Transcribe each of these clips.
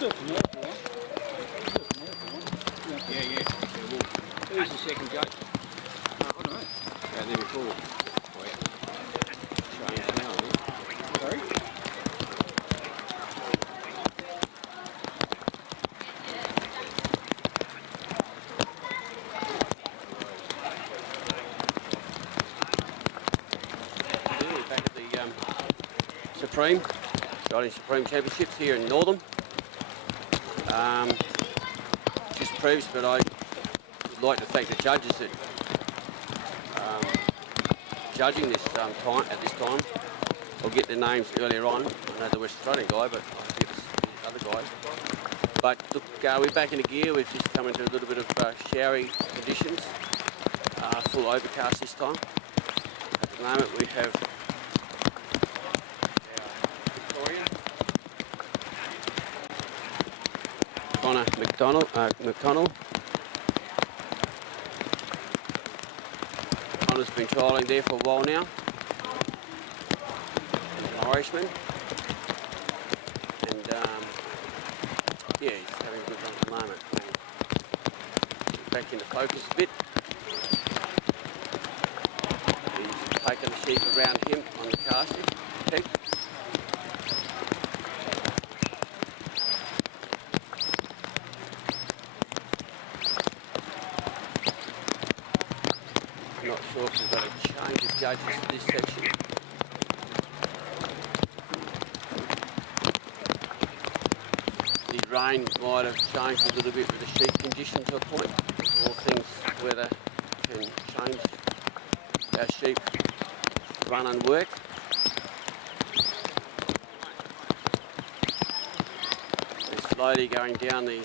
Who's the second goat? I don't know. There before. Change now, sorry? Back at the Supreme Championships here in Northern. Just proves, but I would like to thank the judges that judging this time at this time. I'll get their names earlier on. I know the West Australian guy, but I'll get the other guy. But look, we're back into gear. We've just come into a little bit of showery conditions. Full overcast this time. At the moment we have Connor McDonald. Connor's been trialling there for a while now. He's an Irishman. And yeah, he's having a good run at the moment. Back into focus a bit. He's taking the sheep around him on the casting peg. Not sure if we've got a change of judges to this section. The rain might have changed a little bit with the sheep condition to a point. All things weather can change how sheep run and work. They're slowly going down the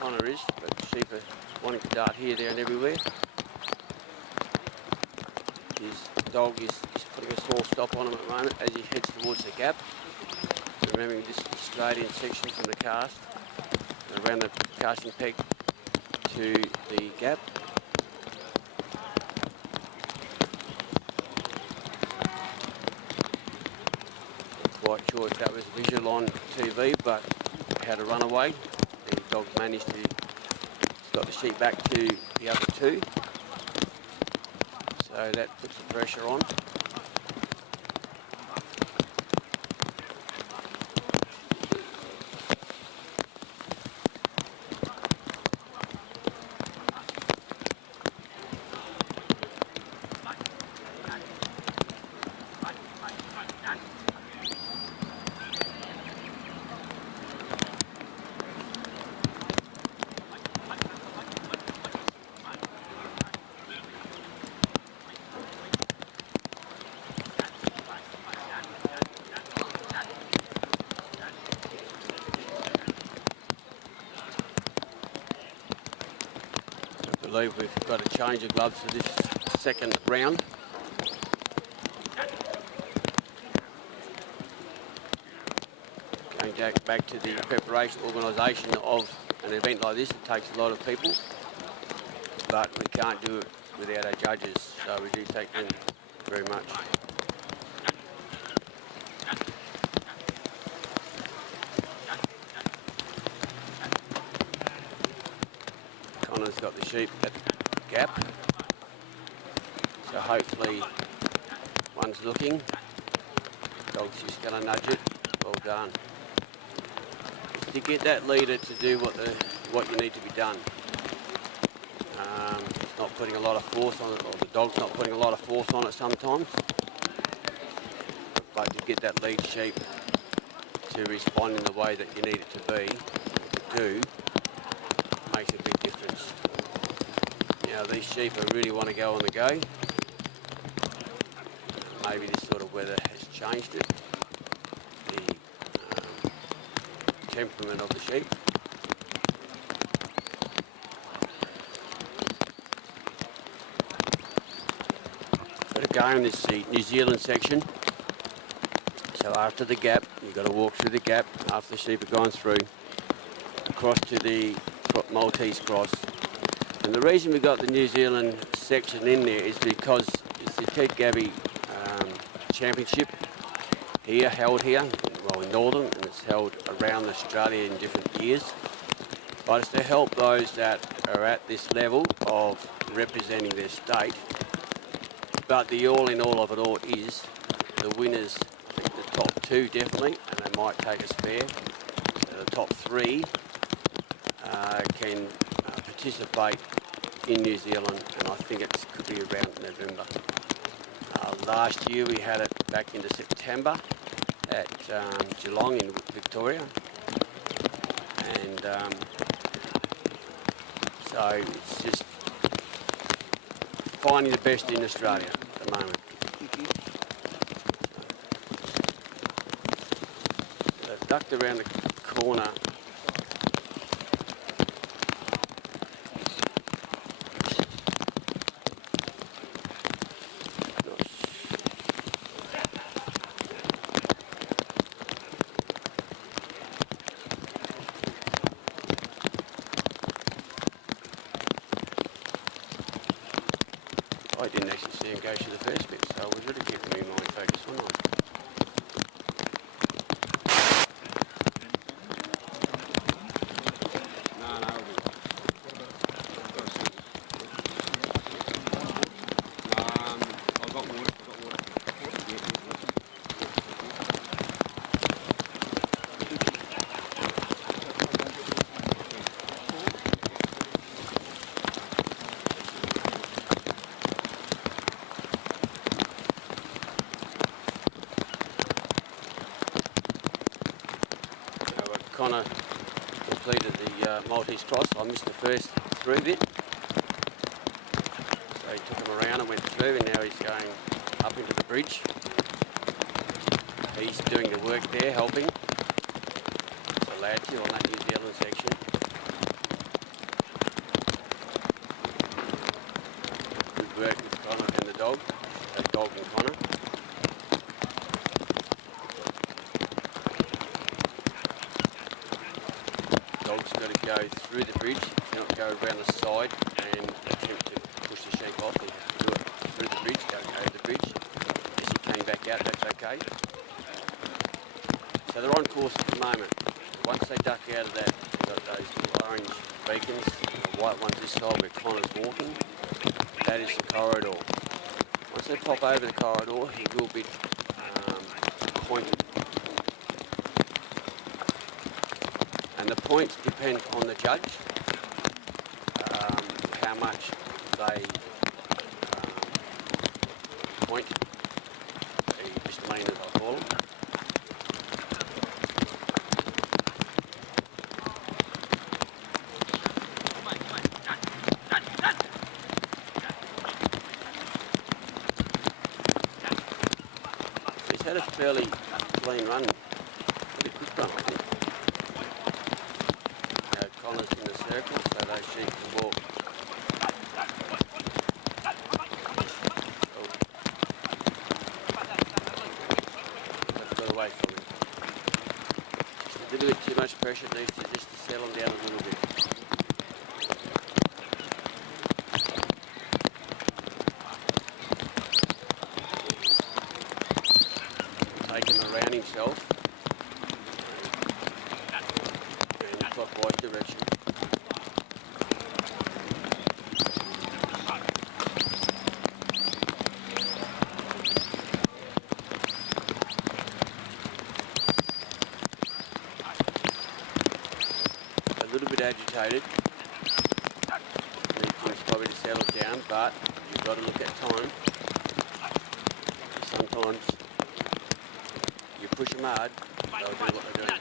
Connor is, but the sheep are wanting to dart here, there and everywhere. His dog is putting a small stop on him at the moment as he heads towards the gap. Remembering this Australian section from the cast, around the casting peg to the gap. Not quite sure if that was visual on TV, but had a runaway. The dog managed to got the sheep back to the other two. So that puts the pressure on. I believe we've got a change of gloves for this second round. Going back to the preparation organisation of an event like this, it takes a lot of people, but we can't do it without our judges, so we do thank them very much. Connor's got the sheep at the gap, so hopefully one's looking. Dog's just going to nudge it. Well done. To get that leader to do what you need to be done. It's not putting a lot of force on it, or the dog's not putting a lot of force on it sometimes. But to get that lead sheep to respond in the way that you need it to be, to do, makes a big difference. Now these sheep really want to go on the go. Maybe this sort of weather has changed it. The temperament of the sheep. But again, this is the New Zealand section. So after the gap, you've got to walk through the gap after the sheep have gone through, across to the Maltese cross. And the reason we got the New Zealand section in there is because it's the Ted Gaby Championship here, held here. Well, or northern, and it's held around Australia in different years. But it's to help those that are at this level of representing their state. But the all in all of it all is the winners, I think the top 2 definitely, and they might take a spare. The top 3 can participate in New Zealand, and I think it could be around November. Last year we had it back into September at Geelong in Victoria, and so it's just finding the best in Australia at the moment. So I've ducked around the corner. I didn't actually see him go through the first bit, so I was really keeping me in mind focus, wasn't I? Connor completed the Maltese cross. I missed the first through bit. So he took him around and went through, and now he's going up into the bridge. He's doing the work there, helping. So Lacy on that New Zealand section. Good work with Connor and the dog. The dog and Connor. Dog's got to go through the bridge, not go around the side and attempt to push the shank off. He has to do it through the bridge, go over the bridge. As he came back out, that's okay. So they're on course at the moment. Once they duck out of that, got those orange beacons, the white ones this side where Connor's walking, that is the corridor. Once they pop over the corridor, he will be pointed. And the points depend on the judge, how much they point the misdemeanors, I call them. So he's had a fairly clean run, pretty quick run, I think. Connor's in the circle, so those sheep can walk. That's got away from him. Just a little bit too much pressure, needs to just settle him down a little bit. Take him around himself. Clockwise direction. A little bit agitated. Needs things probably to settle down, but you've got to look at time. Sometimes you push them hard, they'll do what they're doing.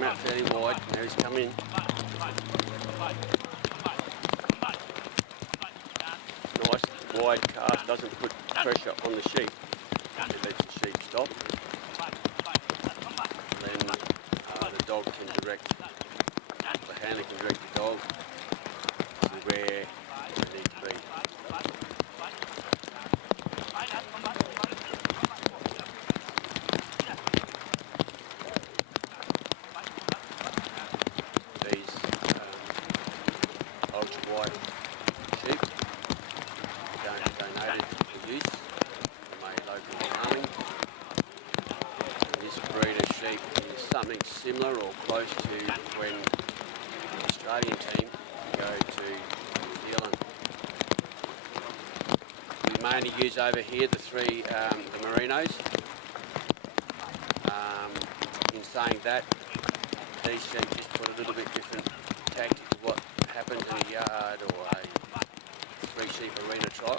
Out fairly wide, now he's come in. Nice wide cast, doesn't put pressure on the sheep. It lets the sheep stop. Then the dog can direct, the handler can direct the dog to where they need to be. Ultra-wide sheep donated for use from sheep is something similar or close to when the Australian team go to New Zealand. We mainly use over here the the merinos. In saying that, these sheep just put a little bit different tactic to what happens in a yard or a 3 sheep arena trial.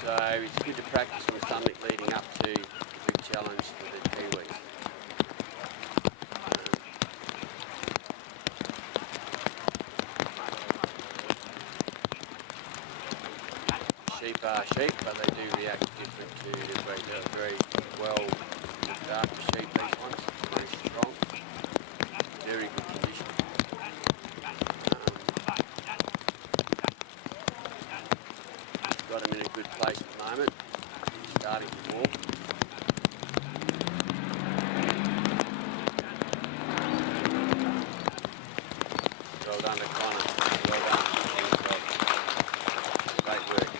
So it's good to practice on something leading up to the big challenge for the Kiwis. Sheep are sheep, but they do react different to very well looked after sheep, these ones. Very strong, very good condition. Got them in a good place at the moment. Starting to walk. Well done to Connor. Well done. Great work.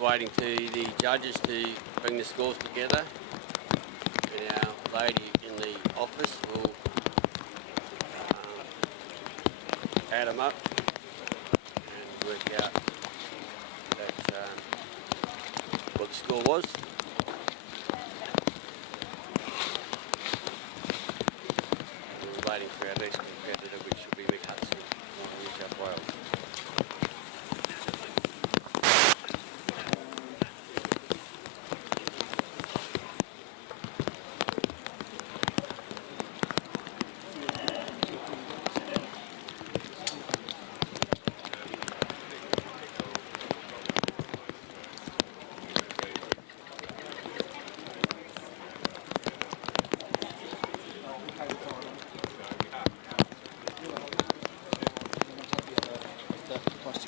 Waiting to the judges to bring the scores together, and our lady in the office will add them up and work out that, what the score was. We're waiting for our next competitor, which will be Mick Hudson from New South Wales.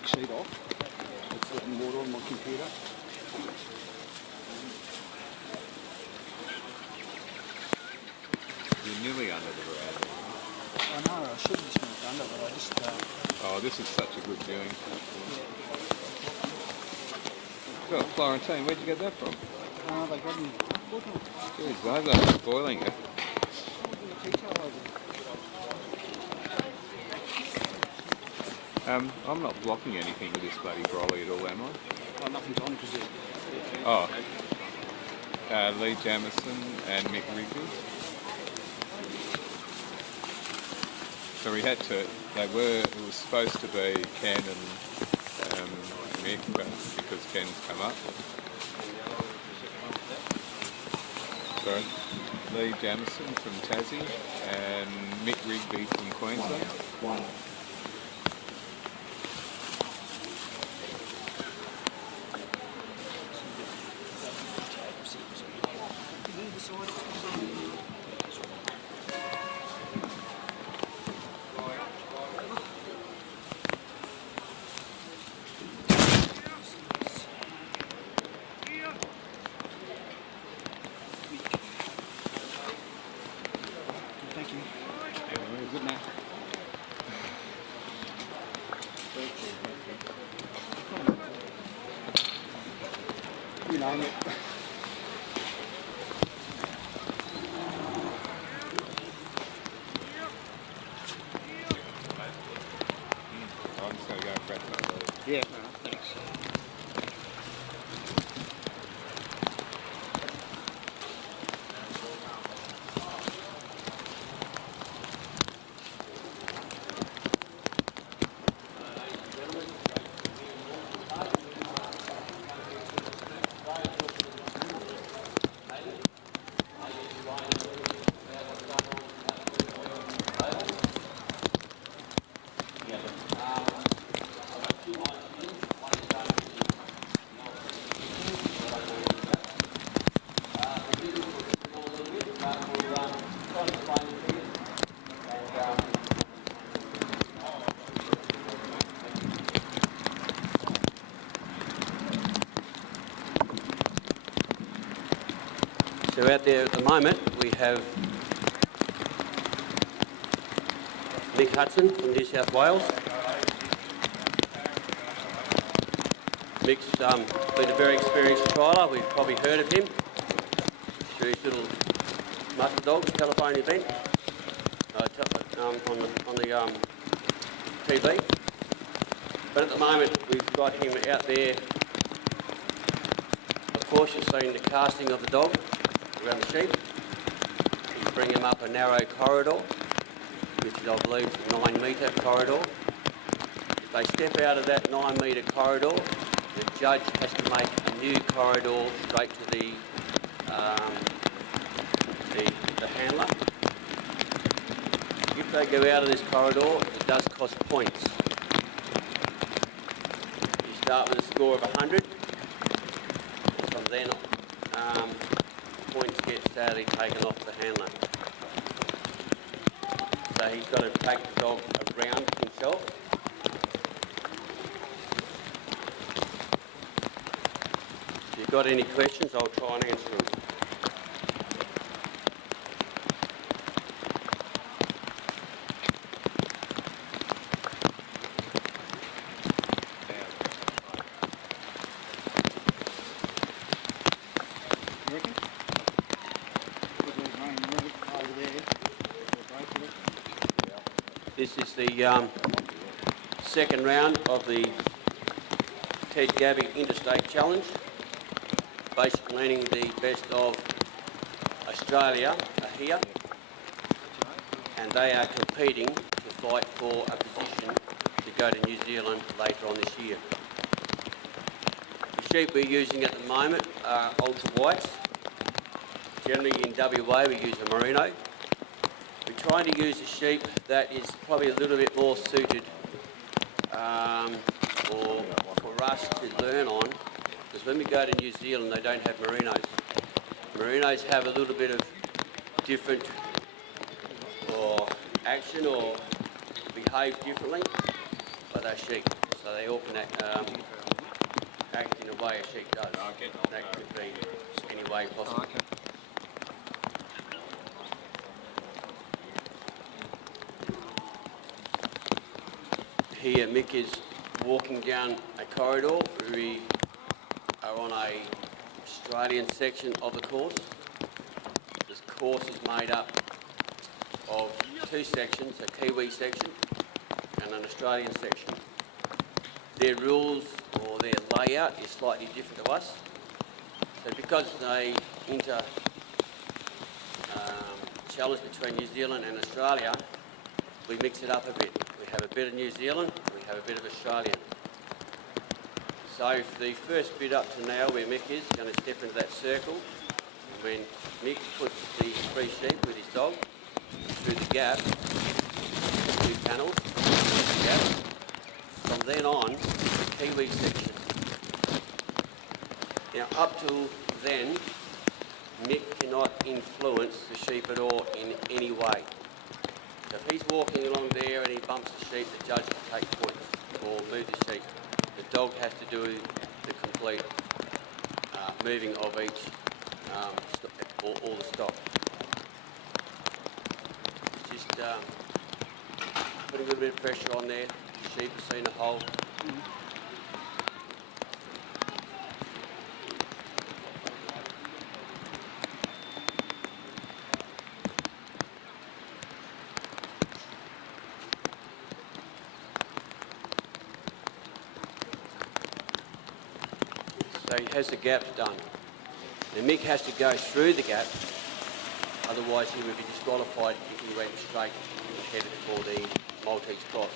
Sheet off. It's letting water on my computer. You're nearly under the veranda. I know, I should have just moved under, but I just... Oh, this is such a good viewing. Yeah. Oh, Florentine, where'd you get that from? They got me... Jeez, I hope that's spoiling it. I'm not blocking anything with this bloody brolly at all, am I? Oh, nothing's on because it... Oh. Lee Jamison and Mick Rigby. So we had to, it was supposed to be Ken and Mick, but because Ken's come up. Sorry. Lee Jamison from Tassie and Mick Rigby from Queensland. One. You name it. I'm just going to go and grab that. Yeah, thanks. So out there at the moment we have Mick Hudson from New South Wales. Mick's been a very experienced trialer. We've probably heard of him through his little muscle dogs telephone event on the TV. But at the moment we've got him out there. Of course, you've seen the casting of the dog around the sheep. You bring him up a narrow corridor, which is, I believe, a 9-metre corridor. If they step out of that 9-metre corridor, the judge has to make a new corridor straight to the handler. If they go out of this corridor, it does cost points. You start with a score of 100. From then on, points get sadly taken off the handler. So he's got to take the dog around himself. If you've got any questions, I'll try and answer them. This is the second round of the Ted Gaby Interstate Challenge. Basically meaning the best of Australia are here, and they are competing to fight for a position to go to New Zealand later on this year. The sheep we're using at the moment are ultra whites. Generally in WA we use a merino. We're trying to use a sheep that is probably a little bit more suited for us to learn on, because when we go to New Zealand they don't have merinos. Merinos have a little bit of different action or behave differently, but they're sheep, so they all can act in a way a sheep does. That could be any way possible. Here Mick is walking down a corridor. We are on a Australian section of the course. This course is made up of two sections, a Kiwi section and an Australian section. Their rules or their layout is slightly different to us. So because they challenge between New Zealand and Australia, we mix it up a bit. We have a bit of New Zealand, we have a bit of Australian. So for the first bit up to now where Mick is going to step into that circle, when Mick puts the three sheep with his dog through the gap, two panels, the gap, from then on, the Kiwi section. Now up till then, Mick cannot influence the sheep at all in any way. So if he's walking along there and he bumps the sheep, the judge will take points or move the sheep. The dog has to do the complete moving of each, all the stock. Just putting a little bit of pressure on there. The sheep has seen a hole. So he has the gaps done. Now Mick has to go through the gap, otherwise he would be disqualified if he went straight and headed for the Maltese cross.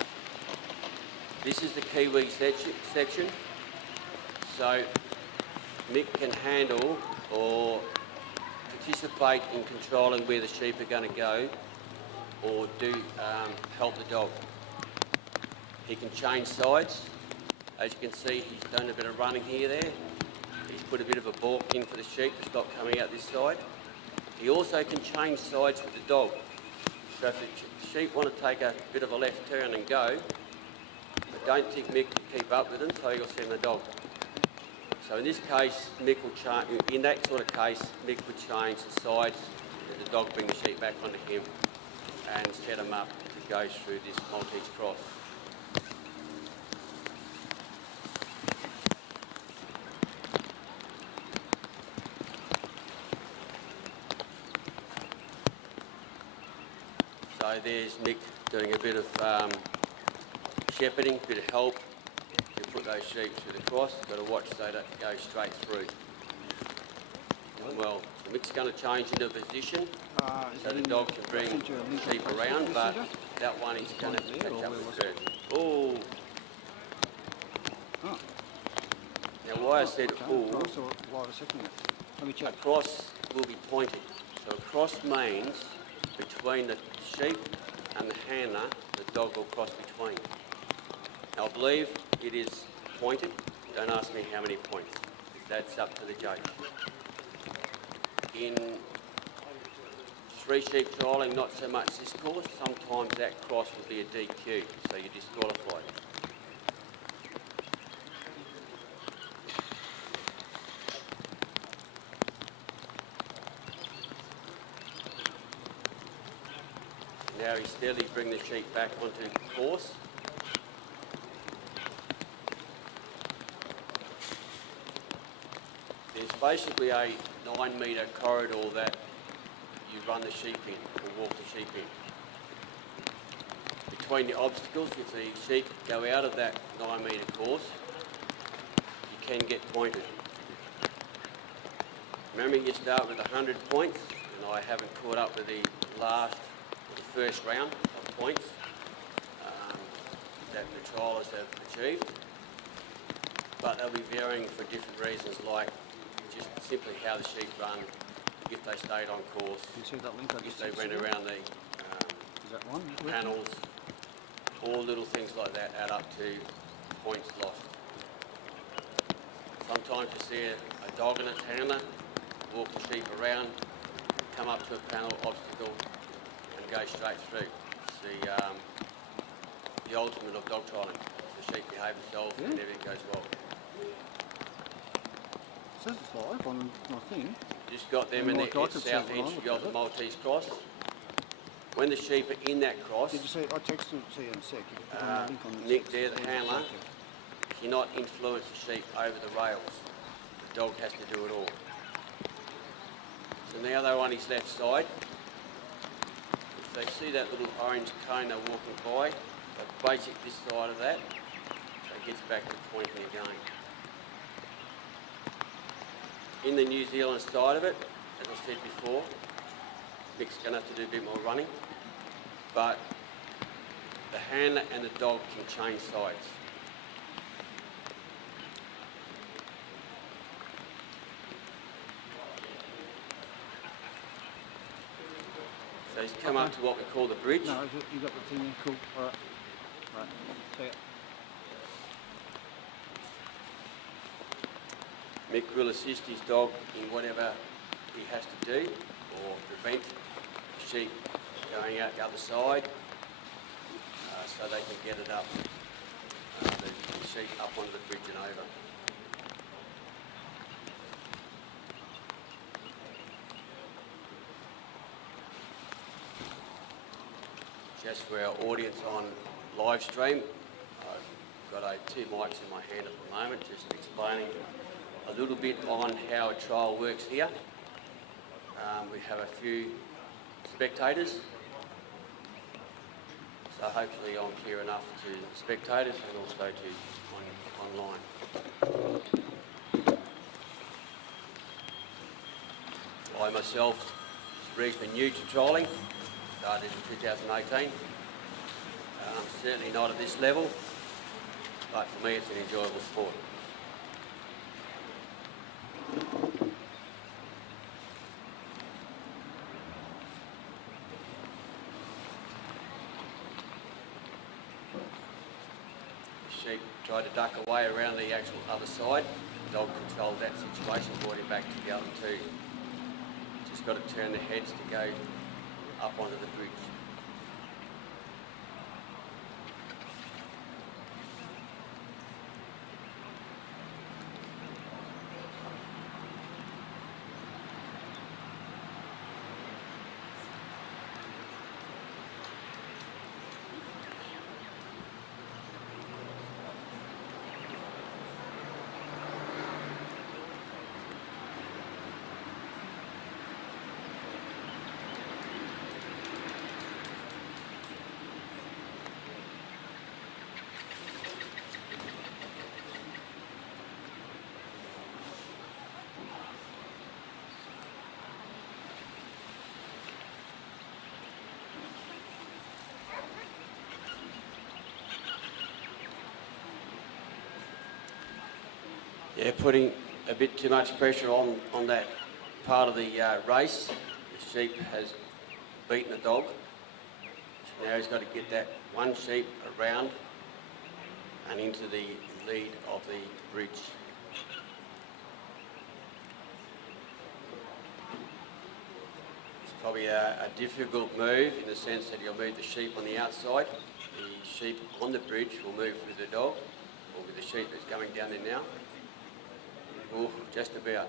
This is the Kiwi section, so Mick can handle or participate in controlling where the sheep are going to go or do help the dog. He can change sides. As you can see, he's done a bit of running here there. He's put a bit of a balk in for the sheep to stop coming out this side. He also can change sides with the dog. So if the sheep want to take a bit of a left turn and go, I don't think Mick can keep up with them, so he'll send the dog. So in this case, Mick will change. In that sort of case, Mick would change the sides. And the dog bring the sheep back onto him and set him up to go through this Maltese cross. So there's Mick doing a bit of shepherding, a bit of help to put those sheep through the cross. Got to watch so they don't go straight through. Well, so Mick's going to change into position so the dog can bring the sheep around, but that one he's going to catch up with her. Oh! Now why I said oh, a cross will be pointed. So a cross means between the sheep and the handler, the dog will cross between. Now I believe it is pointed. Don't ask me how many points. That's up to the judge. In three sheep trialling, not so much this course. Sometimes that cross will be a DQ, so you're disqualified. Now he steadily bring the sheep back onto the course. There's basically a 9 metre corridor that you run the sheep in, or walk the sheep in. Between the obstacles, if the sheep go out of that 9 metre course, you can get pointed. Remember, you start with 100 points, and I haven't caught up with the first round of points that the triallers have achieved, but they'll be varying for different reasons, like just simply how the sheep run, if they stayed on course, if they went around the panels, all little things like that add up to points lost. Sometimes you see a dog and its handler walk the sheep around, come up to a panel obstacle and go straight through. It's the ultimate of dog trialling. The sheep behave themselves and everything goes well. It says it's live on my thing. Just got them in the south edge, you got the Maltese cross. When the sheep are in that cross, did you see? I texted it to you in a sec. Nick there, the handler, cannot influence the sheep over the rails. The dog has to do it all. So now they're on his left side. If they see that little orange cone they're walking by, they basic this side of that, so it gets back to pointing again. In the New Zealand side of it, as I said before, Mick's going to have to do a bit more running, but the handler and the dog can change sides. So he's come up to what we call the bridge. No, you got the thing there, cool. All right. Right. See it. Mick will assist his dog in whatever he has to do or prevent sheep going out the other side so they can get it up, the sheep up onto the bridge and over. Just for our audience on live stream, I've got two mics in my hand at the moment, just explaining a little bit on how a trial works here. We have a few spectators, so hopefully I'm clear enough to spectators and also to online. I myself is reasonably new to trialling, started in 2018. Certainly not at this level, but for me it's an enjoyable sport. Sheep tried to duck away around the actual other side. The dog controlled that situation, brought him back to the other two. Just got to turn the heads to go up onto the bridge. Yeah, putting a bit too much pressure on that part of the race. The sheep has beaten the dog. So now he's got to get that one sheep around and into the lead of the bridge. It's probably a difficult move in the sense that he'll move the sheep on the outside. The sheep on the bridge will move with the dog, or with the sheep that's going down there now. Oh, just about.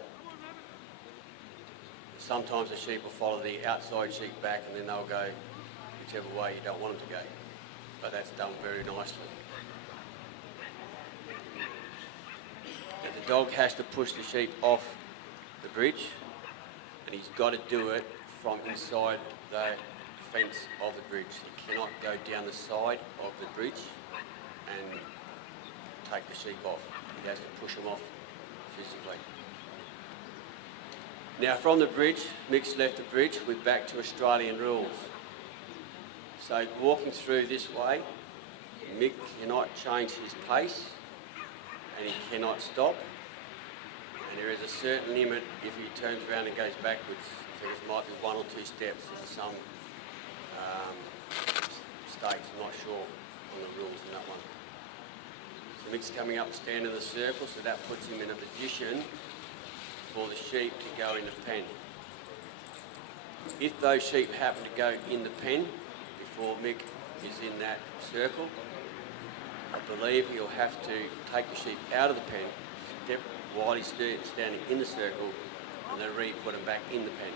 Sometimes the sheep will follow the outside sheep back and then they'll go whichever way you don't want them to go. But that's done very nicely. Now the dog has to push the sheep off the bridge, and he's got to do it from inside the fence of the bridge. He cannot go down the side of the bridge and take the sheep off. He has to push them off physically. Now from the bridge, Mick's left the bridge, we're back to Australian rules. So walking through this way, Mick cannot change his pace and he cannot stop. And there is a certain limit if he turns around and goes backwards. So there might be 1 or 2 steps in some states, I'm not sure on the rules in that one. So Mick's coming up, stand in the circle, so that puts him in a position for the sheep to go in the pen. If those sheep happen to go in the pen before Mick is in that circle, I believe he'll have to take the sheep out of the pen, step while he's standing in the circle, and then re-put them back in the pen.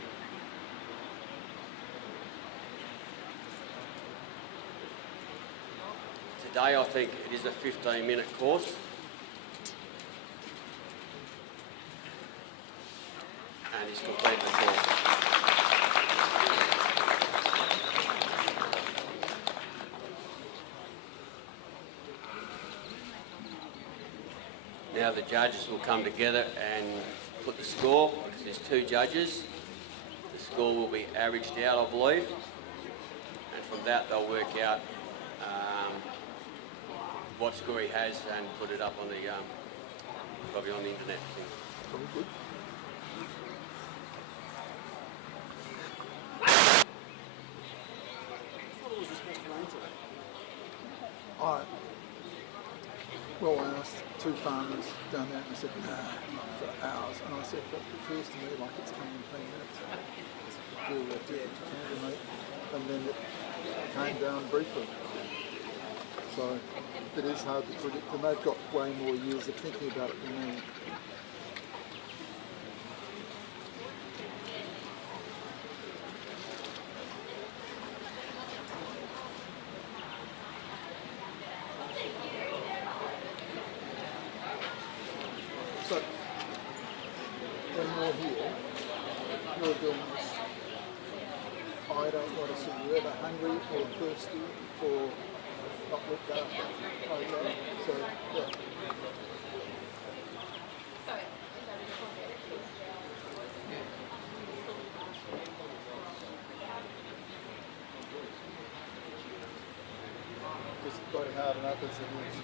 Today I think it is a 15-minute course. And he's completed the course. Now the judges will come together and put the score, because there's 2 judges. The score will be averaged out, I believe, and from that they'll work out what score he has and put it up on the, probably on the internet thing. Probably good. Well, I asked 2 farmers down there and they said, nah, not for hours. And I said, but it feels to me like it's coming in 10 minutes. Do what you can, mate. And then it came down briefly. So it is hard to predict, and they've got way more years of thinking about it than me. So, when you're here, you're doing this. I don't want to see you ever hungry or thirsty or not looked after. Okay, so, yeah. Just got it hard enough as it is.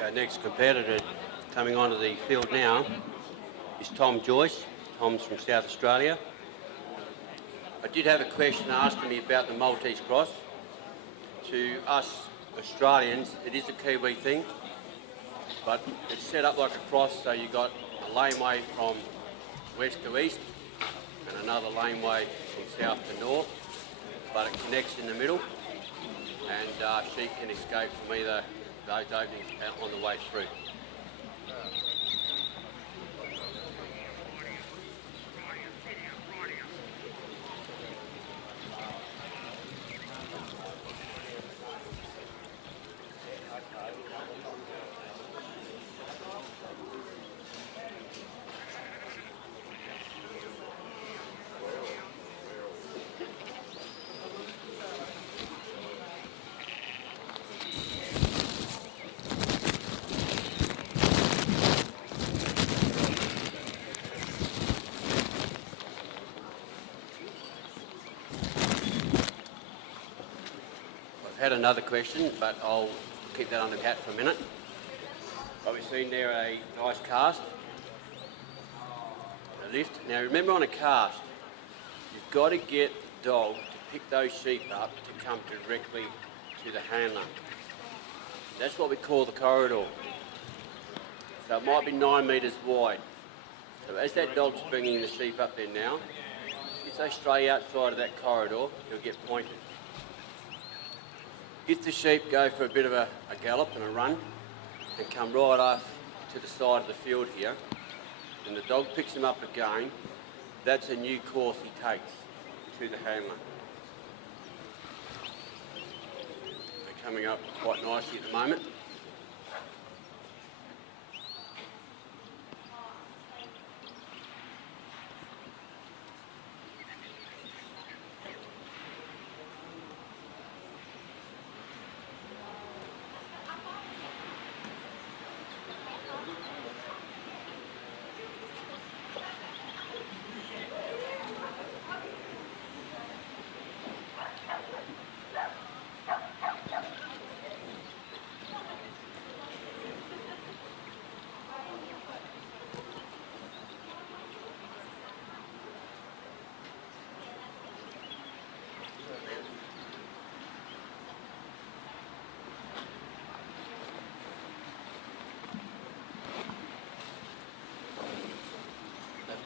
Our next competitor coming onto the field now is Tom Joyce. Tom's from South Australia. I did have a question asking me about the Maltese cross. To us Australians, it is a Kiwi thing, but it's set up like a cross, so you got a laneway from west to east and another laneway from south to north, but it connects in the middle, and she can escape from either those openings on the way through. Had another question, but I'll keep that under the hat for a minute. But we've seen there a nice cast, a lift. Now remember, on a cast, you've got to get the dog to pick those sheep up to come directly to the handler. That's what we call the corridor. So it might be 9 metres wide. So as that dog's bringing the sheep up there now, if they stray outside of that corridor, you'll get pointed. If the sheep go for a bit of a gallop and a run and come right off to the side of the field here, and the dog picks him up again, that's a new course he takes to the handler. They're coming up quite nicely at the moment.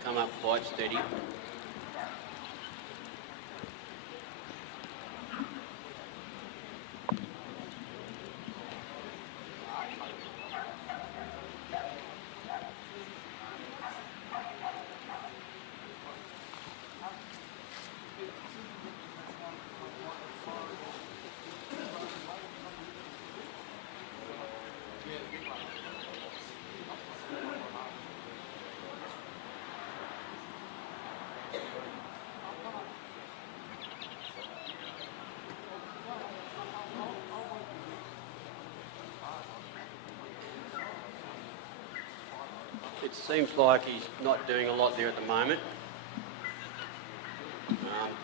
Come up quite steady. It seems like he's not doing a lot there at the moment.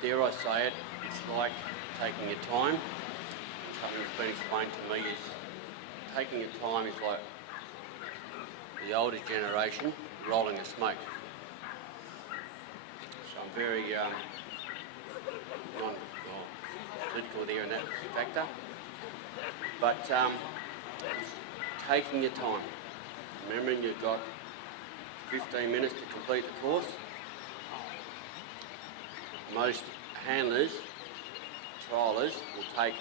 Dare I say it, it's like taking your time. Something that's been explained to me is taking your time is like the older generation rolling a smoke. So I'm very non-political there in that factor. But taking your time, remembering you've got 15 minutes to complete the course. Most handlers, triallers, will take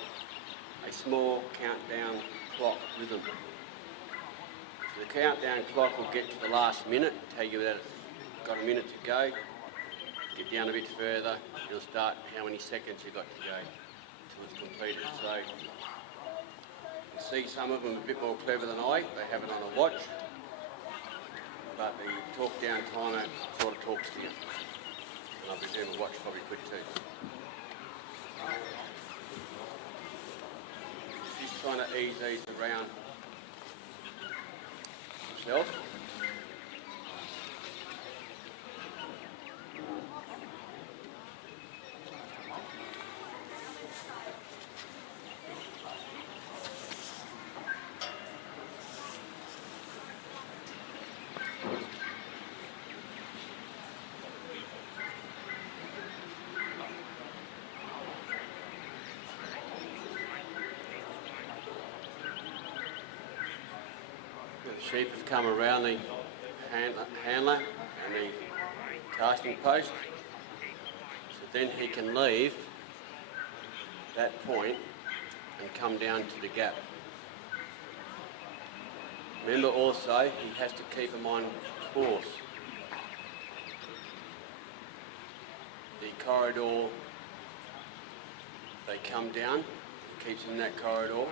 a small countdown clock with them. So the countdown clock will get to the last minute, tell you that it's got a minute to go. Get down a bit further, it'll start how many seconds you've got to go until it's completed. So you can see some of them a bit more clever than I. They have it on a watch. But the talk down timer sort of talks to you. And I presume a watch probably could too. Just trying to ease these around himself. sheep have come around the handler and the casting post. So then he can leave that point and come down to the gap. Remember also, he has to keep them on course. The corridor, they come down, keeps them in that corridor.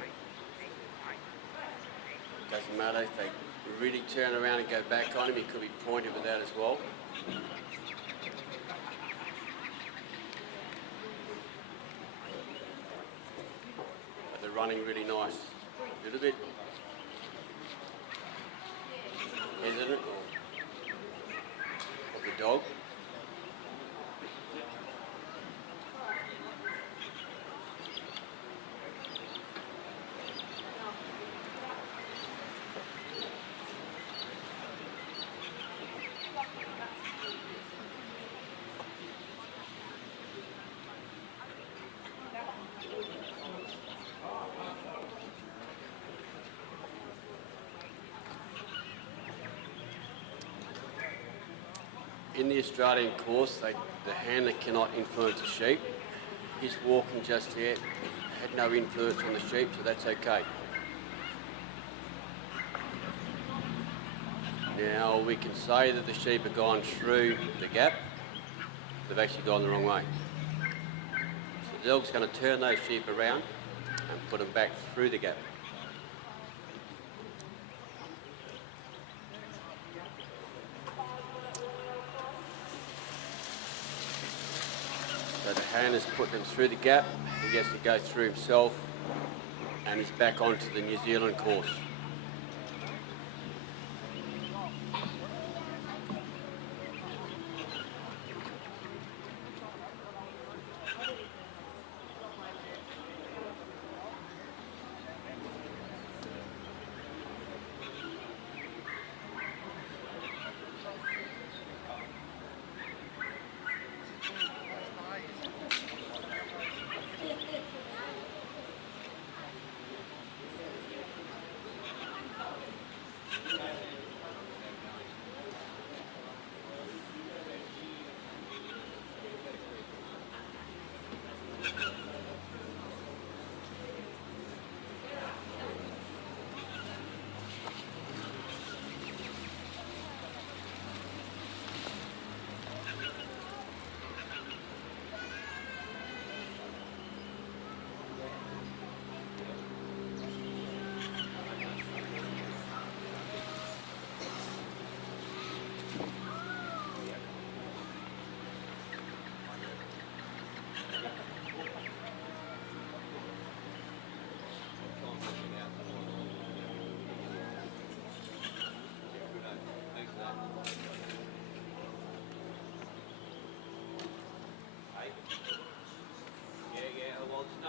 Doesn't matter if they really turn around and go back on him, he could be pointed with that as well. But they're running really nice. A little bit hesitant of the dog. In the Australian course, the handler cannot influence the sheep. His walking just yet had no influence on the sheep, so that's okay. Now we can say that the sheep have gone through the gap. They've actually gone the wrong way. So the dog's going to turn those sheep around and put them back through the gap. So the handler's put them through the gap. He has to go through himself and he's back onto the New Zealand course.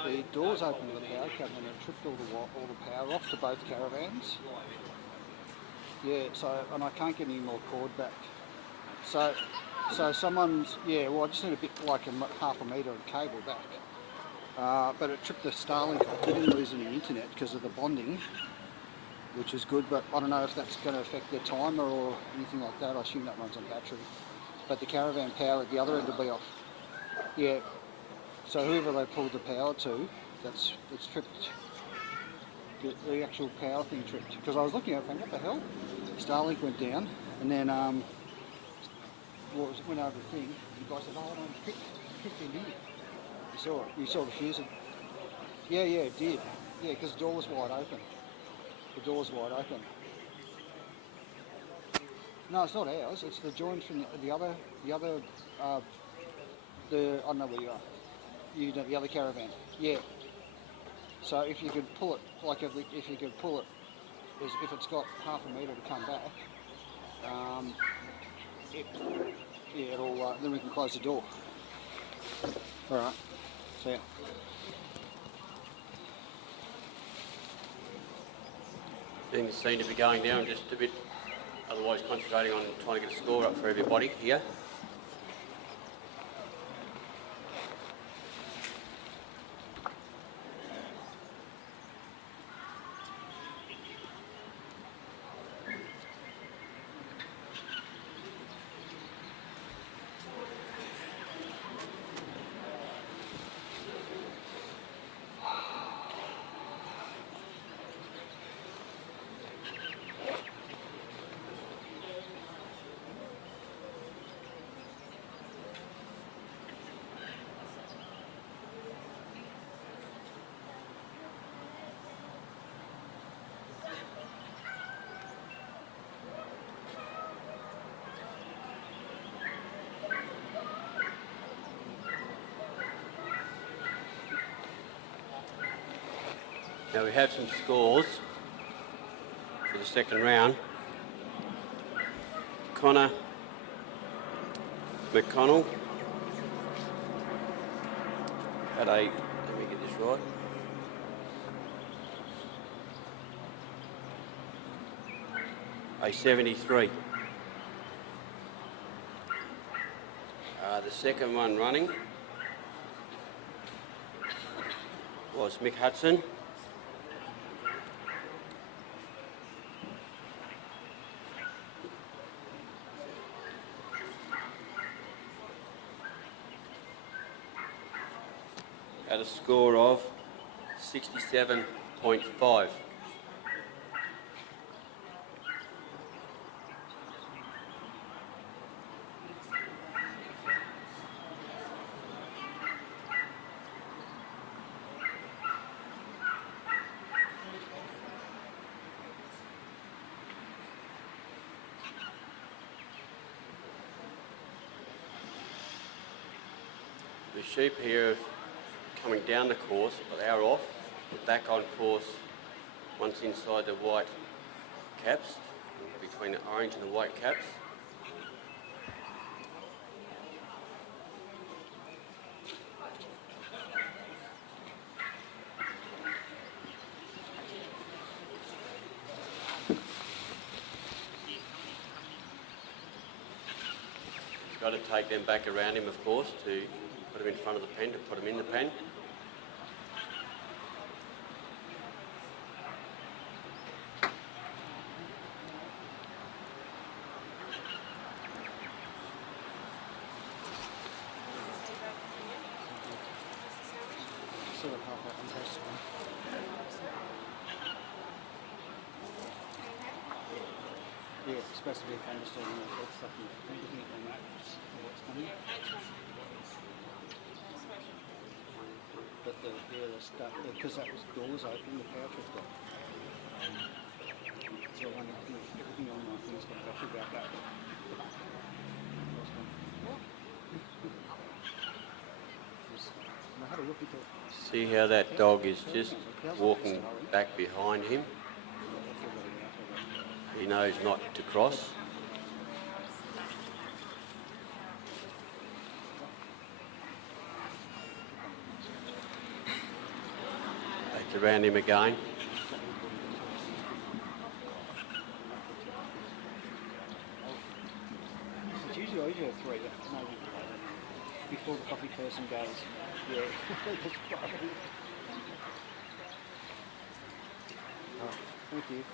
The doors open to the power cabinet and it tripped all the power off to both caravans. Yeah, so, and I can't get any more cord back. So someone's, yeah, well I just need a bit, like half a metre of cable back. But it tripped the Starlink off. We didn't lose any internet because of the bonding, which is good, but I don't know if that's going to affect their timer or anything like that. I assume that runs on battery. But the caravan power at the other end will be off. Yeah. So whoever they pulled the power to, it's tripped. The actual power thing tripped. Because I was looking at it, what the hell? Starlink went down, and then went over the thing. The guy said, "Oh no, it's tripped in here." You saw it. You saw the fuse. Yeah, it did. Yeah, because the door was wide open. The door's wide open. No, it's not ours. It's the joint from the other. I don't know where you are. You know, the other caravan. Yeah. So if you could pull it, like if you could pull it, if it's got half a metre to come back, it'll then we can close the door. All right. See ya. Things seem to be going down just a bit, otherwise concentrating on trying to get a score up for everybody here. Now we have some scores for the second round. Connor McConnell had let me get this right. A 73. The second one running was Mick Hudson. At a score of 67.5. The sheep here are coming down the course, but they're off. We're back on course once inside the white caps, between the orange and the white caps. Got to take them back around him, of course, to put him in front of the pen, to put him in the pen. Yeah, it's supposed to be a thunderstorm and all that stuff. I'm looking at the map for what's coming. But the stuff, because that was doors open, the power tripped off. So I wonder if everything on my thing's got to figure out that. I had a look at it. See how that dog is just walking back behind him. He knows not to cross. Back around him again. It's usually over 3, but maybe before the coffee person goes. Yeah, that's probably. Oh, thank you.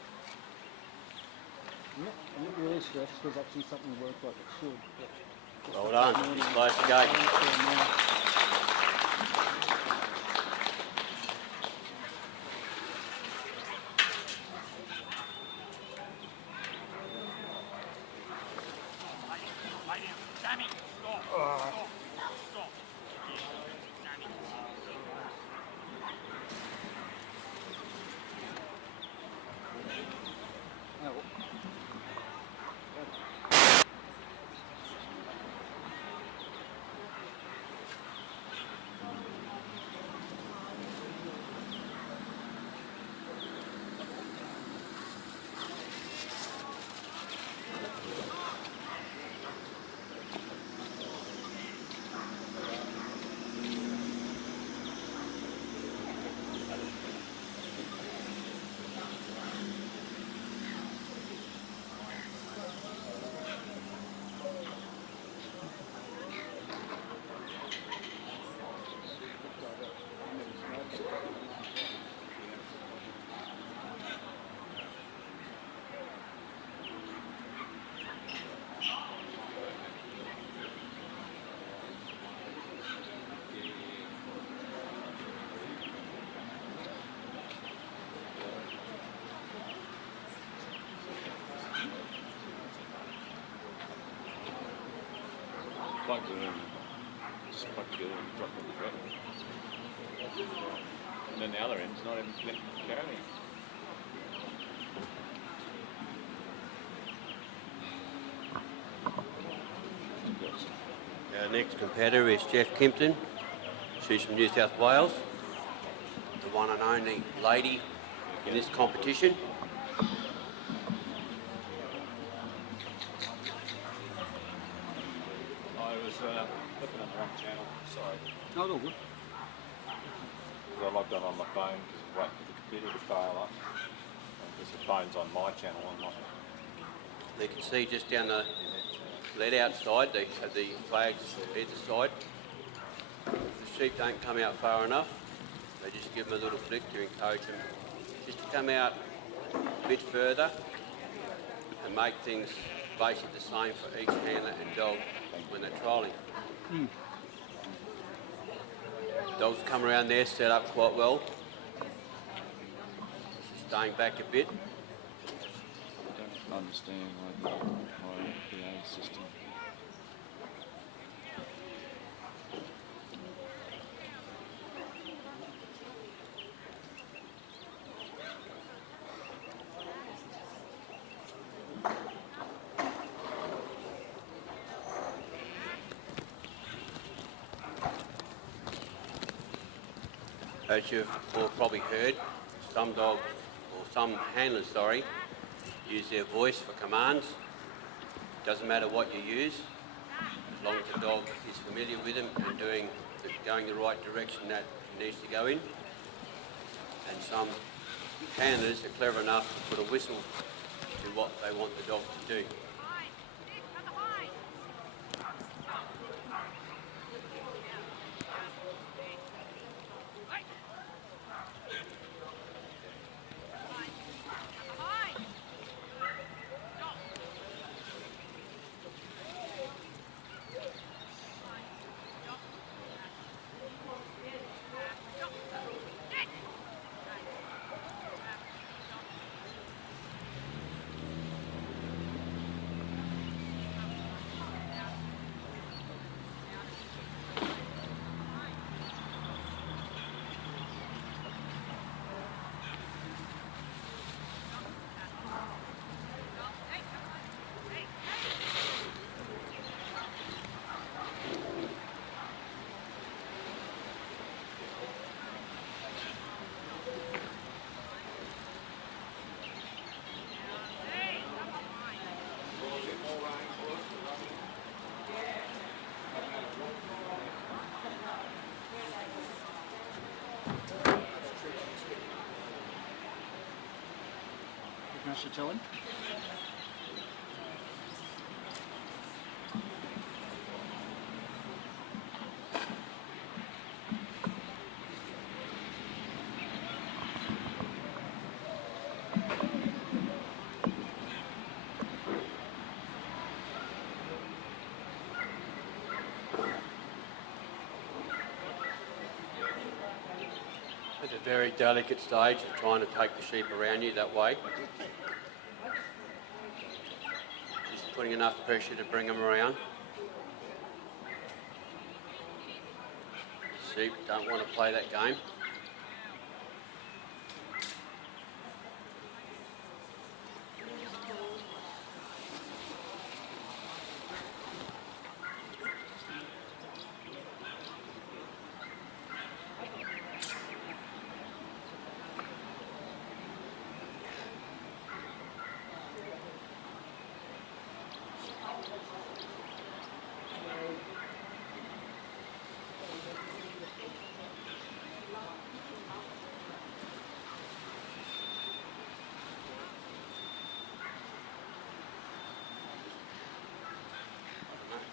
I'm not really stressed because I've seen something work like it should. Well done. Close to go. Plugged it in, just plugged it in and dropped it in the ground. And then the other end's not even carrying. Our next competitor is Jess Kimpton. She's from New South Wales. The one and only lady in this competition. I was looking at the wrong channel, sorry. No, it's all good. I logged on my phone because I wait for the computer to fail up. Because the phone's on my channel, I'm not. You can see just down the lead outside, they have the flags either side. The sheep don't come out far enough. They just give them a little flick to encourage them just to come out a bit further and make things basically the same for each handler and dog when they're trialling. Dogs come around there, set up quite well. Staying back a bit. I don't understand my PA system. As you've all probably heard, some dogs, or some handlers, sorry, use their voice for commands. Doesn't matter what you use, as long as the dog is familiar with them and going the right direction that it needs to go in. And some handlers are clever enough to put a whistle to what they want the dog to do. Master telling. It's a very delicate stage of trying to take the sheep around you that way. Just putting enough pressure to bring them around. Sheep don't want to play that game.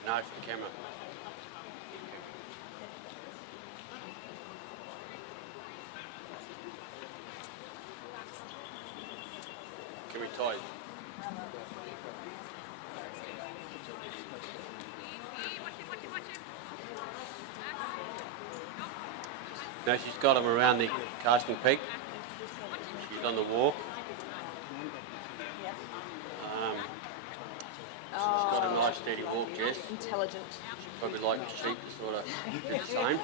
No, for the camera. Can we tie it? Now she's got him around the casting peak. She's on the walk. She's got a nice steady walk, Jess. Intelligent. She'd probably like the sheep to sort of do the same.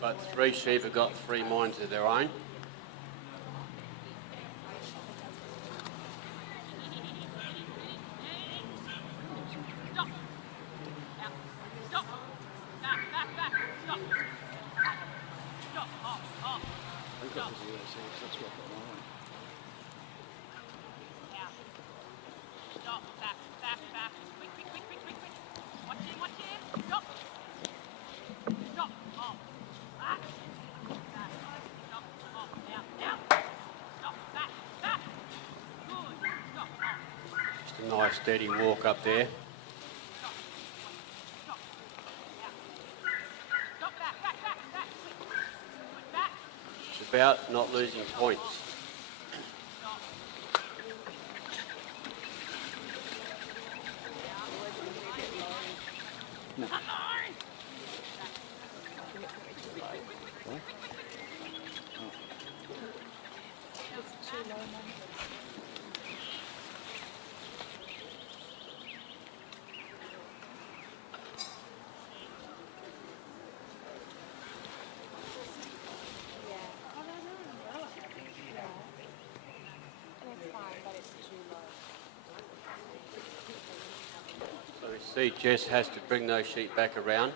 But the three sheep have got three minds of their own. Nice steady walk up there. It's about not losing points. No. So we see Jess has to bring those sheep back around.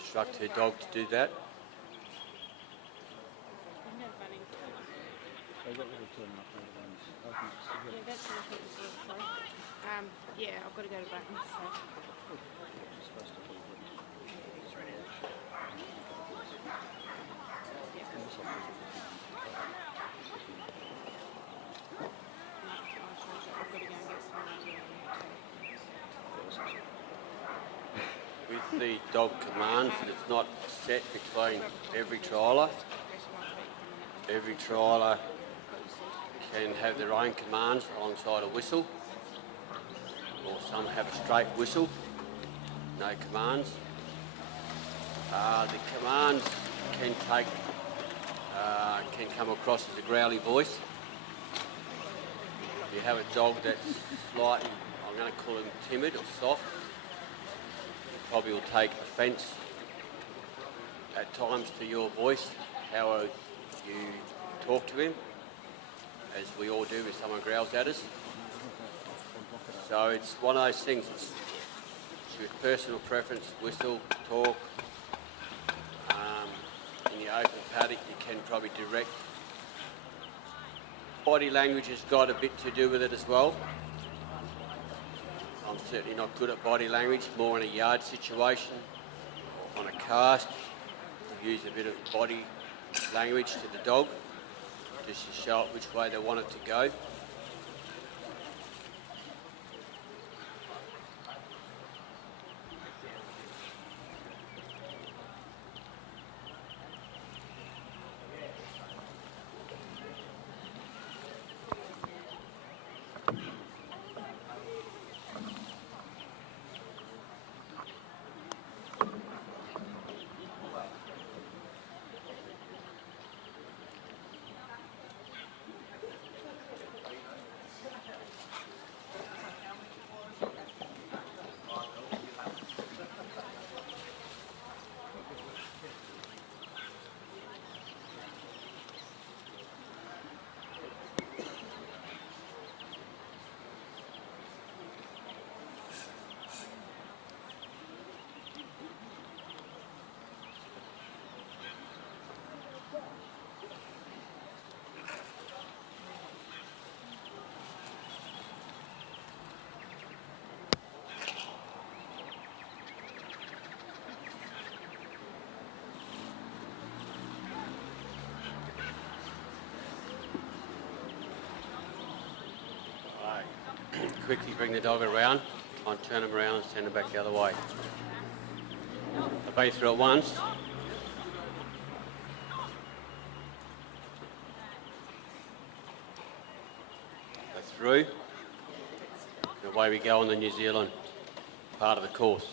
Instruct her dog to do that. Yeah, I've got to go to Button. So. With the dog commands, it's not set between every trialer. Every trialer can have their own commands alongside a whistle, or some have a straight whistle, no commands. The commands can come across as a growly voice. If you have a dog that's slightly, I'm going to call him timid or soft, he probably will take offence at times to your voice, how you talk to him, as we all do if someone growls at us. So it's one of those things, it's with personal preference, whistle, talk. In the open paddock you can probably direct. Body language has got a bit to do with it as well. I'm certainly not good at body language, more in a yard situation, on a cast. We use a bit of body language to the dog, just to show it which way they want it to go. Quickly bring the dog around, and turn him around and send him back the other way. Obey through at once. Go through. And away we go on the New Zealand part of the course.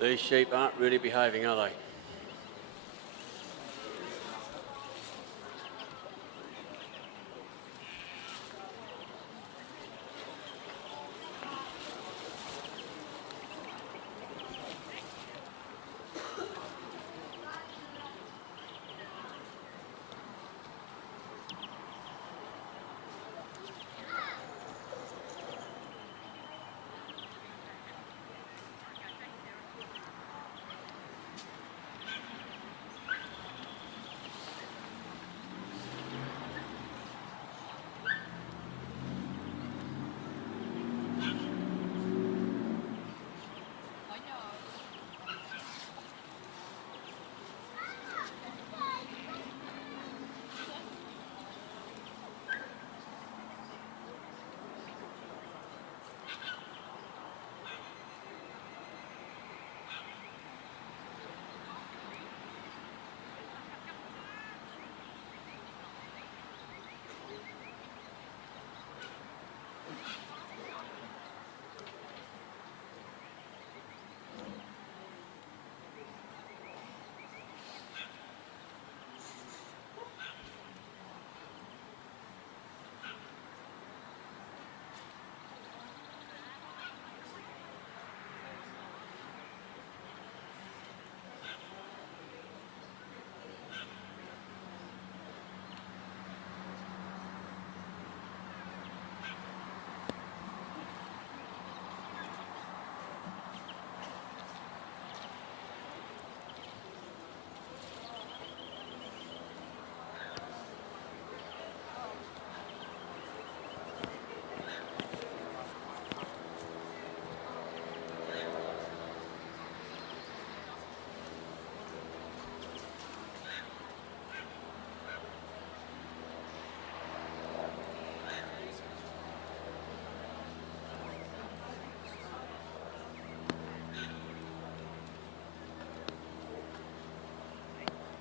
These sheep aren't really behaving, are they?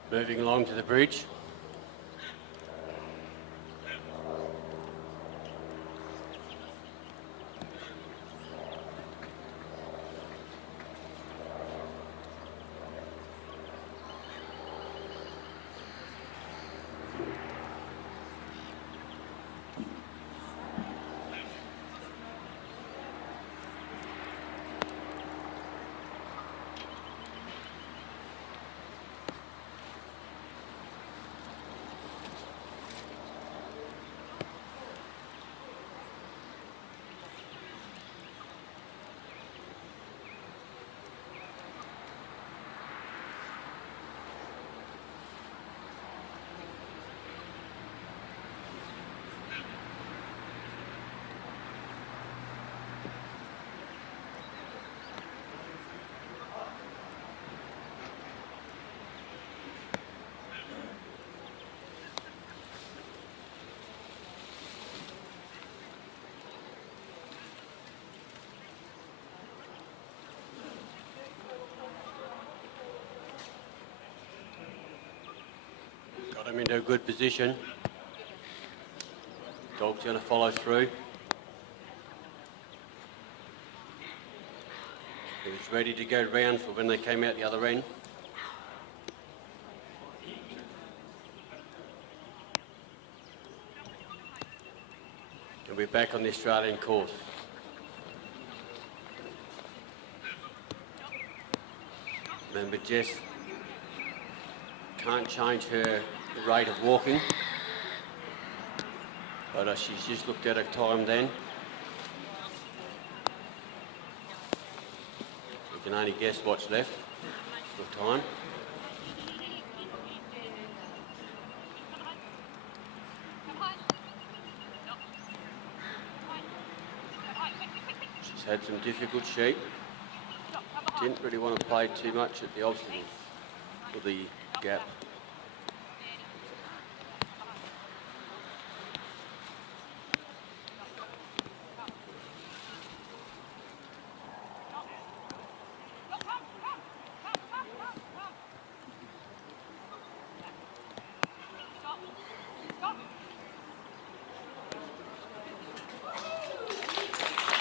Moving along to the bridge. Got him into a good position. Dog's going to follow through. He was ready to go round for when they came out the other end. And we're back on the Australian course. Remember, Jess can't change her rate of walking, but she's just looked at her time then. We can only guess what's left for time. She's had some difficult sheep. Didn't really want to play too much at the obstacle for the gap.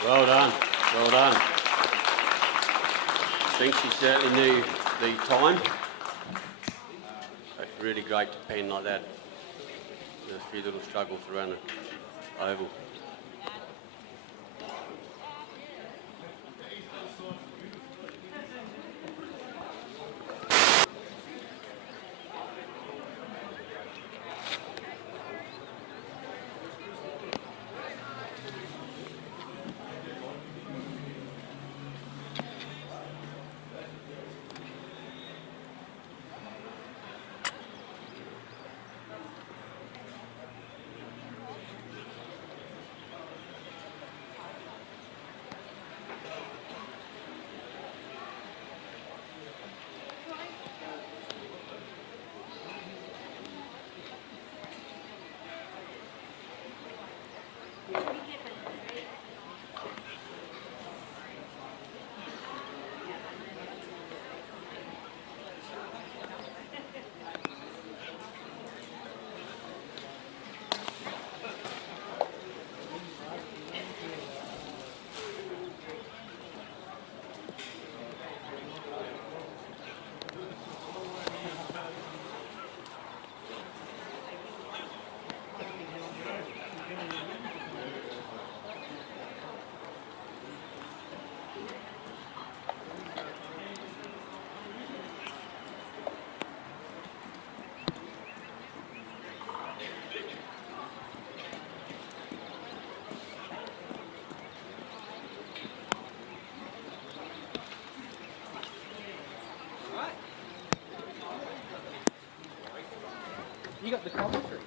Well done, well done. I think she certainly knew the time. It's really great to pen like that. There's a few little struggles around the oval. You got the commentary.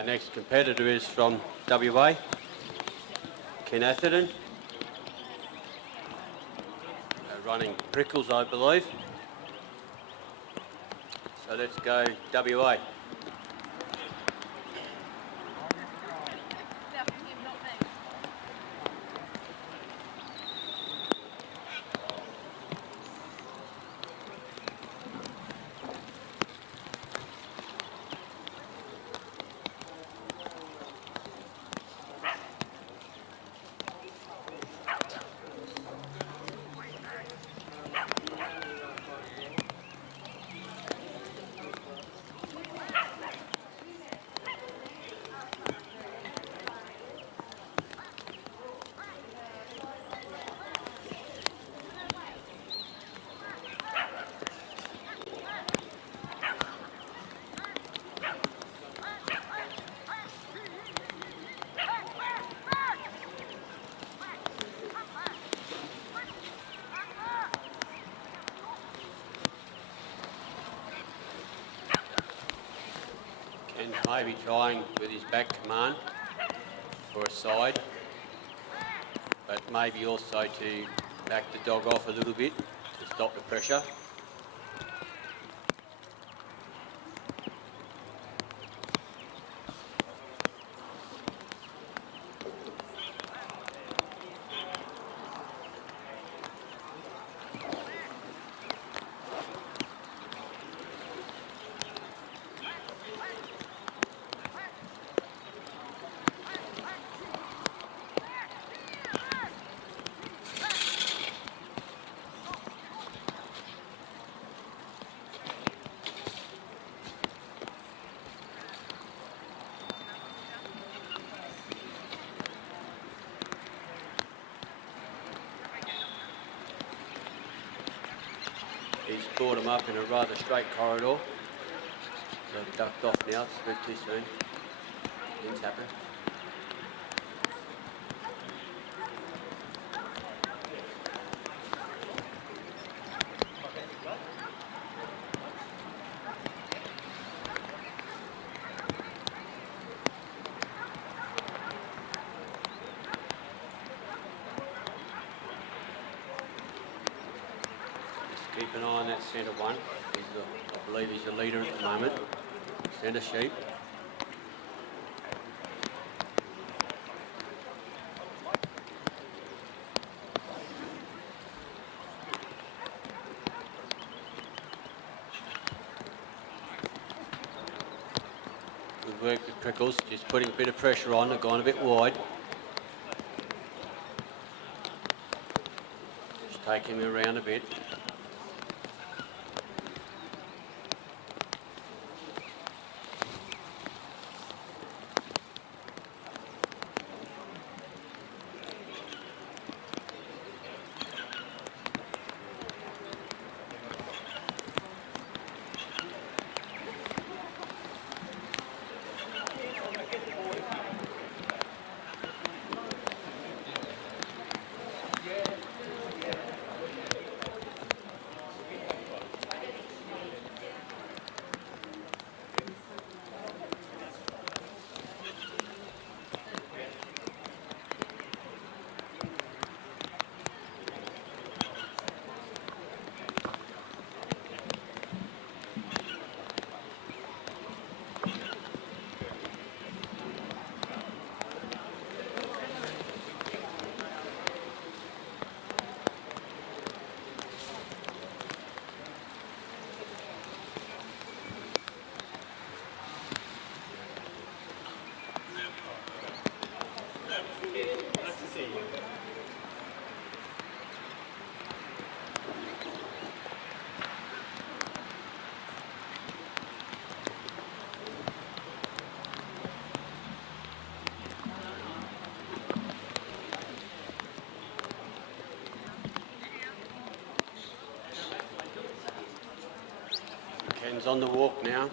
Our next competitor is from WA, Ken Atherton. Running Prickles, I believe. So let's go WA. And maybe trying with his back command for a side, but maybe also to back the dog off a little bit to stop the pressure. He's brought him up in a rather straight corridor. So he ducked off now, it's a bit too soon. Things happen. Keep an eye on that centre one. I believe he's the leader at the moment. Centre sheep. Good work with Prickles, just putting a bit of pressure on, they've gone a bit wide. Just taking him around a bit. Ken's on the walk now.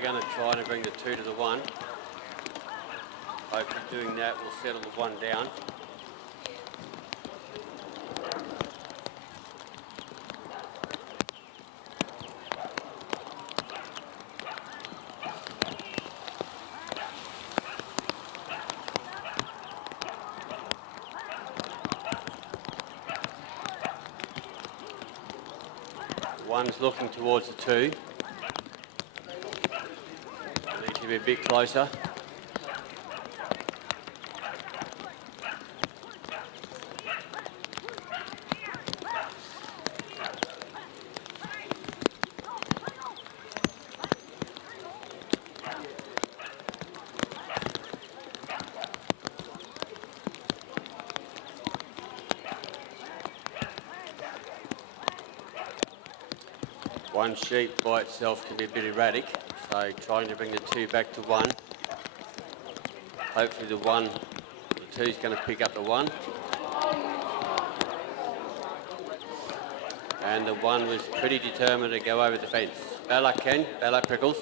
are going to try and bring the 2 to the 1. Hopefully doing that will settle the 1 down. One's looking towards the 2. Need to be a bit closer. One sheep by itself can be a bit erratic, so trying to bring the 2 back to 1. Hopefully the 2 is going to pick up the 1. And the 1 was pretty determined to go over the fence. Bad luck, Ken. Bad luck, Prickles.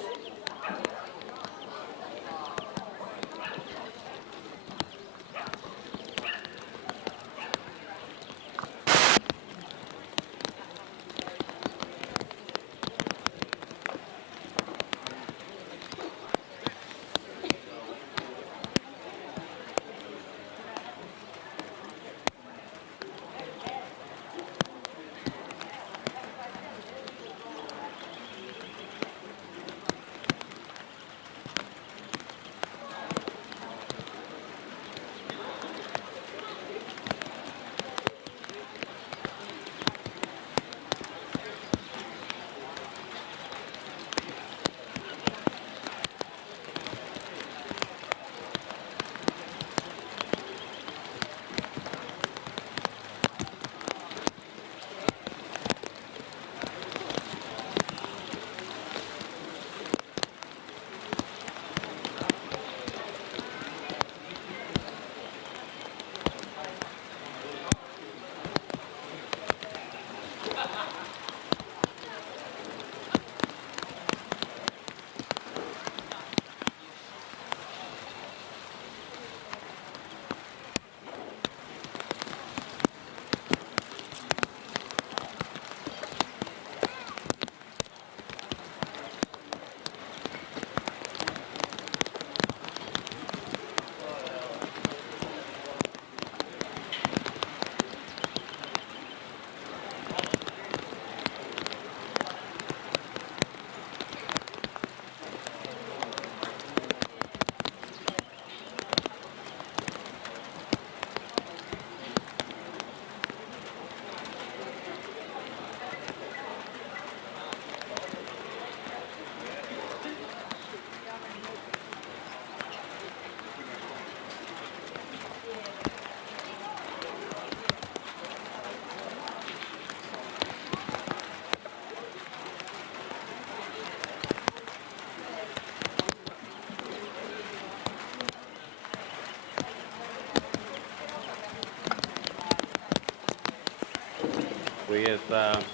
We have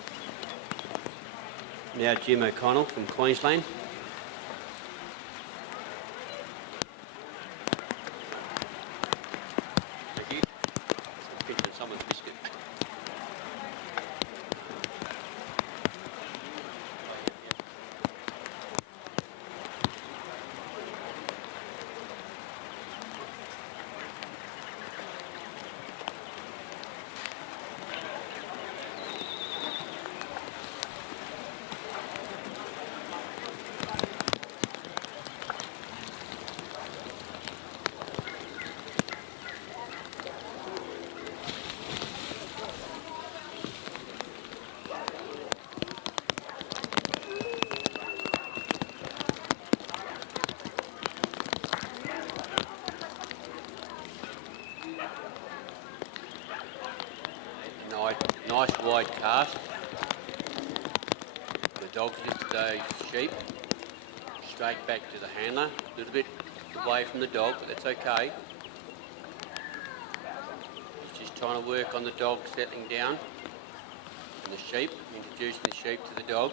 now Jim O'Connell from Queensland. Thank you. Pinch of someone's biscuit. Nice wide cast. The dog's just today's sheep. Straight back to the handler. A little bit away from the dog, but that's okay. Just trying to work on the dog settling down. And the sheep, introducing the sheep to the dog.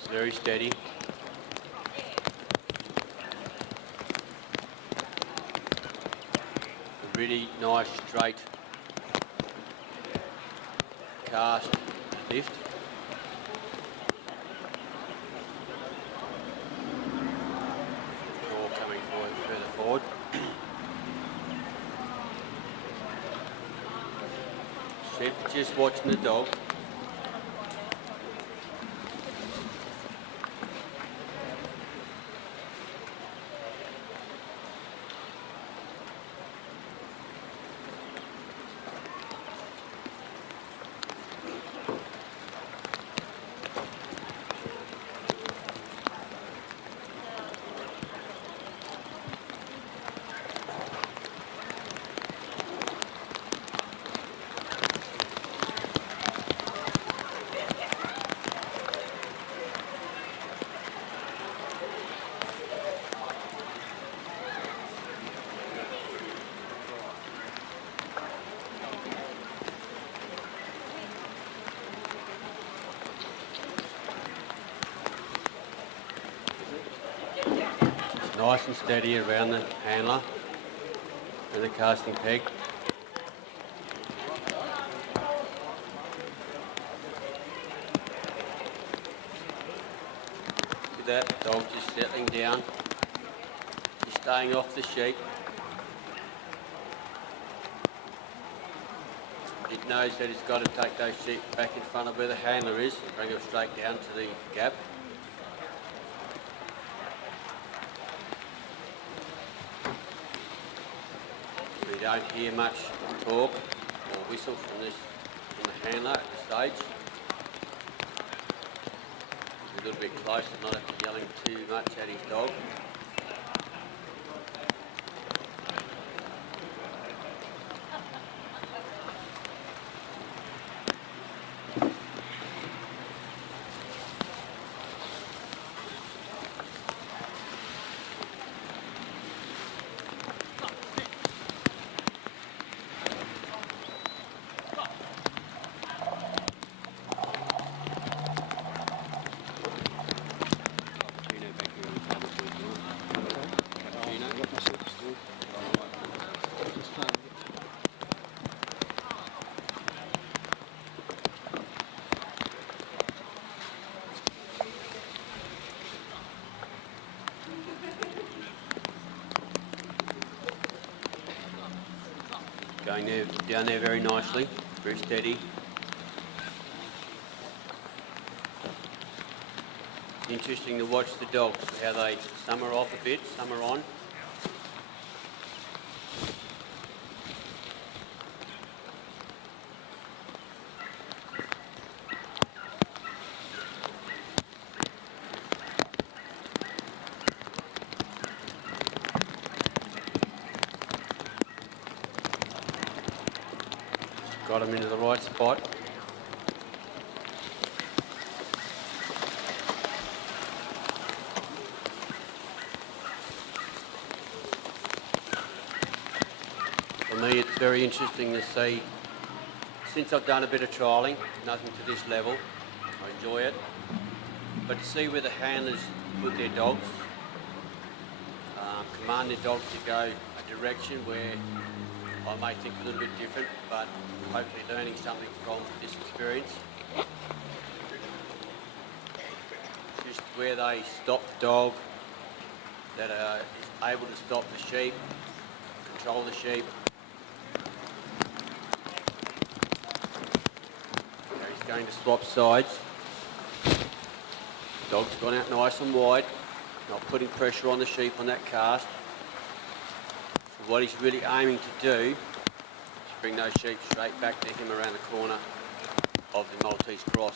It's very steady. A really nice straight cast lift. Jaw coming further forward. Chef just watching the dog. Nice and steady around the handler and the casting peg. Look at that, the dog just settling down, just staying off the sheep. It knows that it's got to take those sheep back in front of where the handler is, bring them straight down to the gap. You don't hear much talk or whistle from the handler at this stage. He's a little bit closer, not yelling too much at his dog. Going there, down there very nicely, very steady. It's interesting to watch the dogs, how they, some are off a bit, some are on. Got him into the right spot. For me, it's very interesting to see, since I've done a bit of trialling, nothing to this level, I enjoy it, but to see where the handlers put their dogs, command their dogs to go a direction where I may think a little bit different, but hopefully learning something from this experience. Just where they stop the dog, that is able to stop the sheep, control the sheep. Now he's going to swap sides. Dog's gone out nice and wide, not putting pressure on the sheep on that cast. So what he's really aiming to do is bring those sheep straight back to him around the corner of the Maltese cross.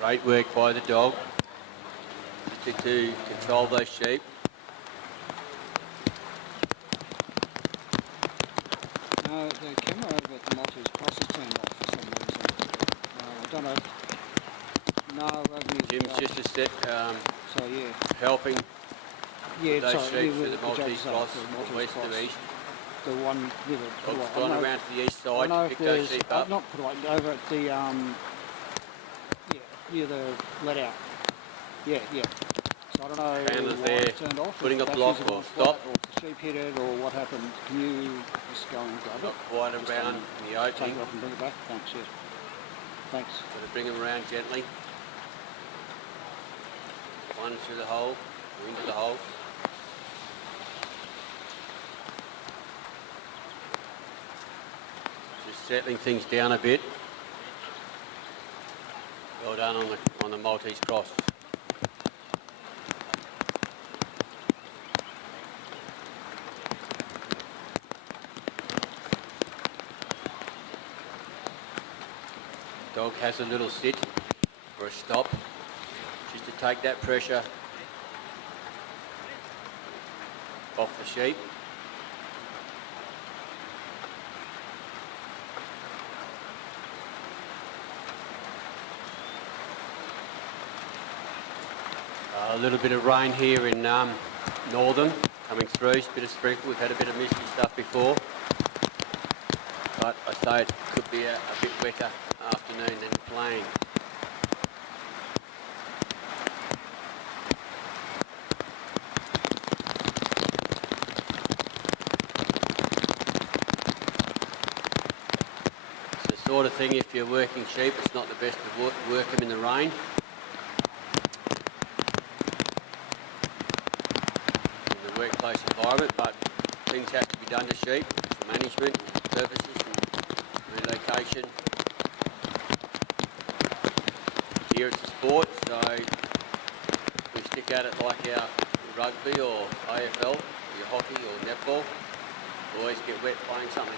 Great work by the dog to control those sheep. No, the camera over at the Maltese cross has turned off for some reason. kind of no revenue. Jim's just a set, So yeah, helping yeah. those So sheep yeah, through the with Maltese Judges cross Arts, the from Maltese west cross, to east. the one with it. Dog's gone around to the east side to pick those sheep up. Not put away, over at the near the let out. Yeah. So I don't know Handler's why there, it turned off. putting if a the block batteries or are stop. flat, or if the sheep hit it, or what happened. Can you just go and grab it? Quite Just, around the Take opening. it off and bring it back. Thanks. Yeah. Thanks. Got to bring them around gently. One through the hole, into the hole. Just settling things down a bit. Well done on the Maltese cross. Dog has a little sit or a stop, just to take that pressure off the sheep. A little bit of rain here in Northern coming through, a bit of sprinkle. We've had a bit of misty stuff before, but I say it could be a bit wetter afternoon than plain. It's the sort of thing, if you're working sheep, it's not the best to work them in the rain. In the workplace environment, but things have to be done to sheep for management purposes and relocation. Here it's a sport, so we stick at it like our rugby or AFL, your hockey or netball. Always get wet playing something.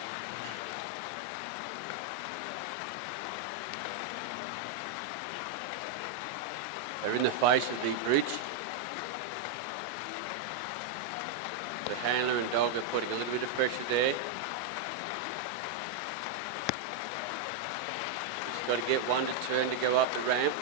They're in the face of the bridge. The handler and dog are putting a little bit of pressure there. Just got to get one to turn to go up the ramp.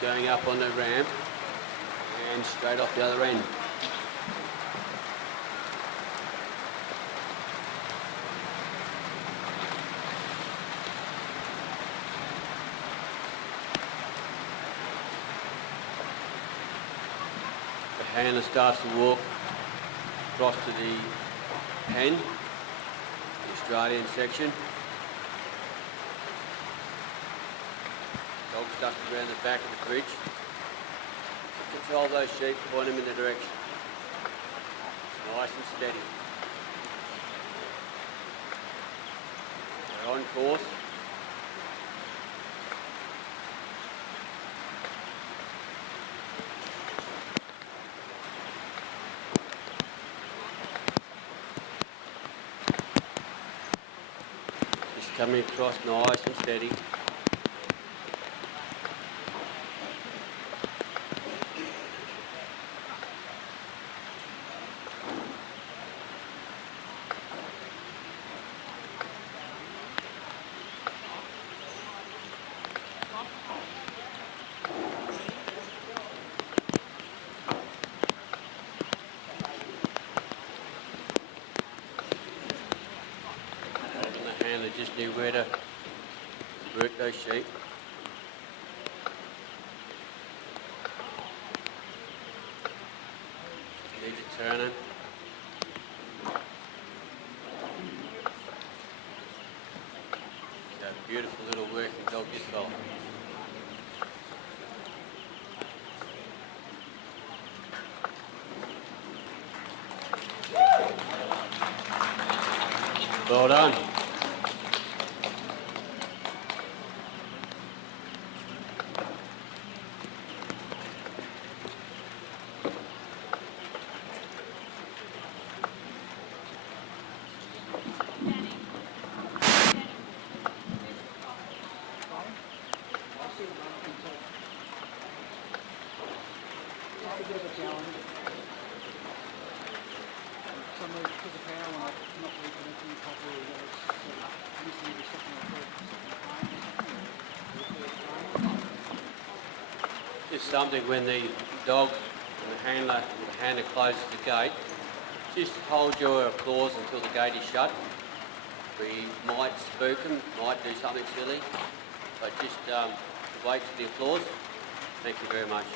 Going up on the ramp and straight off the other end. The handler starts to walk across to the pen, the Australian section. Dog stuck around the back of the bridge. Control those sheep, point them in the direction. Nice and steady. They're on course. Just coming across nice and steady. Just knew where to work those sheep. Need to turn it. That beautiful little working dog this fella. Well done. bit of a challenge. Suddenly, because of power, when I'm not reconnecting properly, it's sort of missing the second or third frame or something, or the third frame. Just something when the dog and the handler closes the gate, just hold your claws until the gate is shut. We might spook them, might do something silly, but just wait for the applause. Thank you very much.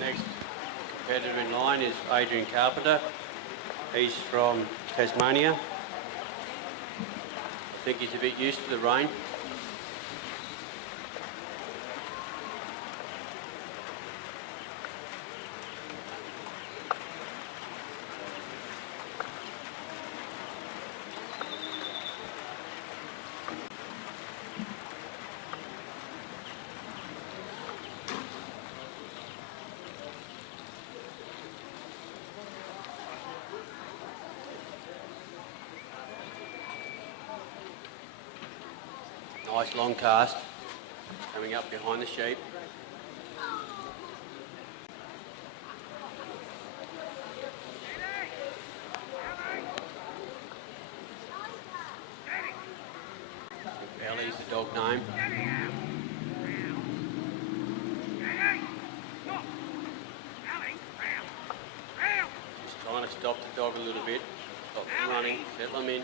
Next competitor in line is Adrian Carpenter. He's from Tasmania. I think he's a bit used to the rain. Nice long cast coming up behind the sheep. dog name. Just trying to stop the dog a little bit. Stop them running, settle them in.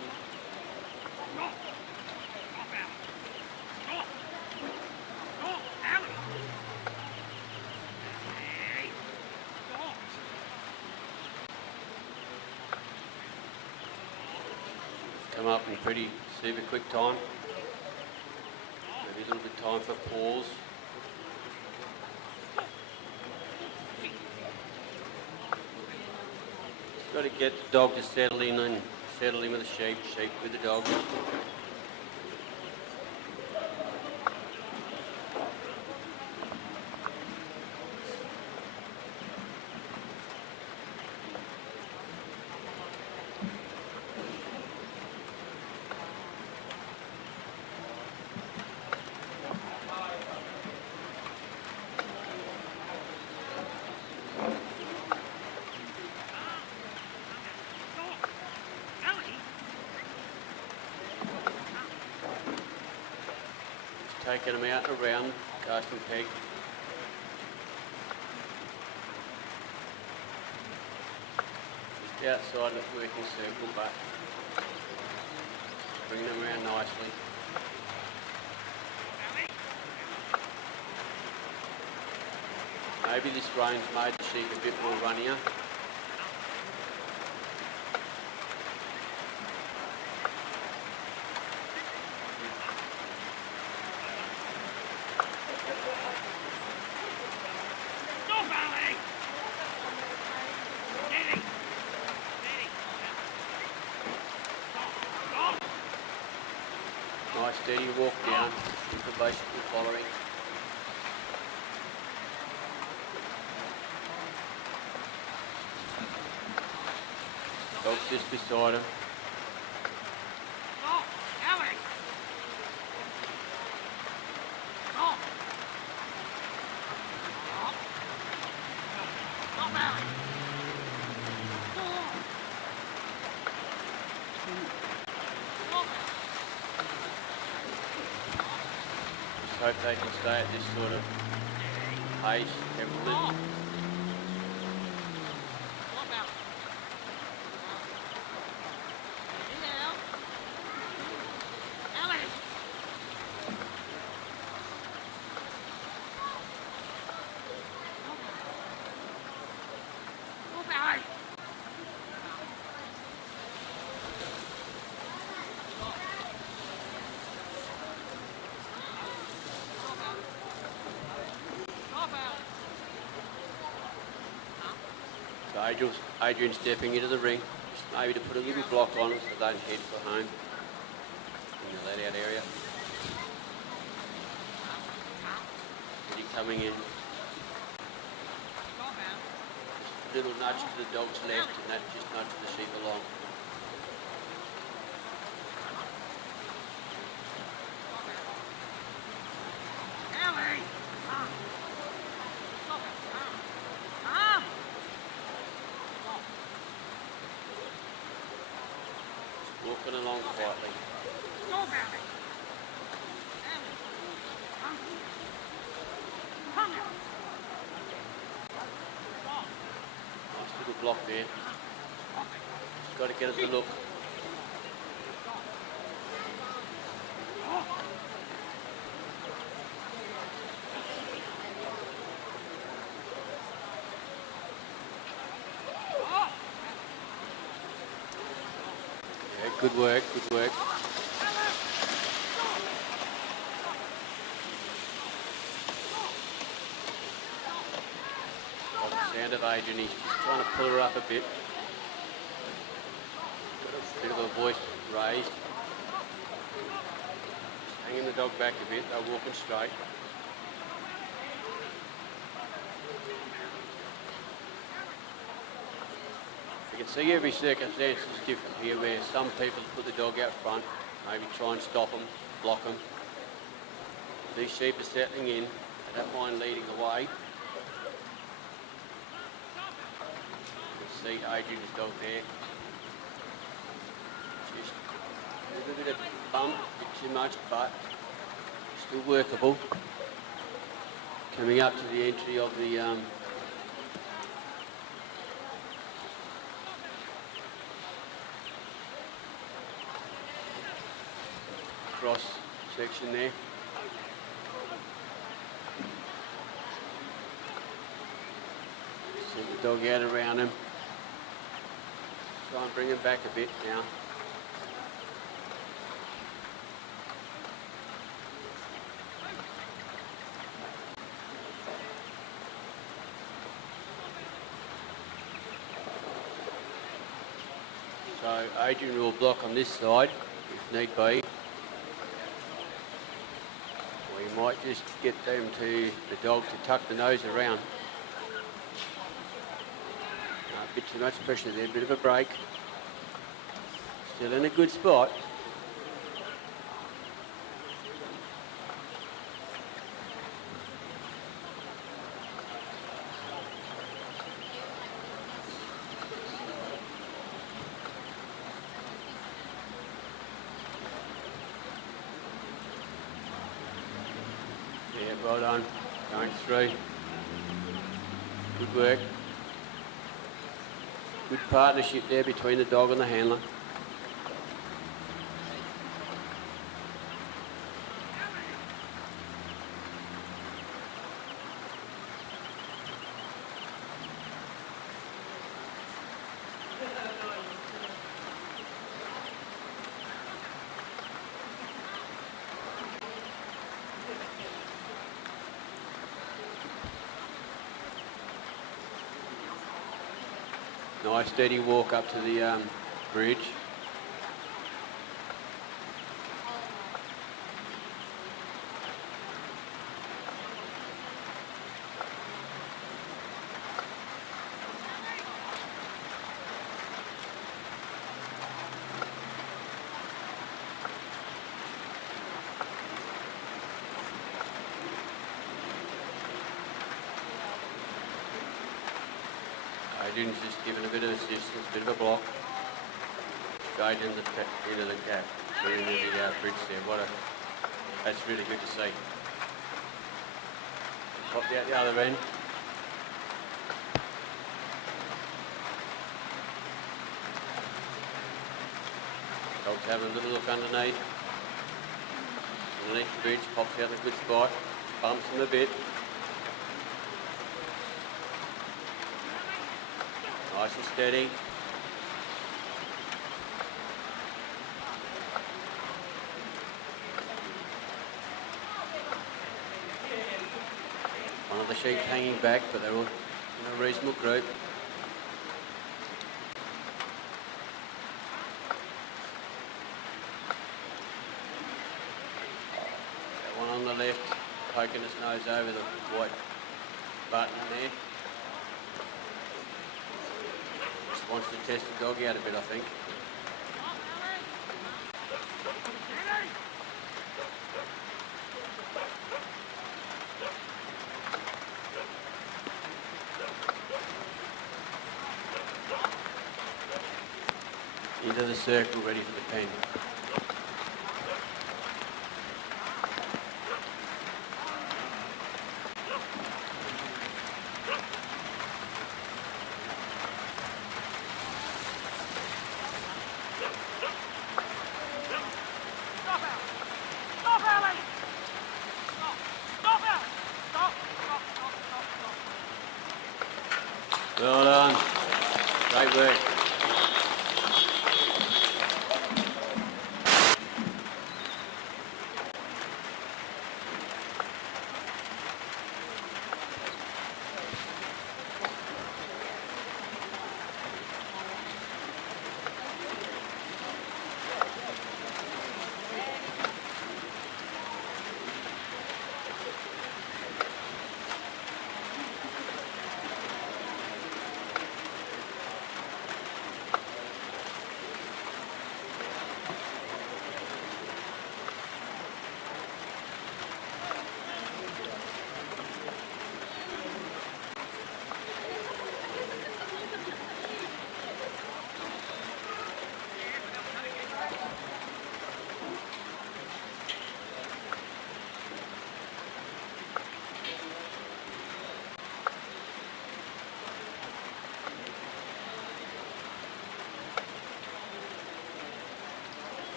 Come up in pretty super quick time. Maybe a little bit of time for pause. Got to get the dog to settle in and settle in with the sheep, sheep with the dog. Taking them out and around, casting peg. Just outside in a working circle, but bring them around nicely. Maybe this rain's made the sheep a bit more runnier. Nice steady walk down, keep the basically following. Dog's just beside him. Hope they can stay at this sort of pace, temperament. So Adrian stepping into the ring, just maybe to put a little block on it so they don't head for home in the let out area. Really coming in. Just a little nudge to the dog's left and that just nudges the sheep along. Walking along quietly. Nice little block there. Just got to get us a look. Good work, good work. By the sound of Adrian, he's just trying to pull her up a bit. Got a bit of a voice raised. Just hanging the dog back a bit, they're walking straight. You can see every circumstance is different here, where some people put the dog out front, maybe try and stop them, block them. These sheep are settling in, they don't mind leading the way. You can see Adrian's dog there. Just a little bit of bump, a bit too much, but still workable. Coming up to the entry of the cross section there. Send the dog out around him. Try and bring him back a bit now. So Adrian will block on this side if need be. We might just get them to the dog to tuck the nose around. A bit too much pressure there, a bit of a break. Still in a good spot. Yeah, well done. Going through. Good work. Good partnership there between the dog and the handler. Nice steady walk up to the bridge. Adrian's just given a bit of assistance, a bit of a block. Straight into the gap, into the bridge there. That's really good to see. Popped out the other end. Dog's having a little look underneath. Underneath the bridge, pops out in a good spot, bumps him a bit. Nice and steady. One of the sheep hanging back, but they're all in a reasonable group. That one on the left, poking his nose over the white button there. Wants to test the dog out a bit, I think. Into the circle, ready for the pen. Well done. Great work.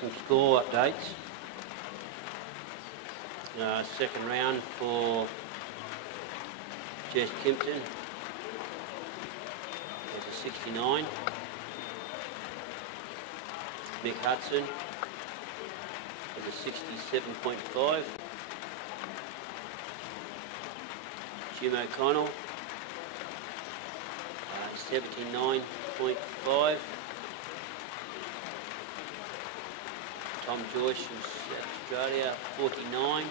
some score updates. Second round for Jess Kimpton was a 69. Mick Hudson was a 67.5. Jim O'Connell, 79.5. Tom Joyce from South Australia, 49.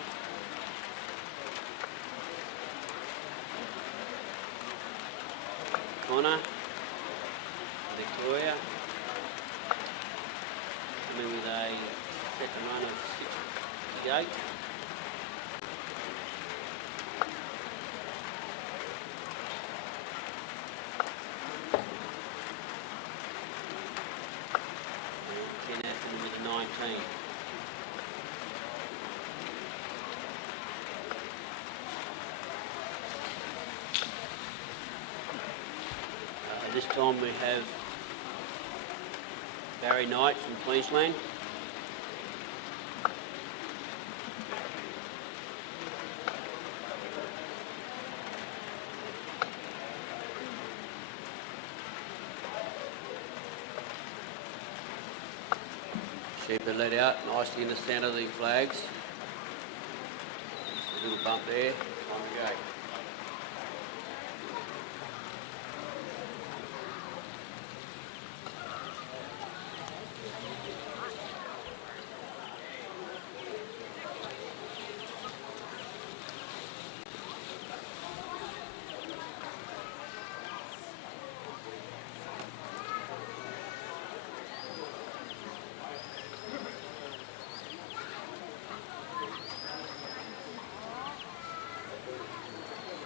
Connor, Victoria, coming with a second run of 68. And Ken Atherton with a 19. This time we have Barry Knight from Queensland. Sheep are let out nicely in the centre of the flags. A little bump there. On we go.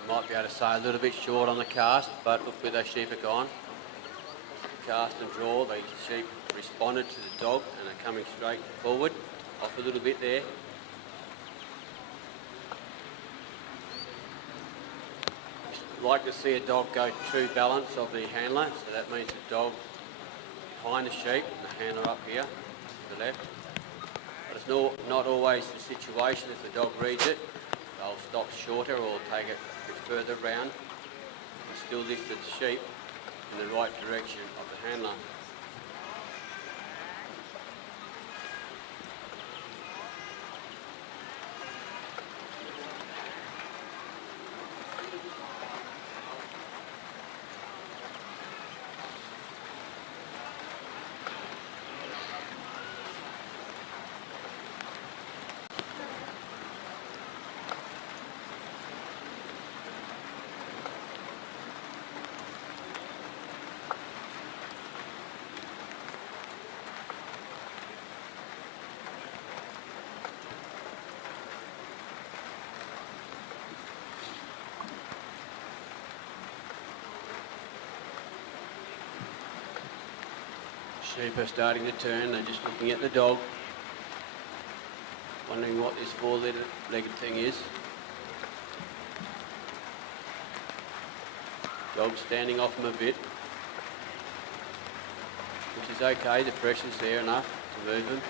Might be able to say a little bit short on the cast, but look where those sheep are gone. Cast and draw, the sheep responded to the dog and are coming straight forward, off a little bit there. Like to see a dog go true balance of the handler, so that means the dog behind the sheep and the handler up here to the left. But it's not always the situation. If the dog reads it, they'll stop shorter or take it a bit further round and still lift the sheep in the right direction of the handler. Sheep are starting to turn, they're just looking at the dog, wondering what this four-legged thing is. Dog's standing off them a bit, which is okay, the pressure's there enough to move them.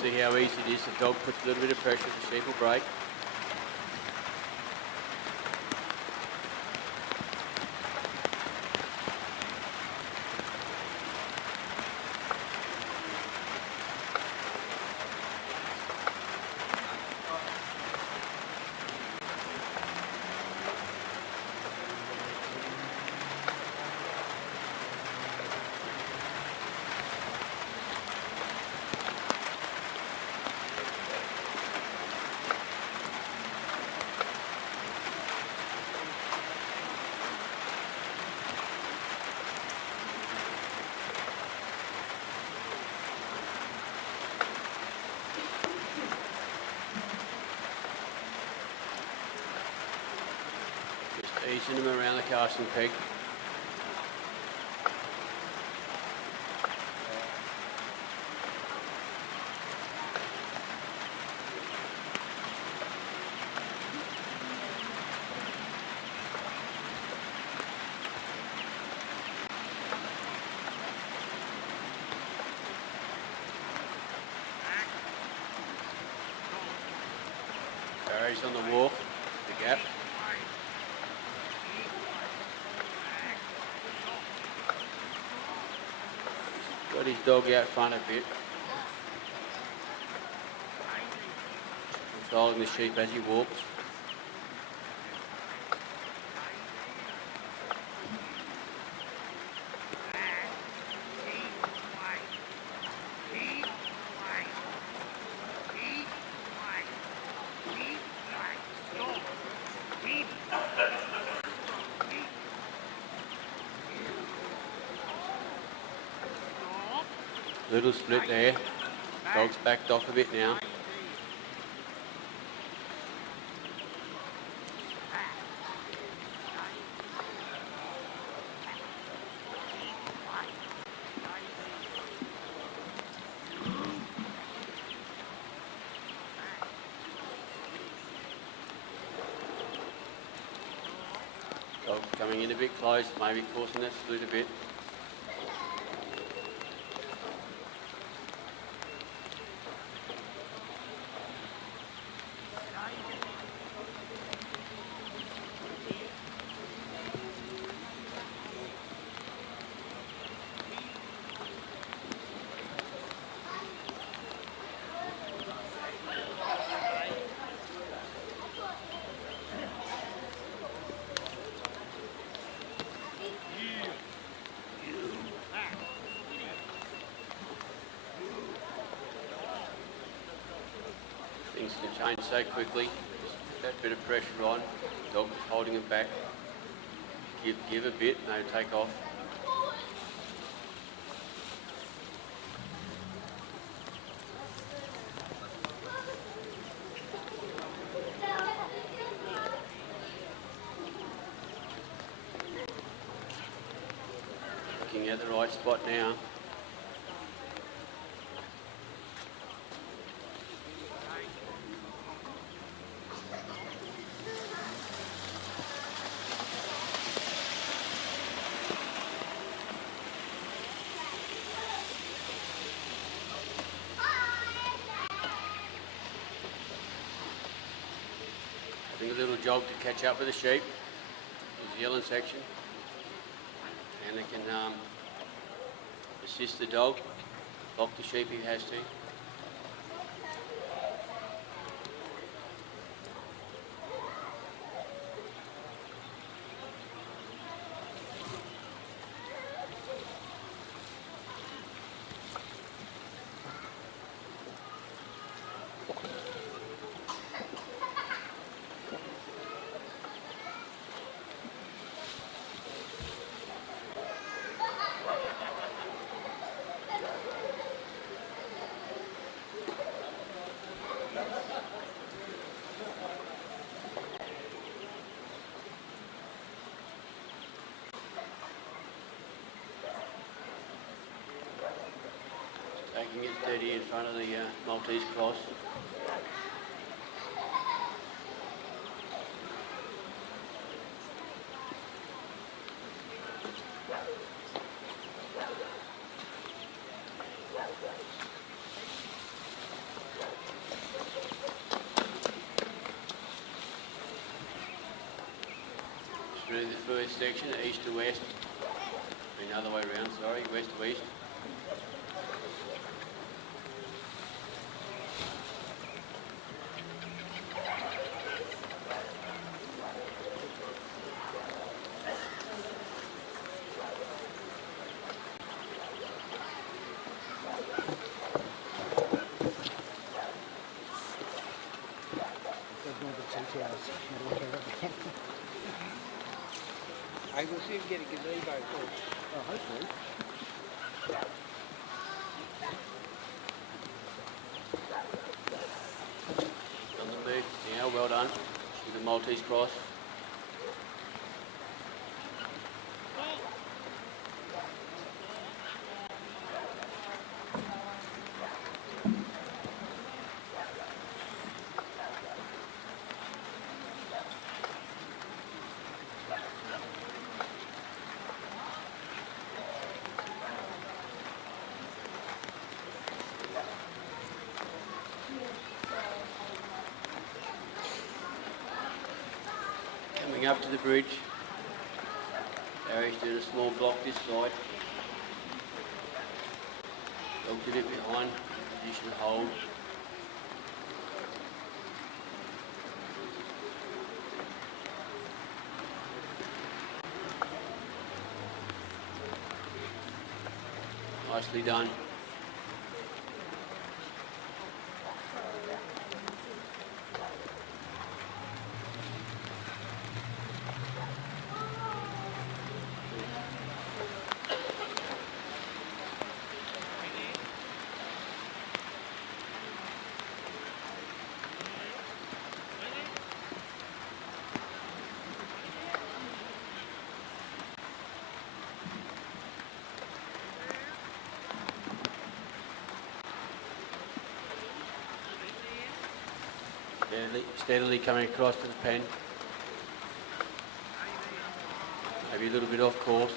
See how easy it is. The dog puts a little bit of pressure, the sheep will break. passing peg. Barry's on the walk, the gap. Got his dog out front a bit. Controlling the sheep as he walks. Little split there. Dog's backed off a bit now. Dog's coming in a bit close, maybe causing that split a bit. Things can change so quickly. Just that bit of pressure on. Dog is holding it back. Give a bit, no take off. Looking at the right spot now. A little jog to catch up with the sheep, New Zealand section, and they can assist the dog, lock the sheep if he has to. Taking it steady in front of the Maltese Cross. Through the first section, east to west. The other way around, sorry, west to east. I will see him get a gazebo first. Oh, hopefully. On the move now, well done. With the Maltese Cross. Heading up to the bridge. Barry's doing a small block this side. Dogs a bit behind, position hold. Nicely done. Steadily coming across to the pen. Maybe a little bit off course.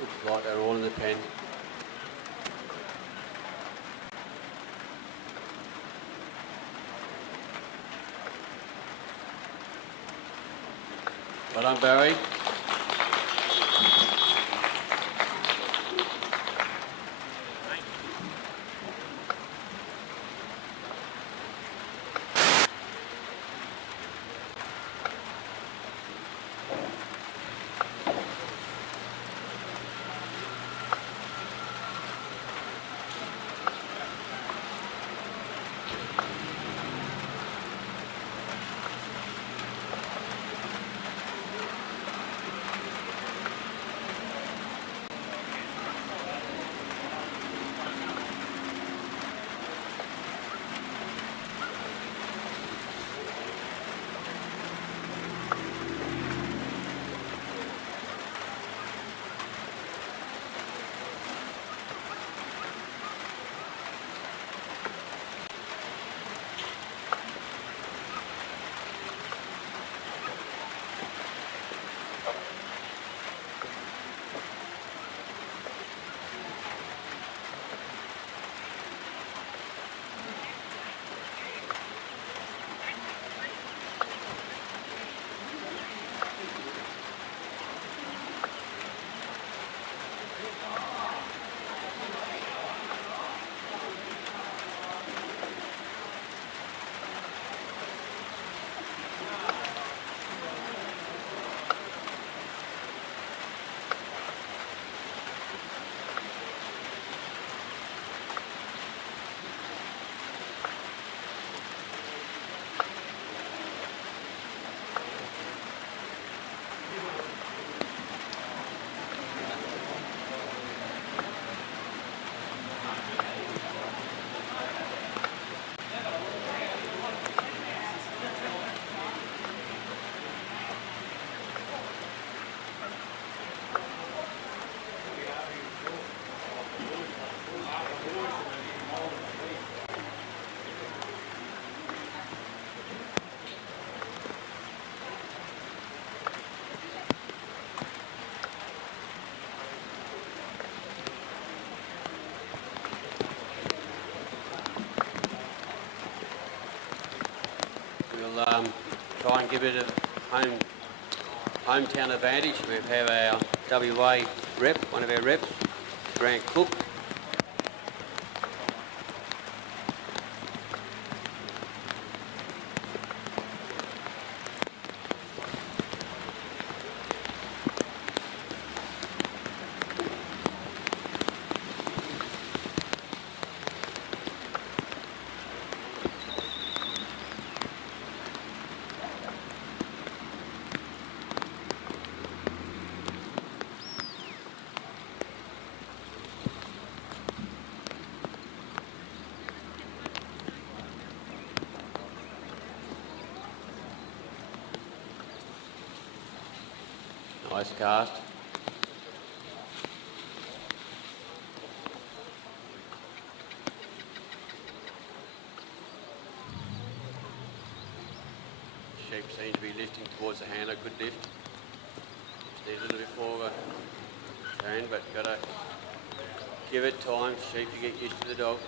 Looks like they're all in the pen. Well done, Barry. Try and give it a hometown advantage. We have our WA rep, one of our reps, Grant Cook. Nice cast. Sheep seems to be lifting towards the handler, good lift. Needs a little bit more of a turn, but got to give it time, sheep, to get used to the dog.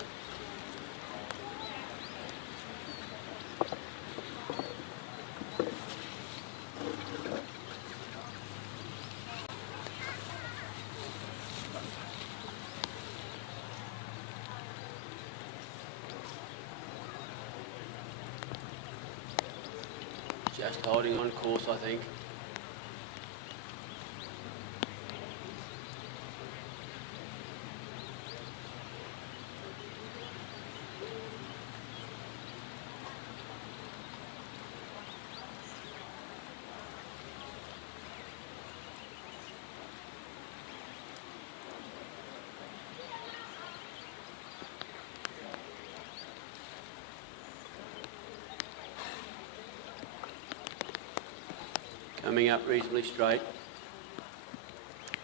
Just holding on course, I think. Coming up reasonably straight.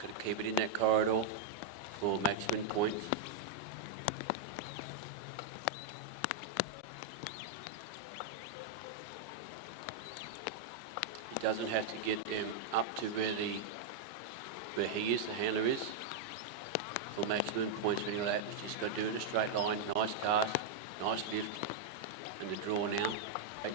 Got to keep it in that corridor for maximum points. He doesn't have to get them up to where he is, the handler is, for maximum points or anything like that. He's just got to do it in a straight line. Nice cast, nice lift, and the draw now. Okay.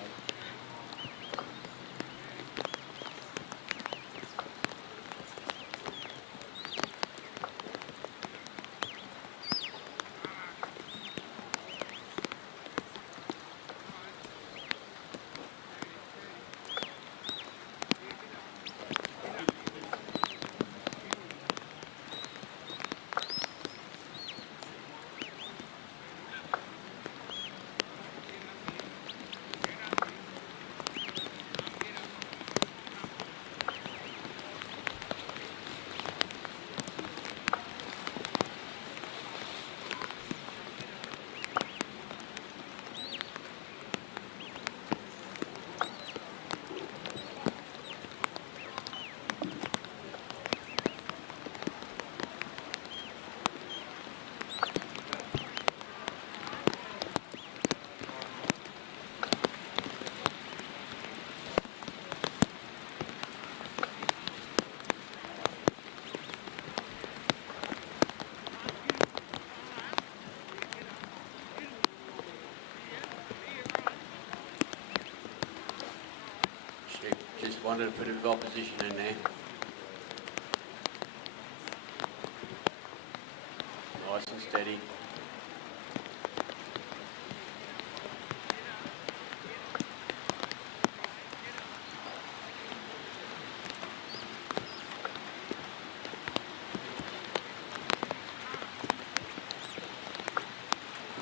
Just wanted to put a bit of opposition in there. Nice and steady.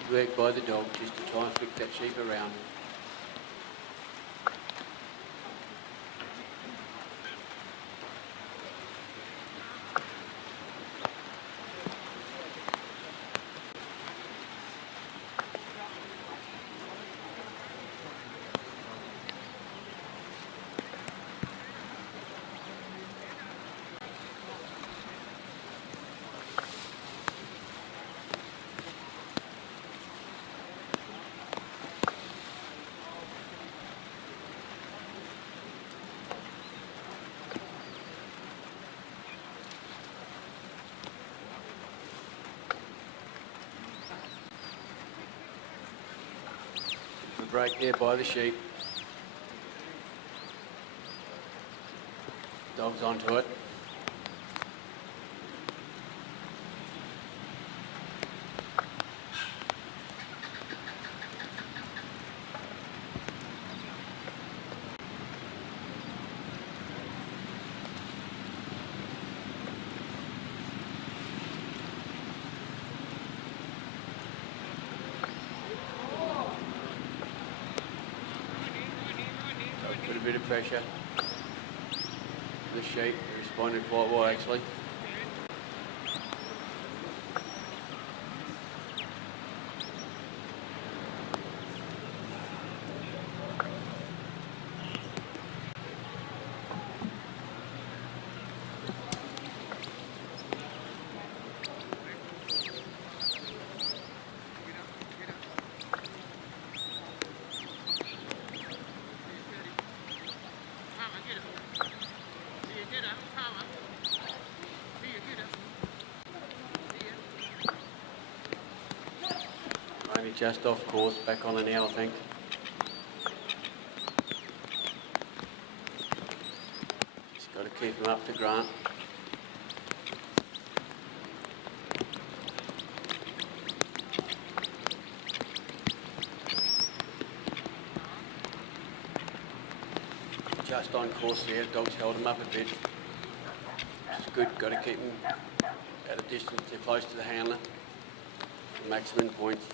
Good work by the dog just to try and flick that sheep around. Break there by the sheep. Dog's onto it. Put a bit of pressure. The sheep responded quite well actually. just off course, back on the now, I think. Just got to keep him up to Grant. Just on course there, dog's held him up a bit. Which is good, got to keep him at a distance, they're close to the handler. Maximum points.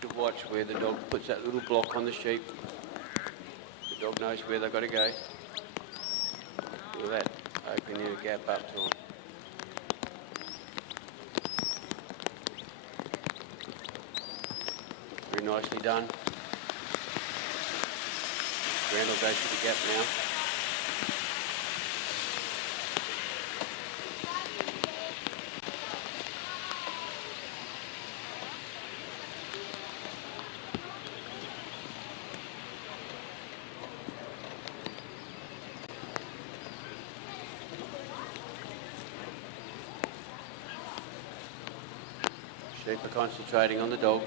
To watch where the dog puts that little block on the sheep. The dog knows where they've got to go. Look at that, opening a gap up to them. Very nicely done. Grant will go through the gap now. Sheep are concentrating on the dog.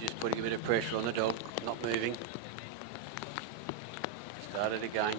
Just putting a bit of pressure on the dog, not moving. Started again.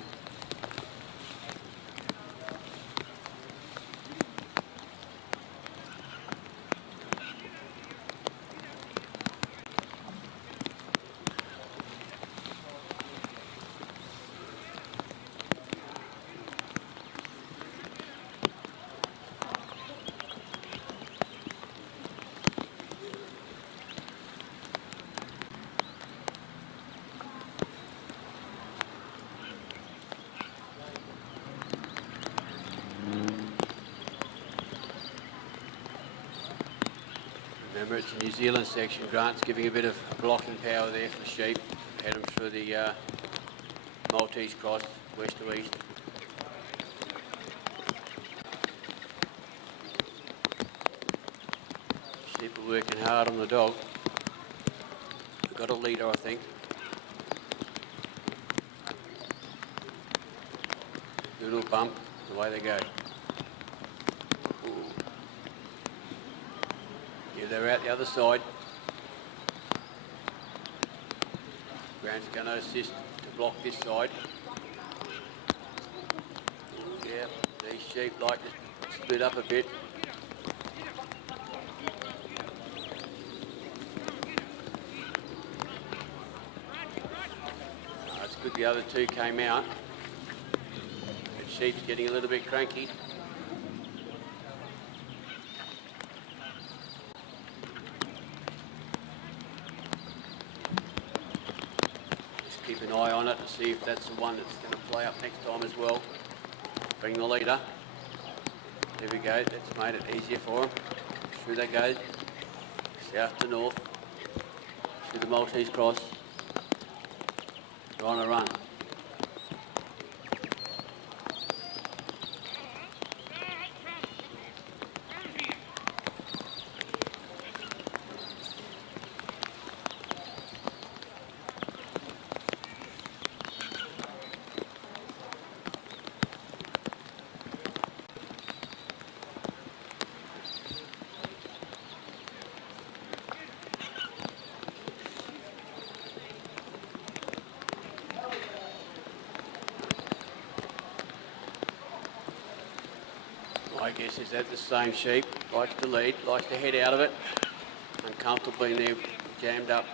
Remember, it's a New Zealand section. Grant's giving a bit of blocking power there for the sheep. Head them through the Maltese cross, west to east. Sheep are working hard on the dog. We've got a leader, I think. Little bump, away they go. They're out the other side. Grant's going to assist to block this side. Yeah, these sheep like to split up a bit. It's good the other two came out. But sheep's getting a little bit cranky. eye on it to see if that's the one that's going to play up next time as well. Being the leader. There we go, that's made it easier for him. Through that goes. South to north. Through the Maltese cross. They're on a run. I guess is that the same sheep, likes to lead, likes to head out of it, uncomfortably in there, jammed up.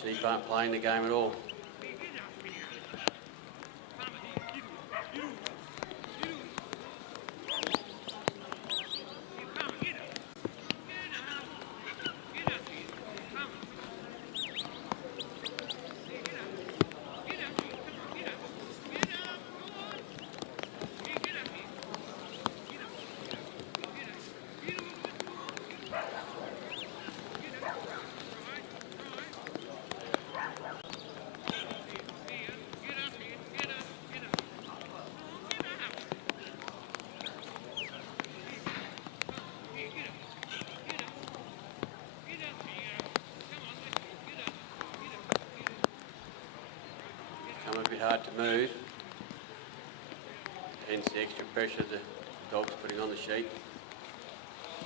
Sheep aren't playing the game at all. A bit hard to move, hence the extra pressure the dog's putting on the sheep,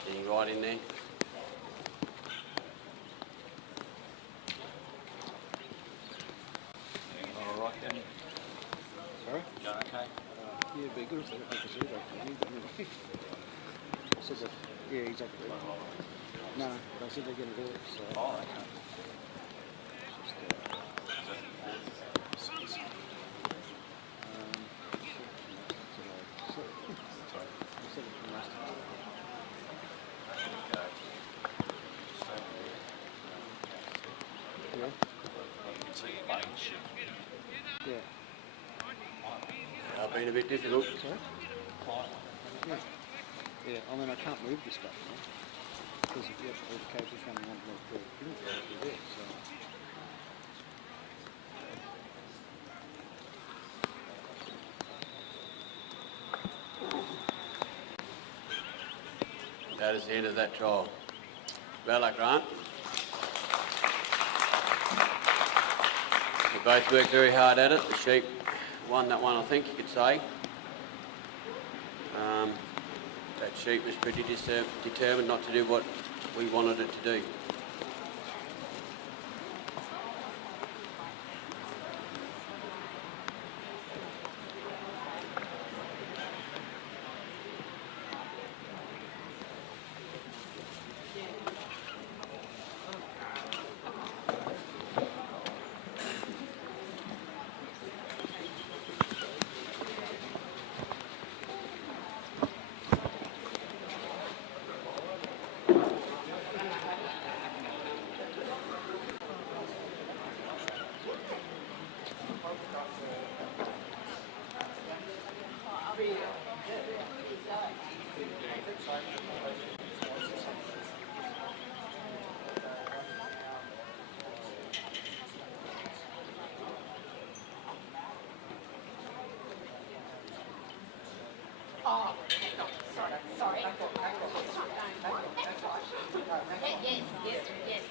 getting right in there. All right then. Sorry? Going okay? Yeah, be good if they take a zero for me, but anyway. Said that, yeah, exactly. No, they said they're going to do it, so. Oh, okay. Been a bit difficult. Sorry? Yeah. Yeah, I mean, I can't move this stuff, you know, because all the coaches running on the field are there, so. That is the end of that trial. Well luck, Grant. They both worked very hard at it. The sheep won that one, I think you could say. That sheep was pretty determined not to do what we wanted it to do. Oh, sorry, sorry. Yes, yes, yes.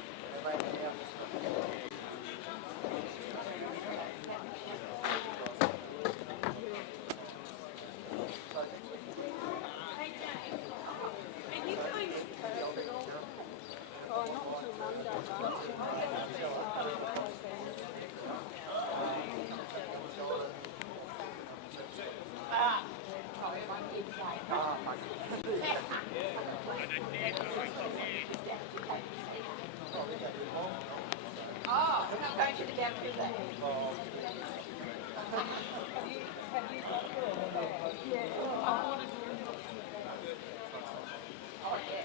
Oh, I'm going to the down to that. Have you got it? Yeah. Oh, yeah.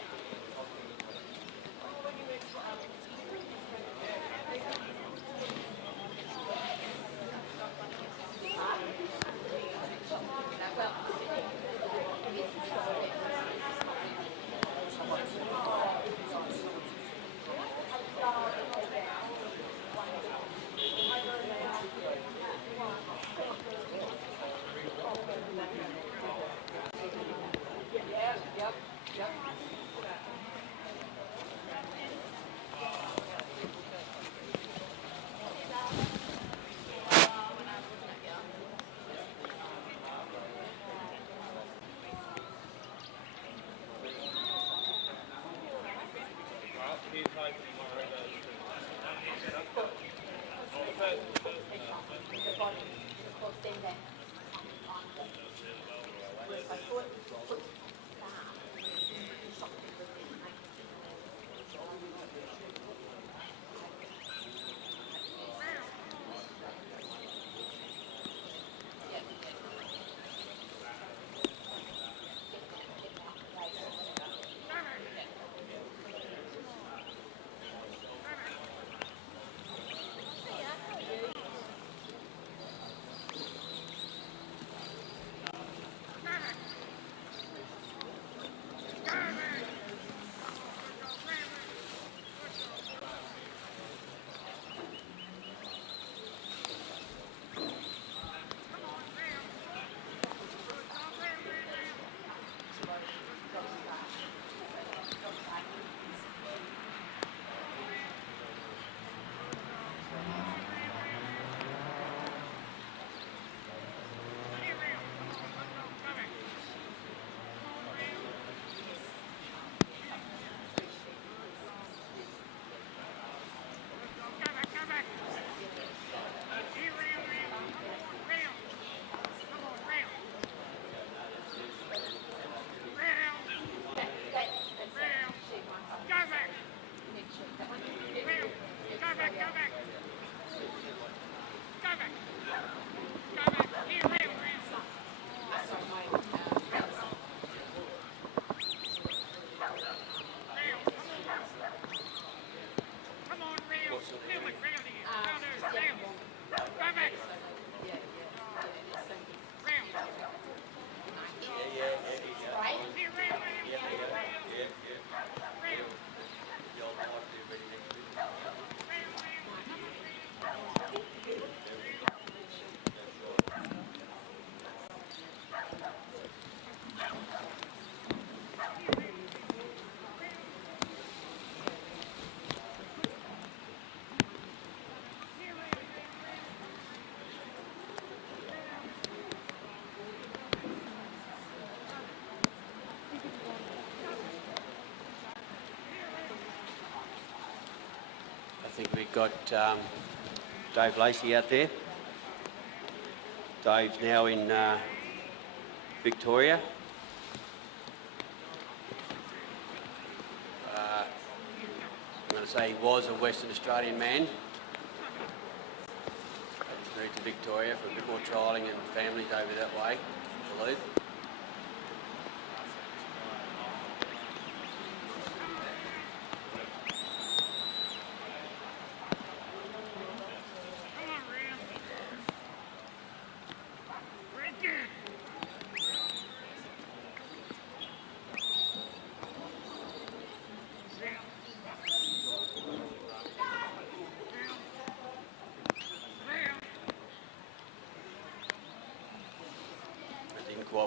I think we've got Dave Lacy out there. Dave's now in Victoria. I'm going to say he was a Western Australian man. He's moved to Victoria for a bit more trialling and families over that way, I believe.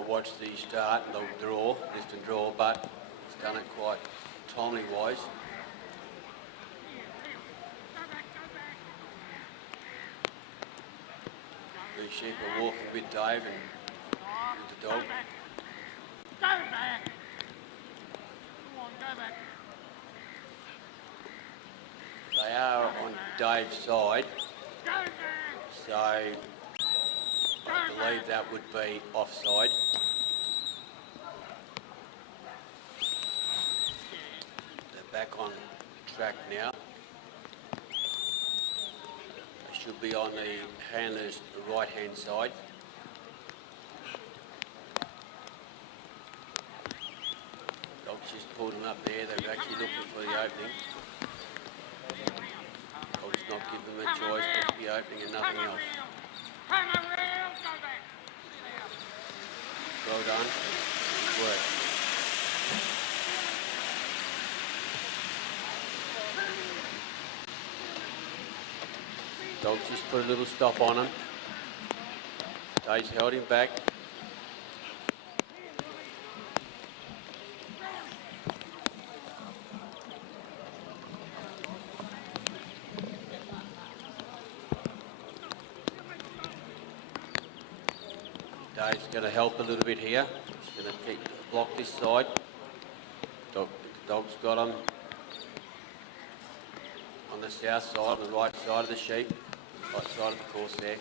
watch the start and the draw, lift and draw, but he's done it quite timely wise. The sheep are walking with Dave and with the dog. They are on Dave's side, so I believe that would be offside. They're back on track now. They should be on the handler's right-hand side. Dog's just pulled them up there. They're actually looking for the opening. I'll just not give them a choice but the opening and nothing else. Well done. Good work. Dog's just put a little stop on him. Dave's held him back. Dave's going to help a little bit here. He's going to block this side. Dog's got him on the south side, on the right side of the sheep, right side of the course there.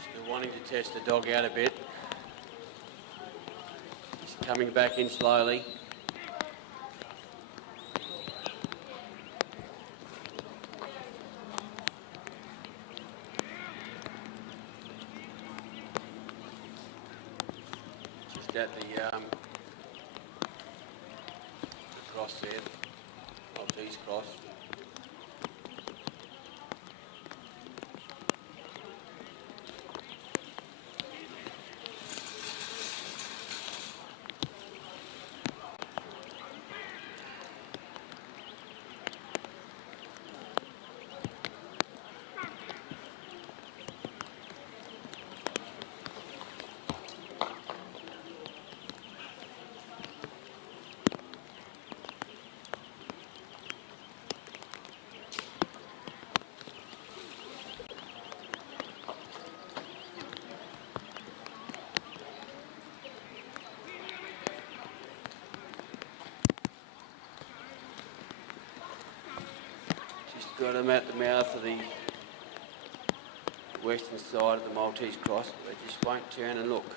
Still wanting to test the dog out a bit. Coming back in slowly. Just at the cross there, Maltese cross. Got them at the mouth of the western side of the Maltese cross. They just won't turn and look.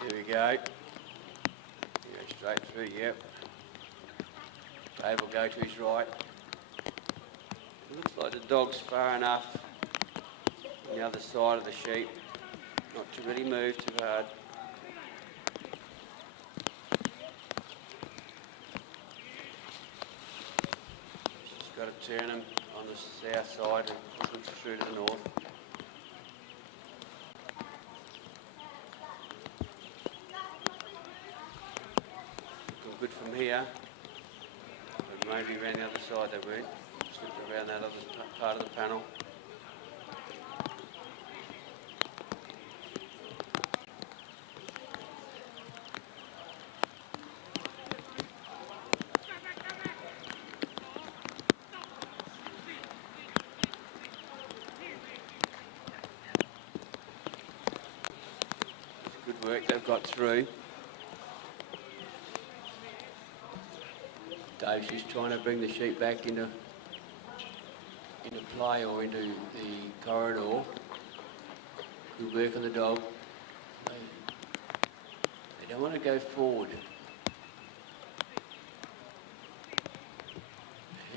There we go. Go straight through, yep. Dave will go to his right. It looks like the dog's far enough on the other side of the sheep. Not to really move too hard. Just got to turn him on the south side and push through to the north. Looking good from here. But maybe around the other side they weren't. Slipped around that other part of the panel. Work they've got through. Dave's just trying to bring the sheep back into play or into the corridor. Good work on the dog. They don't want to go forward.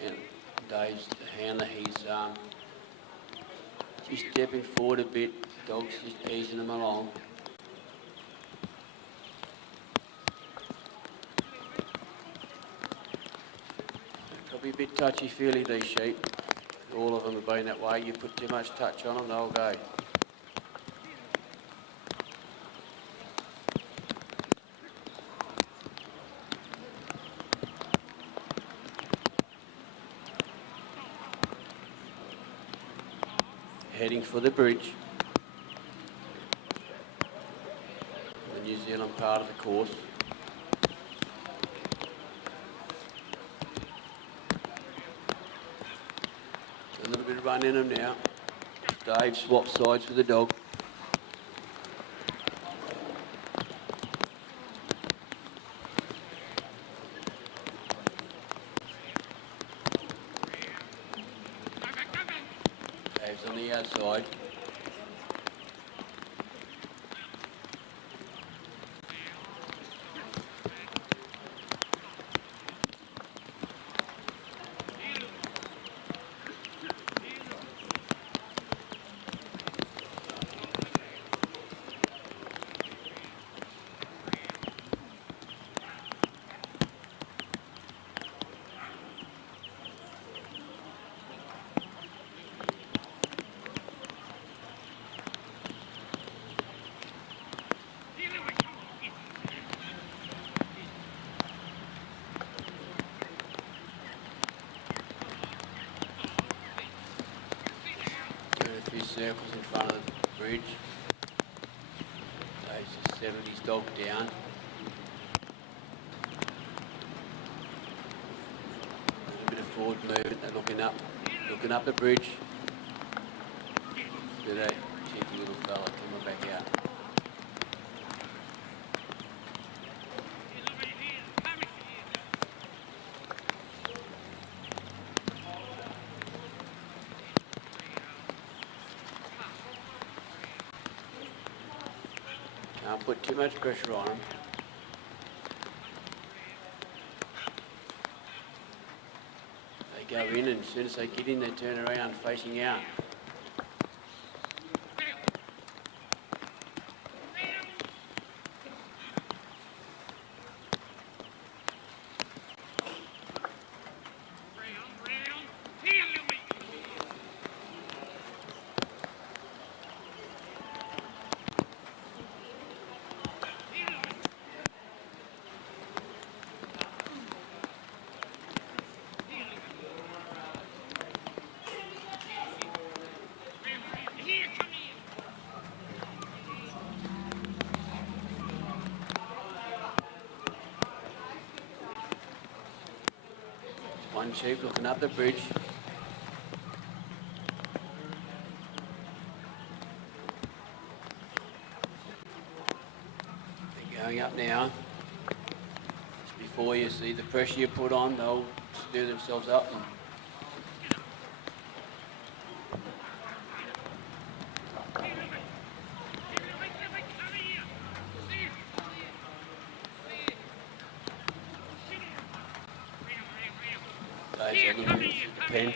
And Dave's the handler, he's just stepping forward a bit. The dog's just easing them along. be a bit touchy-feely, these sheep. All of them have been that way. You put too much touch on them, they'll go. Heading for the bridge. The New Zealand part of the course. A little bit of run in them now. Dave swaps sides with the dog. Dave's on the outside. Circles in front of the bridge. Dave's just 70's dog down. A little bit of forward movement. They're looking up the bridge. Look at that cheeky little fella coming back out. Can't put too much pressure on them. They go in, and as soon as they get in, they turn around facing out. One sheep looking up the bridge. They're going up now. Just before you see the pressure you put on, they'll stir themselves up. And pen.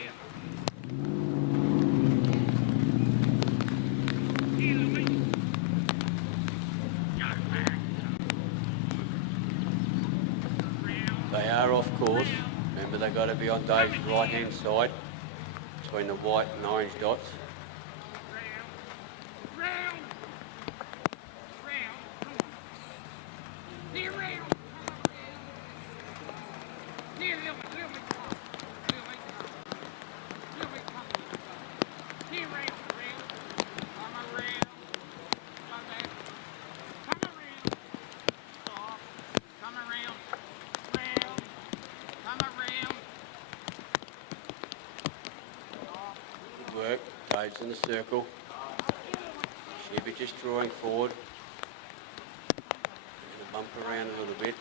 They are off course. Remember, they've got to be on Dave's right hand side between the white and orange dots. Work, Dave's in the circle. She'll just drawing forward. Gonna bump around a little bit.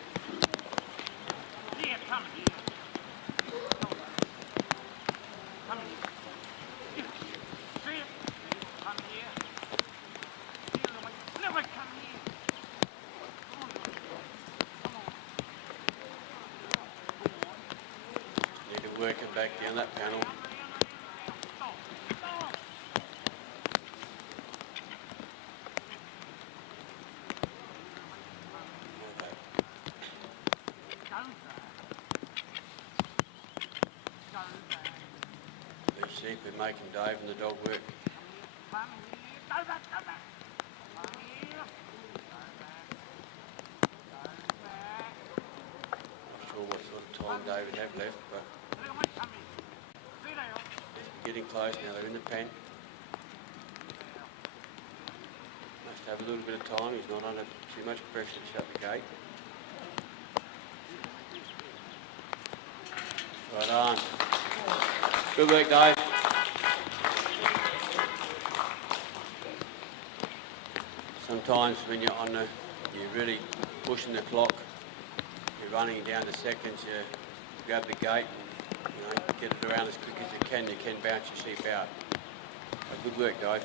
Need to work it back down that panel. We're making Dave and the dog work. Not sure what sort of time David have left, but getting close now. They're in the pen. Must have a little bit of time. He's not under too much pressure to shut the gate. Right on. Good work, Dave. Sometimes when you're you're really pushing the clock, you're running down the seconds, you grab the gate and get it around as quick as you can bounce your sheep out. So good work, Dave.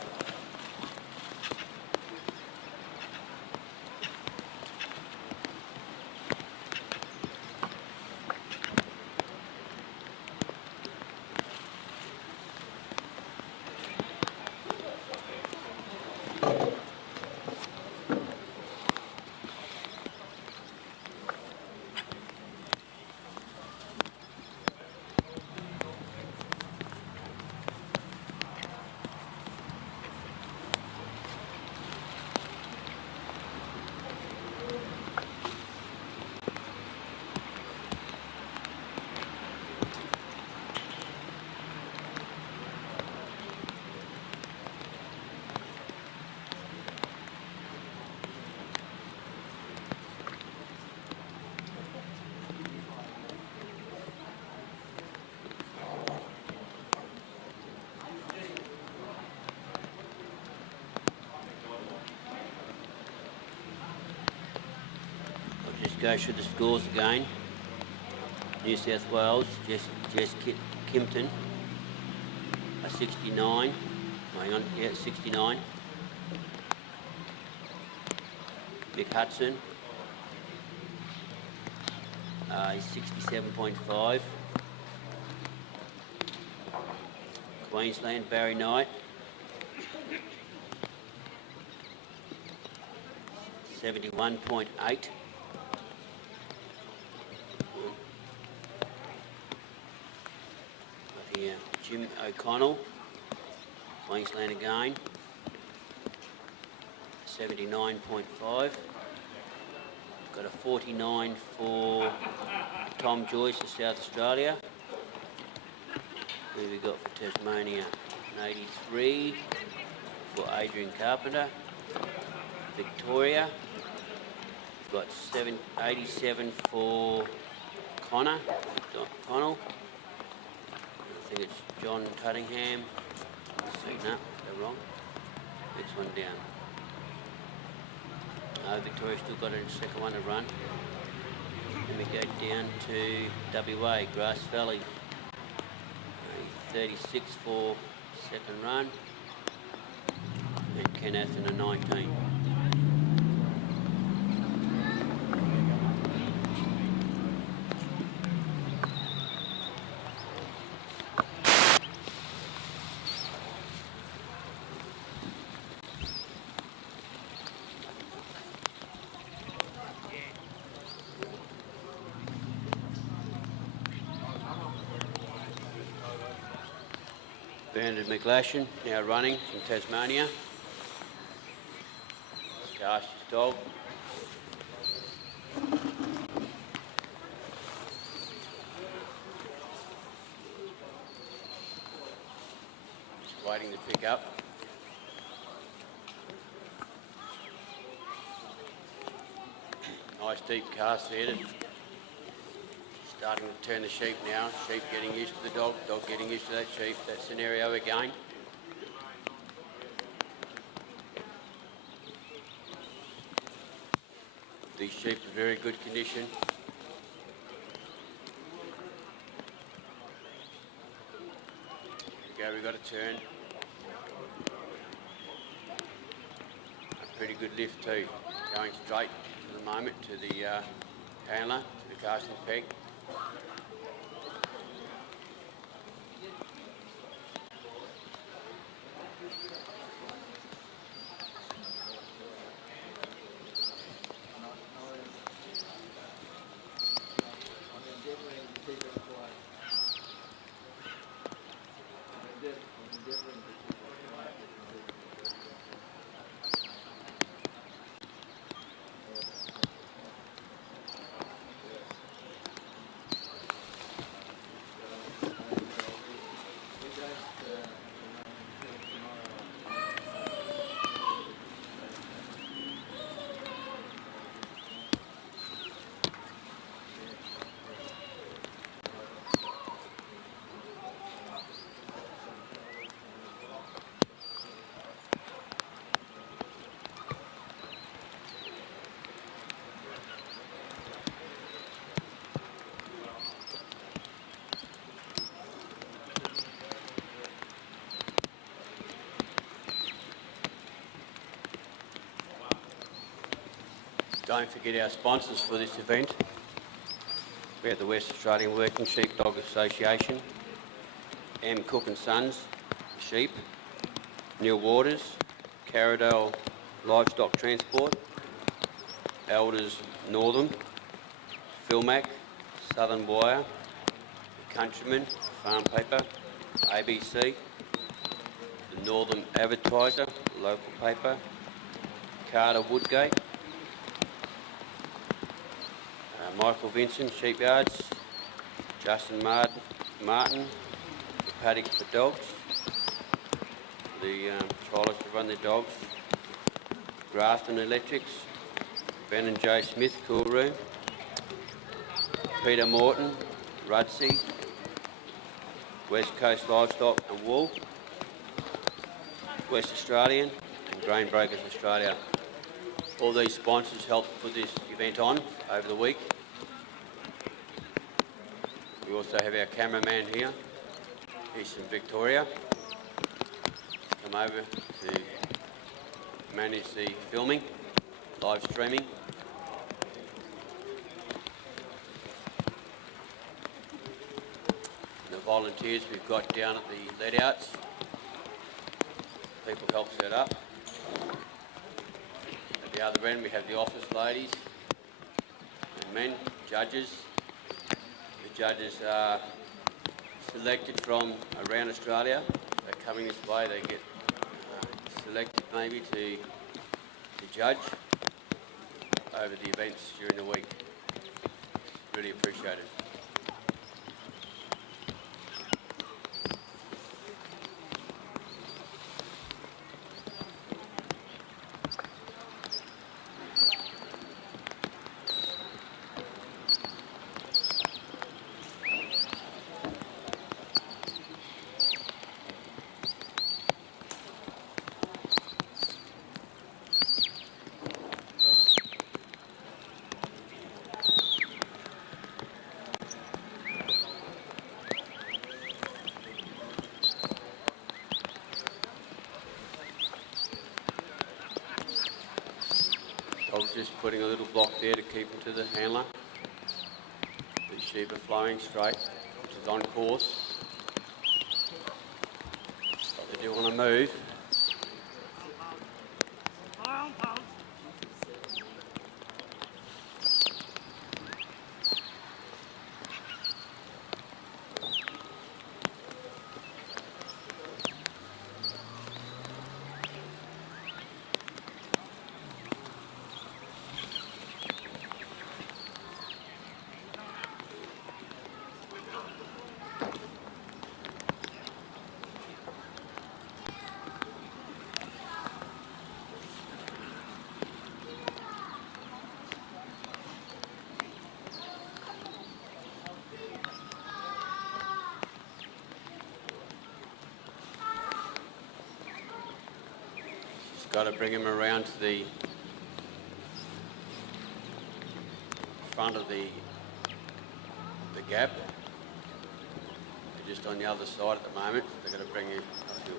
Just go through the scores again. New South Wales, Jess Kimpton, 69. Hang on, yeah, 69. Mick Hudson, he's 67.5. Queensland, Barry Knight, 71.8. Here, Jim O'Connell, Queensland again, 79.5. Got a 49 for Tom Joyce of South Australia. Who we got for Tasmania? An 83 for Adrian Carpenter. Victoria. We've got 87 for Connell. I think it's John Cunningham. Let's see, no, they're wrong. Next one down. Victoria's still got a second one to run. Then we go down to WA, Grass Valley. 36 for second run. And Kenneth in a 19. Banded McLashan, now running from Tasmania. Gosh, his dog. Just waiting to pick up. Nice deep cast headed. Starting to turn the sheep now. Sheep getting used to the dog, dog getting used to that sheep. That scenario again. These sheep are very good condition. Here we go, we've got a turn. A pretty good lift too. Going straight for the moment to the handler, to the casting peg. Don't forget our sponsors for this event. We have the West Australian Working Sheepdog Association, M. Cook and Sons, Sheep, Neil Waters, Carradale Livestock Transport, Elders Northern, Philmac, Southern Wire, Countryman, Farm Paper, ABC, the Northern Advertiser, local paper, Carter Woodgate, Michael Vincent, Sheepyards, Justin Martin, the Paddock for Dogs, the trialists to run their dogs, Grafton Electrics, Ben and Jay Smith, Cool Room, Peter Morton, Rudsey, West Coast Livestock and Wool, West Australian and Grain Brokers Australia. All these sponsors helped put this event on over the week. We also have our cameraman here. He's from Victoria. He's come over to manage the filming, live streaming. And the volunteers we've got down at the let-outs. People help set up. At the other end we have the office ladies and men, judges. The judges are selected from around Australia. They're coming this way, they get selected maybe to judge over the events during the week. Really appreciate it. Just putting a little block there to keep them to the handler. The sheep are flowing straight, which is on course. But they do want to move. Got to bring him around to the front of the gap. They're just on the other side at the moment. They're going to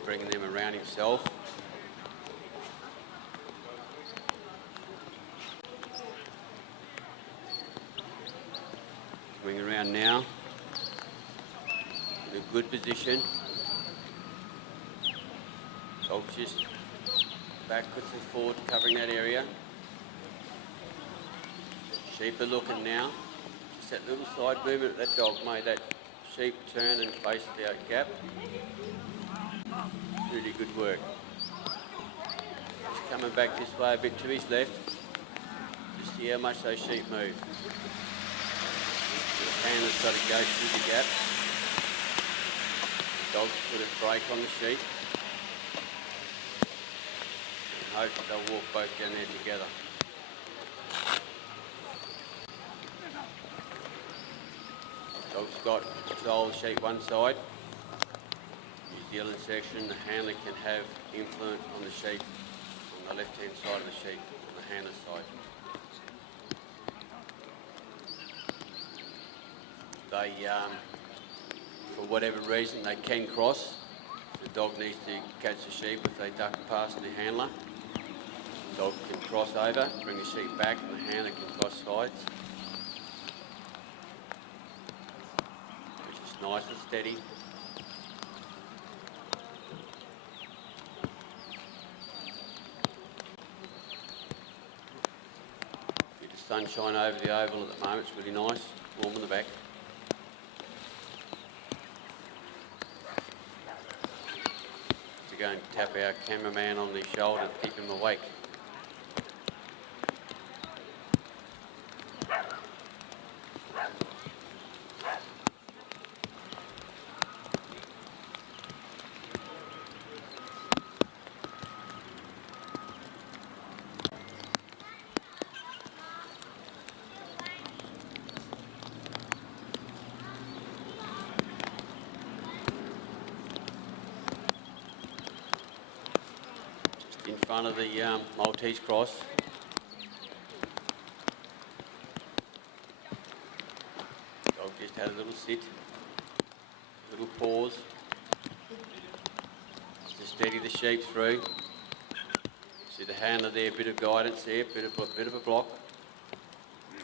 bring them around himself. Coming around now in a good position. So just backwards and forward, covering that area. Sheep are looking now. Just that little side movement that dog made that sheep turn and face the out gap. Really good work. Just coming back this way a bit to his left. Just see how much those sheep move. The handler's got to go through the gap. The dog's put a brake on the sheep. Hopefully they'll walk both down there together. Dog's got control of the sheep one side. New Zealand section, the handler can have influence on the sheep on the left-hand side of the sheep, on the handler's side. They, for whatever reason, they can cross. The dog needs to catch the sheep if they duck past the handler. The Dog can cross over, bring the sheep back, and the handler can cross sides. Which is nice and steady. Bit of sunshine over the oval at the moment, it's really nice, warm in the back. To go and tap our cameraman on the shoulder to keep him awake. In front of the Maltese cross. Dog just had a little sit, little pause, just to steady the sheep through. See the handler there, a bit of guidance there, bit of a block.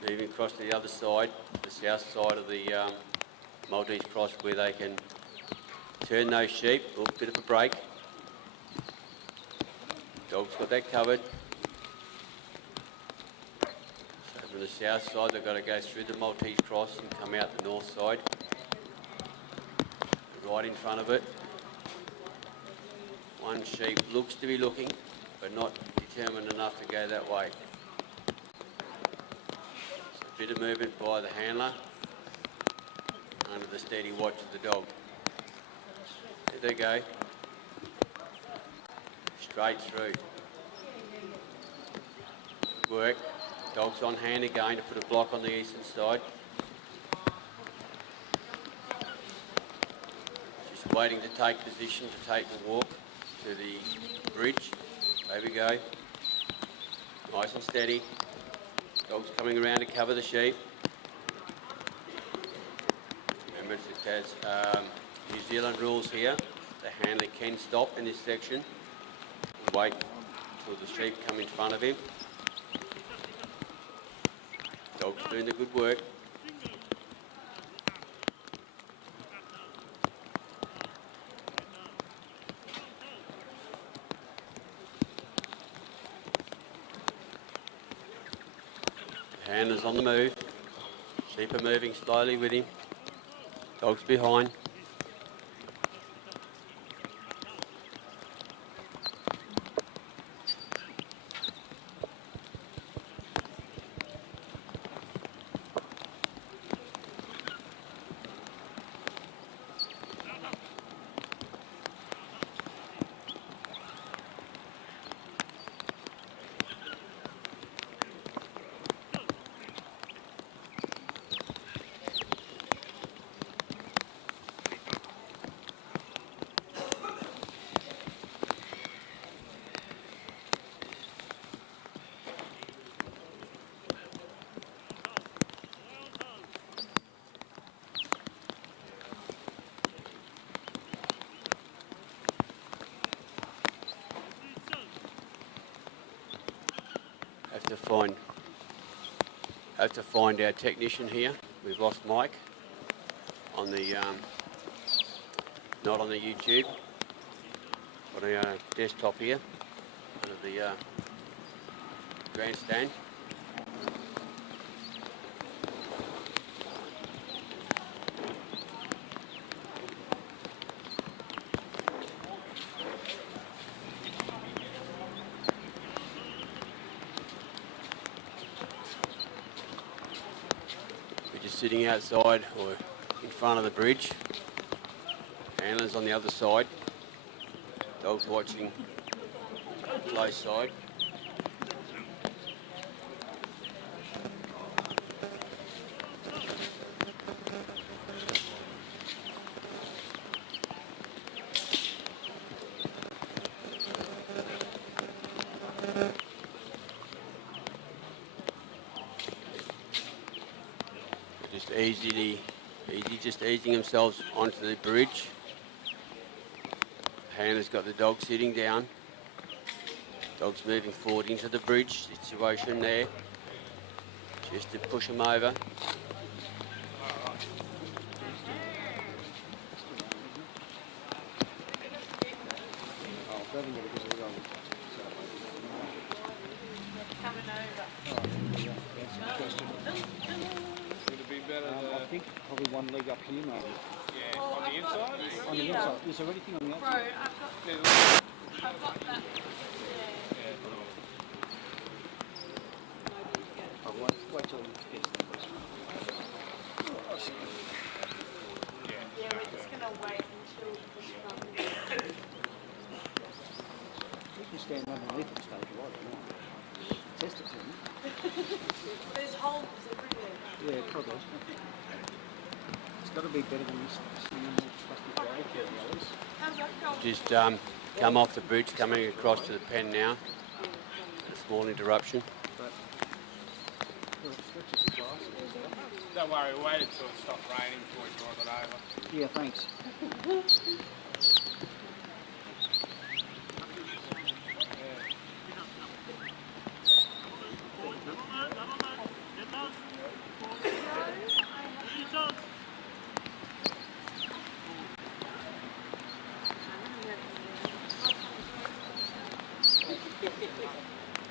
Moving across to the other side, the south side of the Maltese cross, where they can turn those sheep. A bit of a break. Dog's got that covered. So from the south side, they've got to go through the Maltese cross and come out the north side. Right in front of it. One sheep looks to be looking, but not determined enough to go that way. So a bit of movement by the handler under the steady watch of the dog. There they go. Straight through. Work. Dog's on hand again to put a block on the eastern side. Just waiting to take position to take the walk to the bridge. There we go. Nice and steady. Dog's coming around to cover the sheep. Remember, it's New Zealand rules here. The handler can stop in this section. Wait until the sheep come in front of him. Dog's doing the good work. The handler's on the move. Sheep are moving slowly with him. Dog's behind. Have to find our technician here. We've lost Mike on the not on the YouTube, but on our desktop here under the grandstand. Sitting outside or in front of the bridge. Handler's on the other side. Dog's watching close side. Just easing themselves onto the bridge. Handler's got the dog sitting down. Dog's moving forward into the bridge situation there. Just to push him over. I think probably one leg up here, maybe. Yeah, on the inside? On the inside. Is there anything on the outside? Bro, I've got that. I'll wait till he gets the first one. Yeah, we're just going to wait until this one. You can stand underneath and stay right now. Test it for me. There's holes everywhere. Yeah, probably. It's got to be better than this plastic bag here, Alice. How's that going? Just come off the bridge, coming across to the pen now. A small interruption. But well, it stretches the glass and stuff. Don't worry, we'll wait until it stops raining before we drive it over. Yeah, thanks.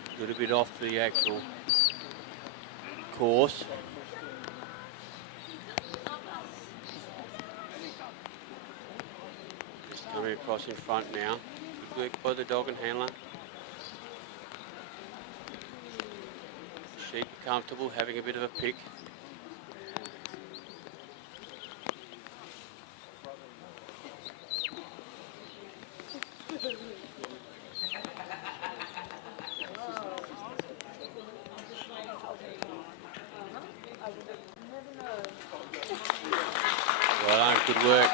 A little bit off the actual course. Just coming across in front now. Good work by the dog and handler. Sheep comfortable, having a bit of a pick. Well done, good work.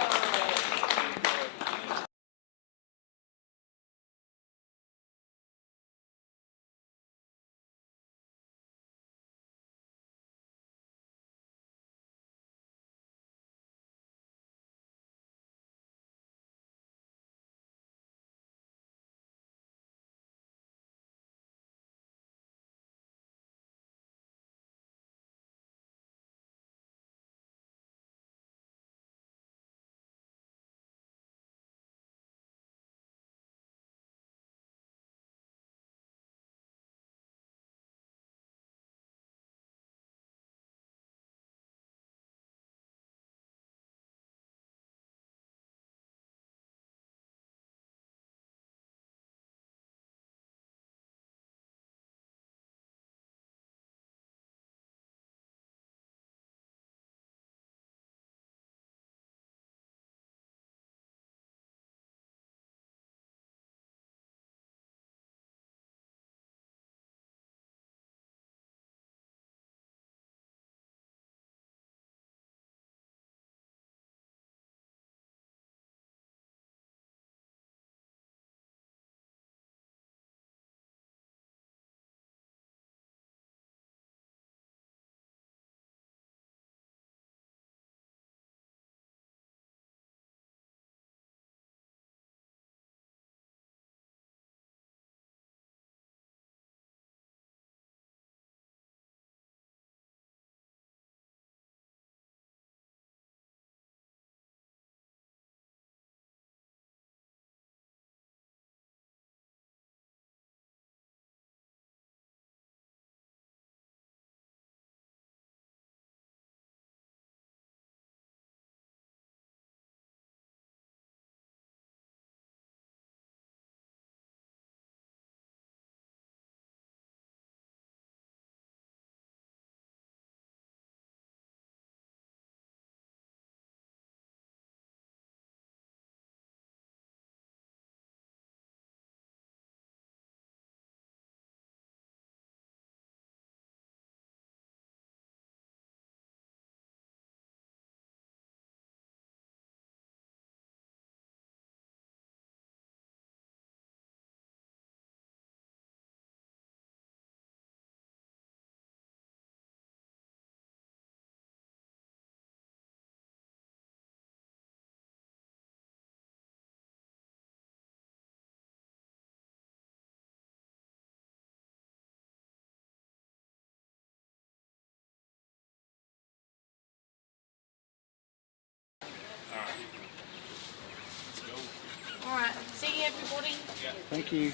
you.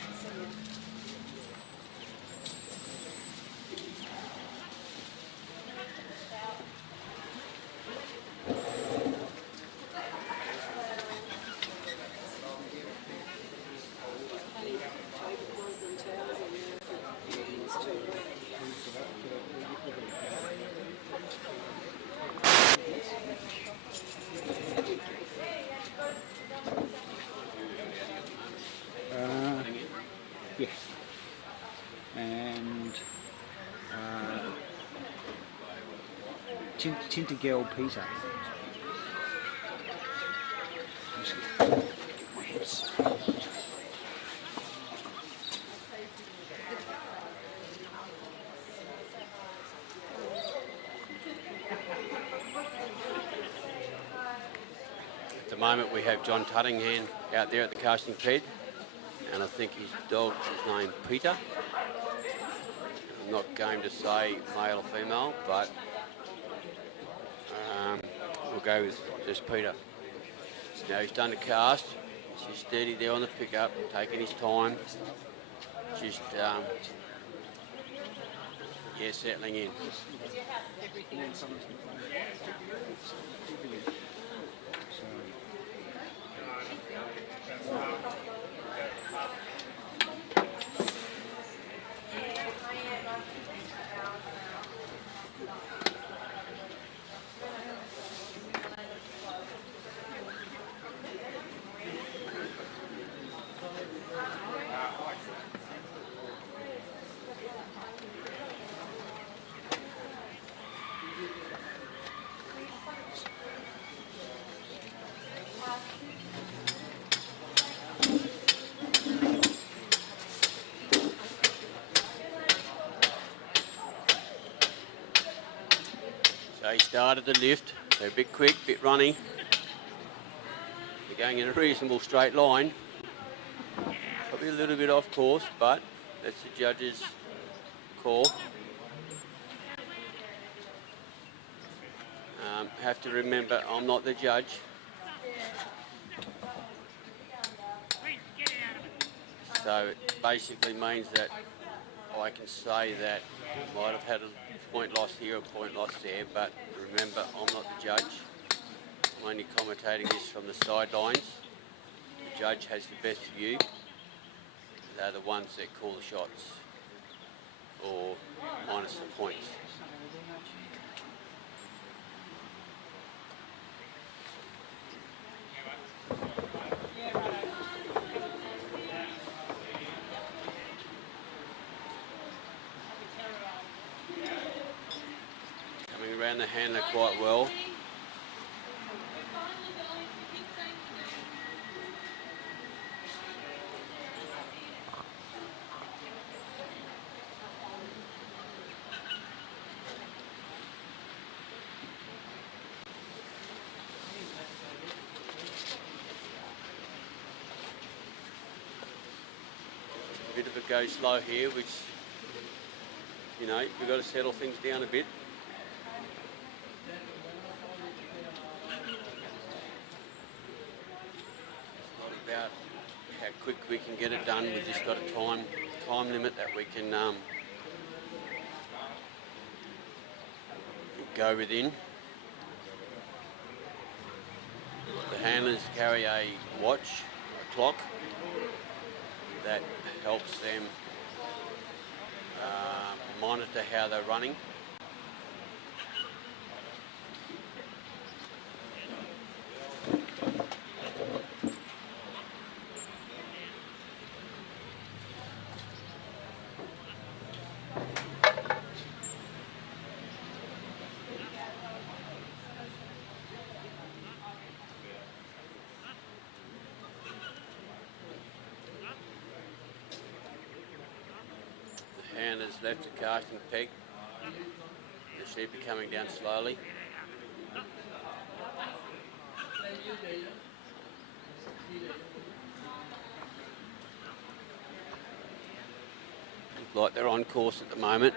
Yeah. And Tintigel Peter. At the moment we have John Cunningham out there at the casting ped, and I think his dog is named Peter. I'm not going to say male or female, but we'll go with just Peter. Now he's done the cast, he's steady there on the pickup, taking his time, just settling in. So he started the lift, so a bit quick, bit runny. They're going in a reasonable straight line. Probably a little bit off course, but that's the judge's call. Have to remember, I'm not the judge. So it basically means that I can say that I might have had a point loss here, a point loss there, but remember, I'm not the judge. I'm only commentating this from the sidelines. The judge has the best view. They're the ones that call the shots or minus the points. Coming around the handler quite well. Bit of a go slow here, which, you know, we've got to settle things down a bit. It's not about how quick we can get it done. We've just got a time limit that we can go within. The handlers carry a watch, a clock, that helps them monitor how they're running. Hand has left the casting peg. The sheep are coming down slowly. Look like they're on course at the moment.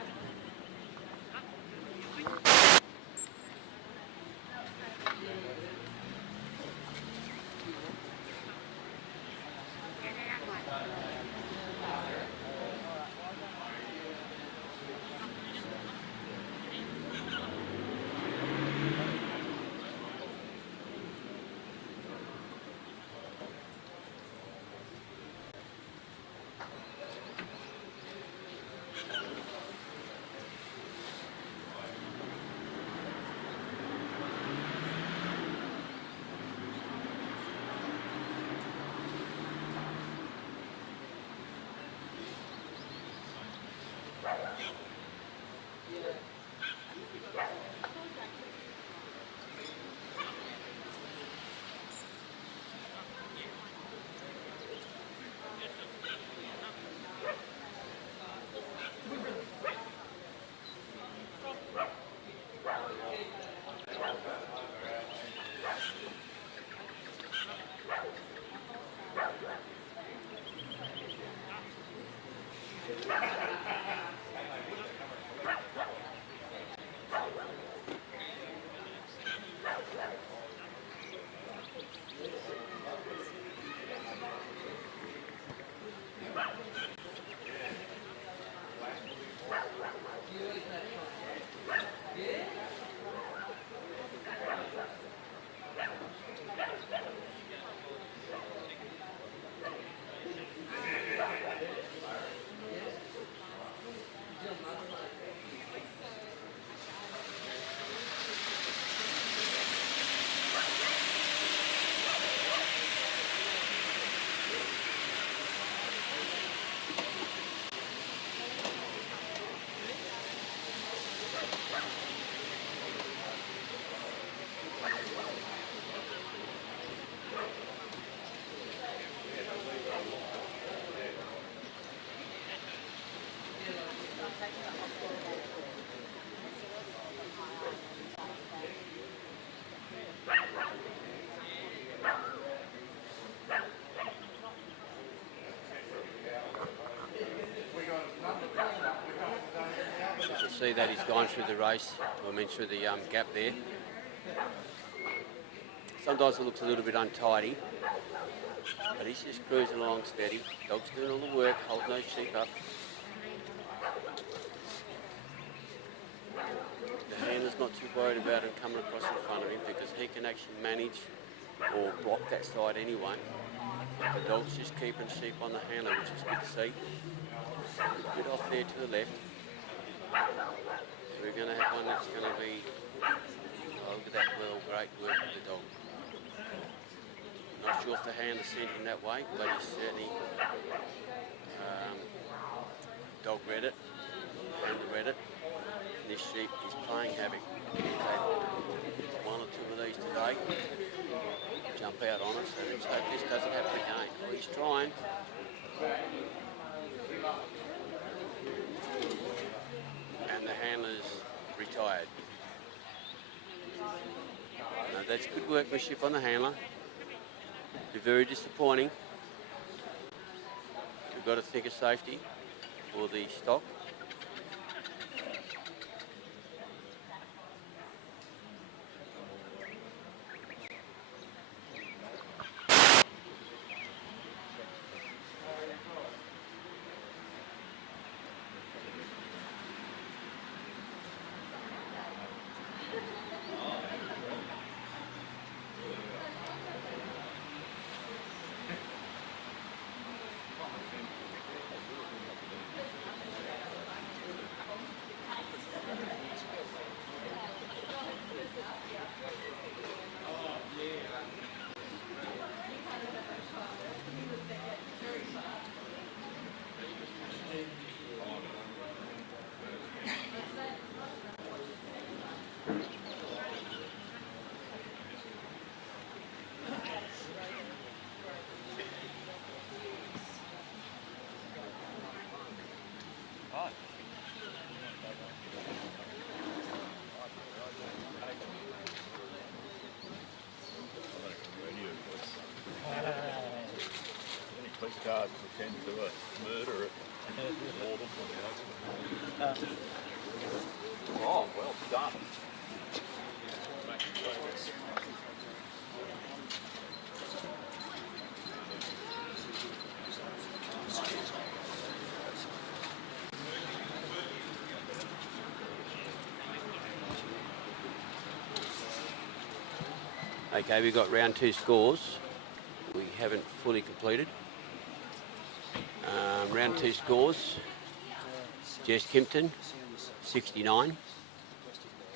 see that he's gone through the race, through the gap there. Sometimes it looks a little bit untidy, but he's just cruising along steady. Dog's doing all the work, holding those sheep up. The handler's not too worried about him coming across in front of him because he can actually manage or block that side anyway. The dog's just keeping sheep on the handler, which is good to see. A bit off there to the left. So we're going to have one that's going to be, oh, look at that great work with the dog. Not sure if the handler sent him that way, but he certainly, dog read it, handler read it. This sheep is playing havoc. He's had one or two of these today. Jump out on us, and let's hope this doesn't happen again. Well, he's trying. And the handler's retired. Now, that's good workmanship on the handler. Be very disappointing. We've got to think of safety for the stock. Cars pretend to murder it. Oh, well done. Okay, we've got round 2 scores. We haven't fully completed. Round 2 scores. Jess Kimpton, 69.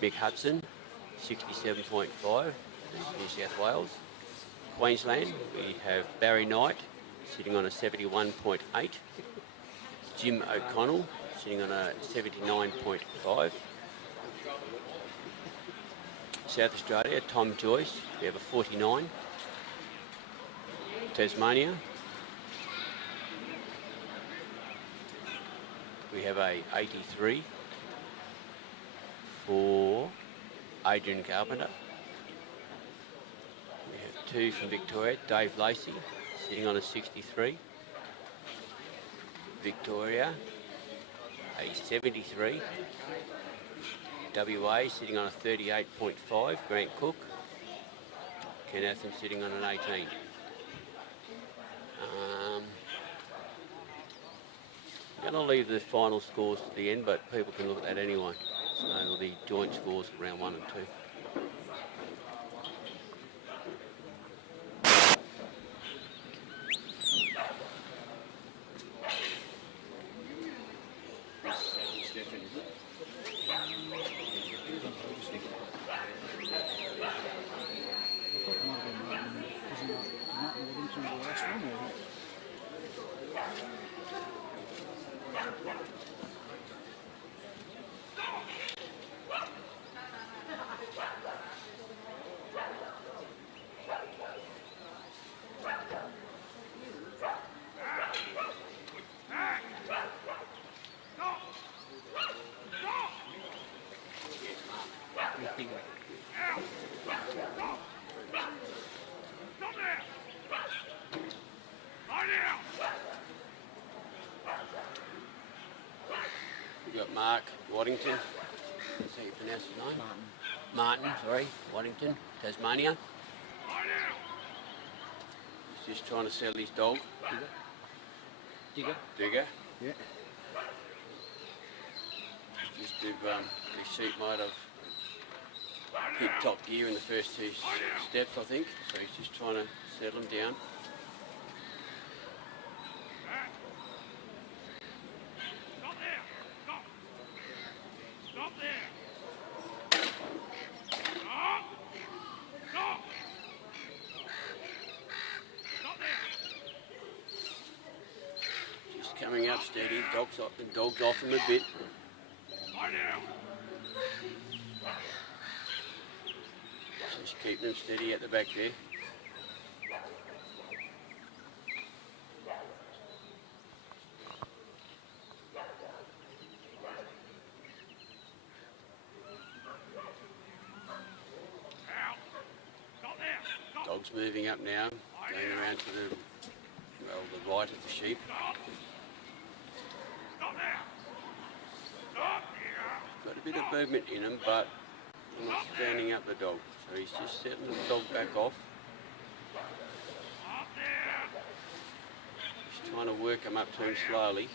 Mick Hudson, 67.5. New South Wales. Queensland, we have Barry Knight, sitting on a 71.8. Jim O'Connell, sitting on a 79.5. South Australia, Tom Joyce, we have a 49. Tasmania, we have a 83 for Adrian Carpenter. We have 2 from Victoria, Dave Lacy, sitting on a 63. Victoria, a 73. WA sitting on a 38.5, Grant Cook. Ken Athens sitting on an 18. I'm going to leave the final scores to the end, but people can look at that anyway. So the joint scores for round 1 and 2. Mark Waddington. That's how you pronounce his name? Martin, sorry. Waddington, Tasmania. He's just trying to sell his dog. Digger. Yeah. Just to his sheep might have hit top gear in the first 2 steps, I think. So he's just trying to settle them down. Just coming up steady, dog's off him a bit. Just keeping him steady at the back there. Dog's moving up now, going around to the right of the sheep. Got a bit of movement in him, but not standing up the dog. So he's just setting the dog back off. He's trying to work him up to him slowly.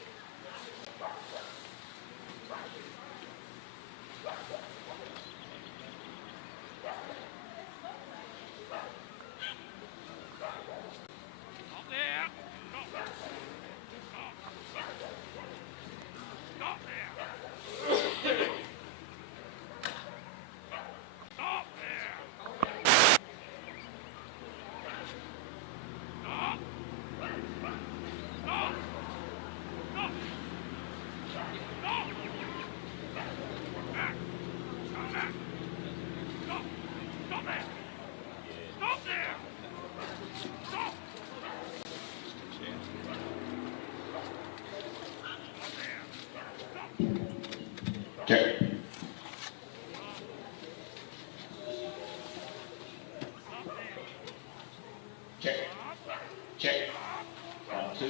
Check. Check. Check. 1, 2.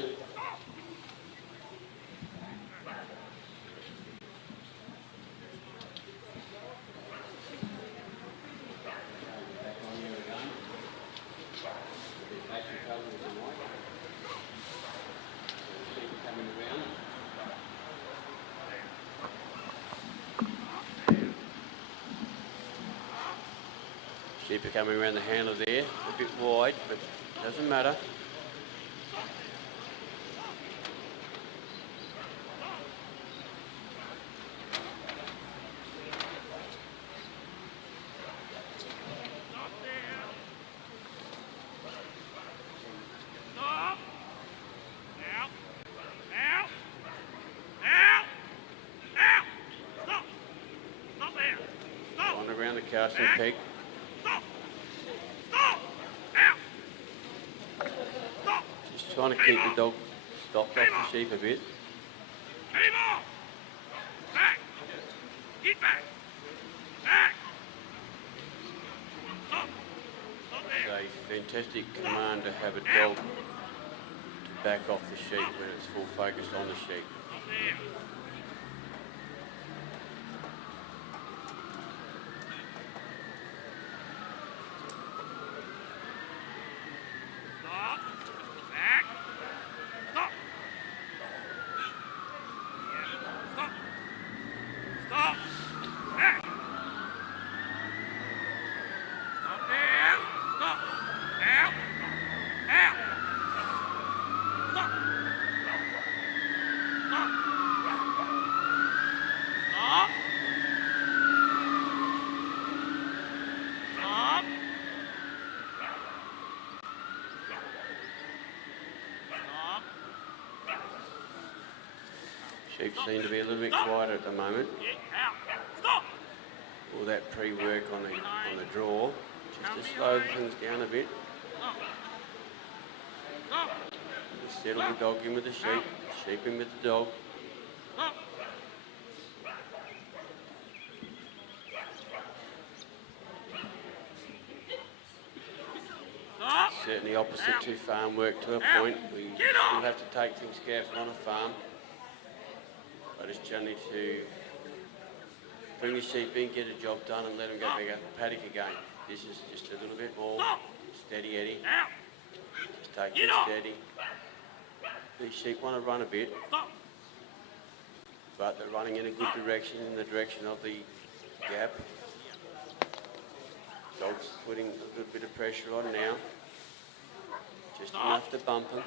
Sheep are coming around the handle there, a bit wide, but doesn't matter. On around the casting peak. Just trying to keep the dog stopped off the sheep a bit. It's a fantastic command to have a dog to back off the sheep when it's full focused on the sheep. Sheep seem to be a little bit quieter at the moment. All that pre-work on the draw, just to slow things down a bit. Just settle the dog in with the sheep, sheep in with the dog. Certainly opposite to farm work to a point. We still have to take things careful on a farm. I just generally to bring the sheep in, get a job done, and let them go back out the paddock again. This is just a little bit more steady, Eddie. Just take it steady. These sheep want to run a bit, but they're running in a good direction, in the direction of the gap. Dog's putting a little bit of pressure on now. Just enough to bump them.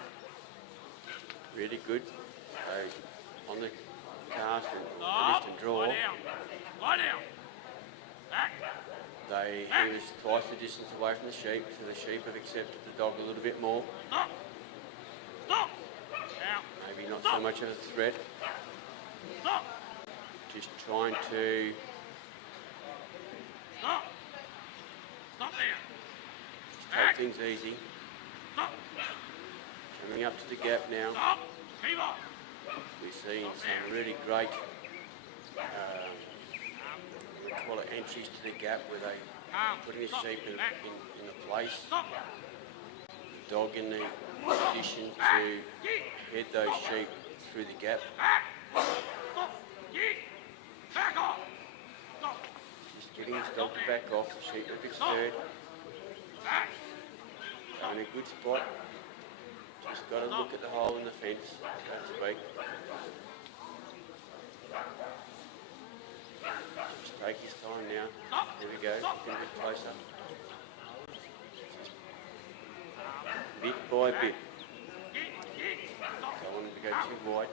Really good. So on the cast and lift and draw. He was twice the distance away from the sheep, so the sheep have accepted the dog a little bit more. Maybe not so much of a threat. Just trying to take things easy. Coming up to the gap now. We're seeing some really great call it entries to the gap where they putting the sheep in a place. The dog in the position to head those sheep through the gap. Just getting his dog to back off. The sheep are a bit stirred. In a good spot. Just got to look at the hole in the fence, so to speak. Just take his time now. There we go, get a bit closer. Bit by bit. Don't want him to go too wide.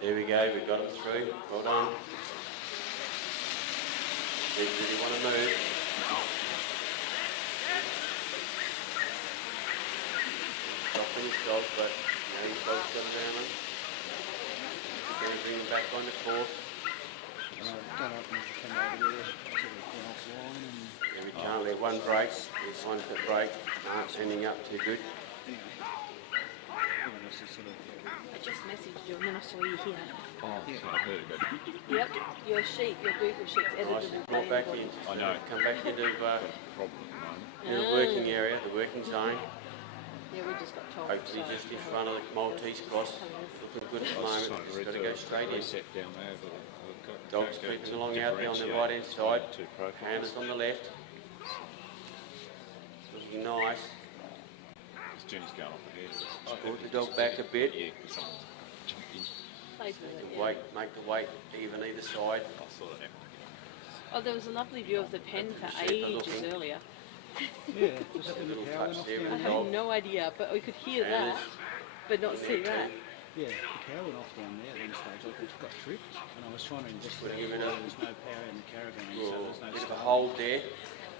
There we go, we've got it through. Well done. Didn't really want to move. Stopping his dog, but his dog's got it down. He's going to bring him back on the course. Yeah, we can't let one break. There's one that break. It's ending up too good. I just messaged you and then I saw you here. Oh, so I heard about it. Yep, your sheep, your Google sheep's eligible. Brought back in. I know. Come back into Problem at the moment. the working area, the working zone. Yeah, we just got told. Hopefully just in front of the Maltese cross. Looking good at the moment. Just got to go straight in. Reset down there. Dogs creeping along out there on the right hand side. Handers on the left. Looking nice. Jenny's going off ahead. Brought the dog back a bit. Yeah, because someone's jumped in. Make the weight even either side. I saw that. Oh, there was a lovely view of the pen for ages earlier. Yeah, just A in the little power touch went off there down with the I dog. had no idea, but we could hear And that, but not see that. Yeah, the power went off down there at one stage. I just got tripped, and I was trying to investigate Give it why a- there was no power in the caravan, so Well, there was no bit of a start. hold there.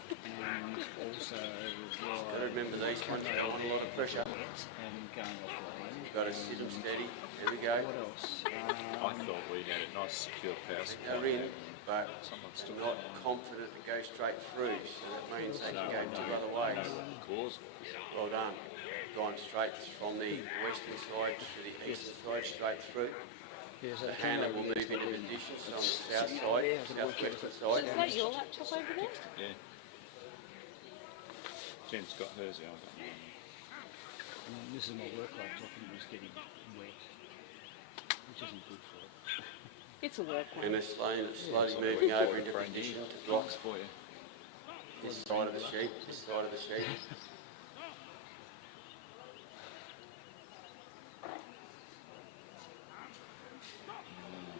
And also, Got to remember these ones are on a lot of pressure. and going offline. Got to sit them steady. There we go. What else? I thought we had a nice secure power supply. They're in, but Someone's still not confident to go straight through. So that means they can go two other ways. know what the cause was. Well done. Gone straight from the western side to the eastern side, straight through. Yeah, so The handler will move into position so on the south side, southwestern So side. is that your laptop over there? Yeah. Jen's got hers out. And this is my work laptop, and it was getting wet, which isn't good for it. It's a work And one. they're slowly moving over into position to block For you. this side of the sheep, this side of the sheep.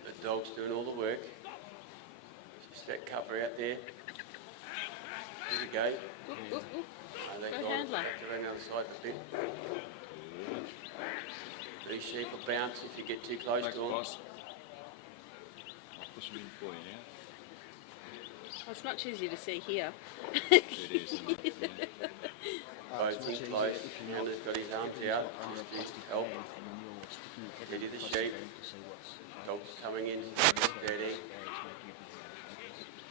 The dog's doing all the work. Just that cover out there. There we go. Oop, oop, oop. And they've Go gone handler. back around the other side a bit. These sheep will bounce if you get too close Thanks, to them. boss. I'll push them in for you now. Well, it's much easier to see here. It is, isn't it? Yeah. Both in close. And he's got his arms out just to help. Steady the sheep. Dog's coming in steady.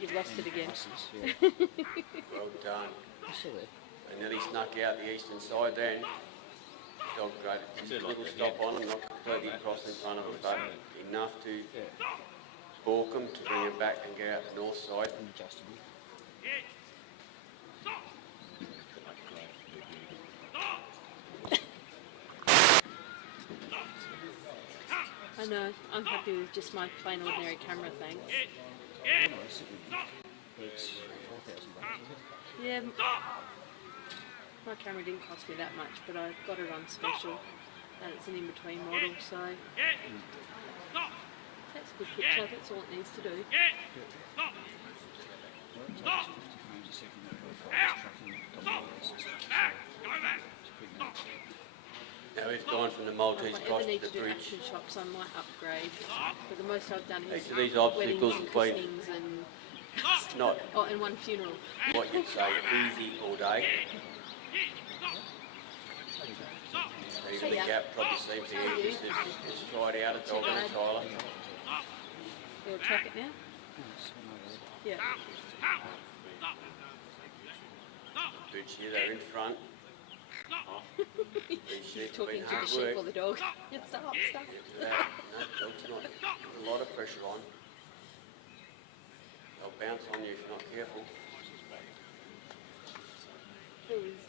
You've lost it again. Well done. Still there. They nearly snuck out the eastern side then. Dog great. Just a little stop on them, not completely across in front of them, but enough to balk them to bring it back and get out the north side. I know, I'm happy with just my plain ordinary camera, thanks. Yeah, my camera didn't cost me that much, but I got it on special, and it's an in-between model, so takes a good picture, that's all it needs to do. Now we've gone from the Maltese If I cross ever need to to the do bridge. action shops, I might upgrade, but the most I've done is Each of these obstacles weddings and between christenings and not and one funeral. what you'd say easy all day. Even the gap probably seems the easiest. It's tried out a dog and a Tyler. You'll track it now? Yeah. Bridge here, they're in front. These sheep have Talking been to the hard sheep work. or the dog. Stop. No, dog's not. Put a lot of pressure on. They'll bounce on you if you're not careful. Please.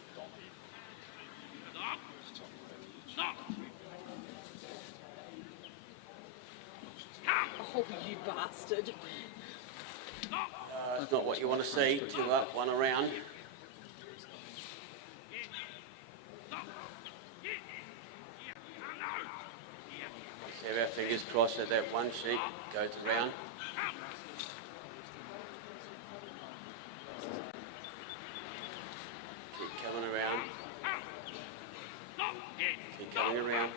Oh, you bastard. It's not what you want to see. Two up, one around. Let's have our fingers crossed that that one sheep goes around. Keep coming around. Keep coming around.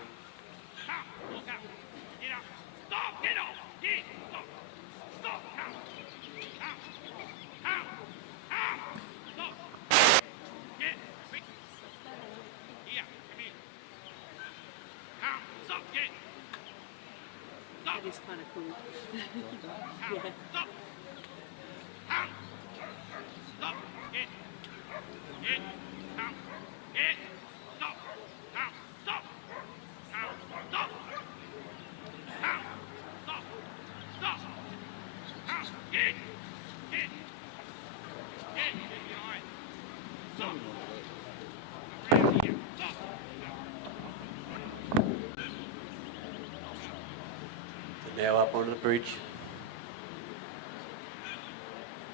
That is kind of cool. Yeah. Now up onto the bridge.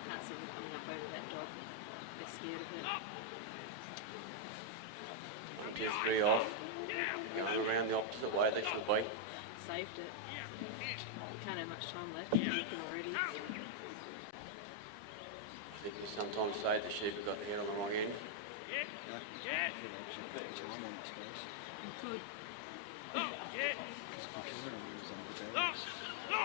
Can't see them coming up over that dog. They're scared of it. 1, 2, 3 off. Going around the opposite way they should be. Saved it. You can't have much time left. You're looking already. People sometimes say the sheep have got the head on the wrong end. Good.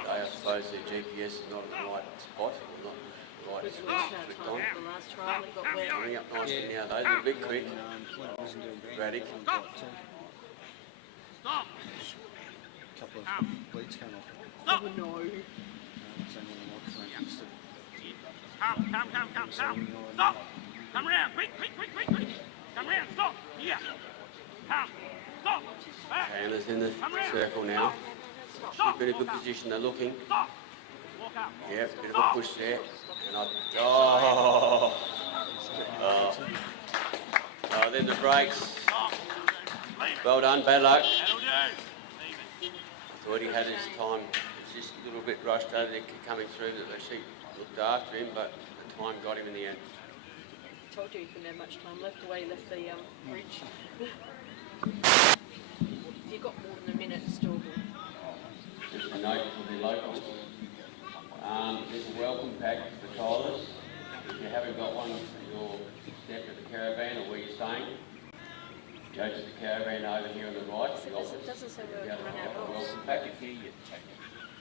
I suppose their GPS is not in the right spot, or not the right Good switch time flicked for on. the last trial. It got wet. Coming up nicely now though, they're a bit quick. Erratic. Couple of bleeds came off. Oh no. Same on the microphone. Come. Stop. Come around. Quick. Come around. Stop. Here. Come. Stop. Back. Taylor's in the circle now. Sheep in a good position, they're looking. Stop. Walk up. Yeah, bit of a push there. And then the brakes. Well done, bad luck. That'll do. Leave it. Thought he had his time. It's just a little bit rushed over there coming through that the sheep looked after him, but the time got him in the end. Told you couldn't have much time left. The way you left the bridge. If you've got more than a minute, it's doable. Just a note for the locals. There's a welcome pack for Tylers. If you haven't got one for your step at the caravan or where you're staying, go to the caravan over here on the right. It doesn't say where we can run out of Welcome pack.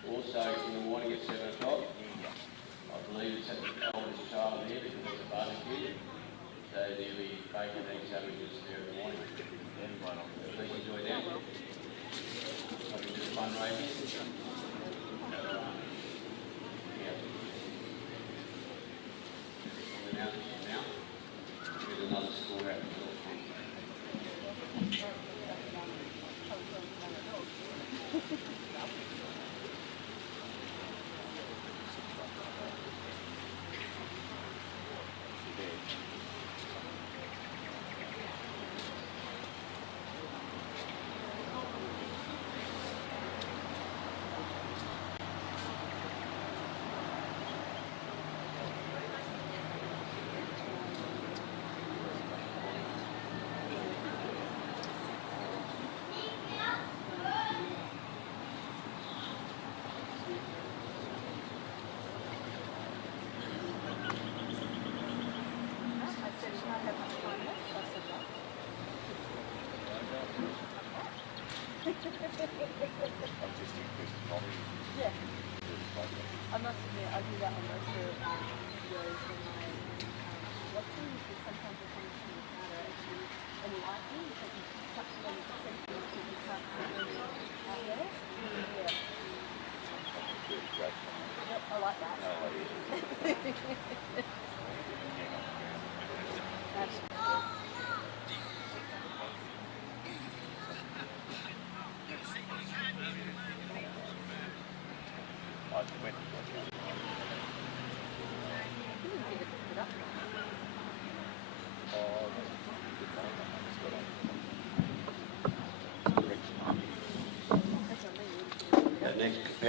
Also in the morning at 7 o'clock, I believe it's at the eldest child there because it's a barbecue. So there'll be bacon and sandwiches there in the morning. Please enjoy them. So we just fundraising.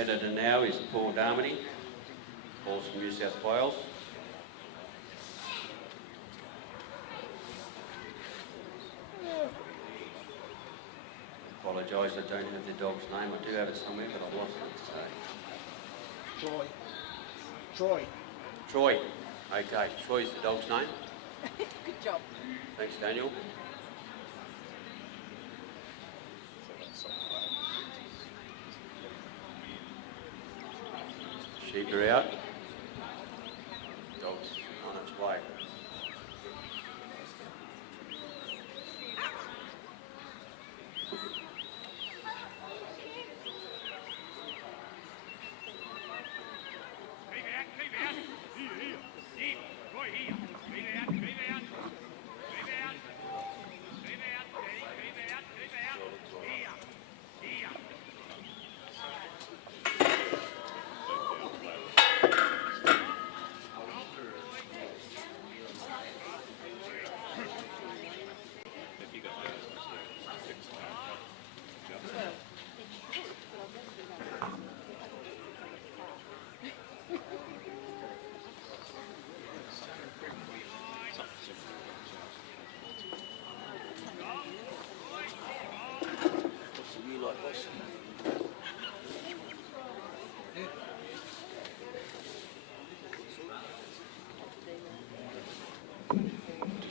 competitor now is Paul Darmody. Paul's from New South Wales. Apologise, I don't have the dog's name. I do have it somewhere, but I lost it. So. Troy. Troy. Okay, Troy's the dog's name. Good job. Thanks, Daniel. Sheep are out. Dog's on its way.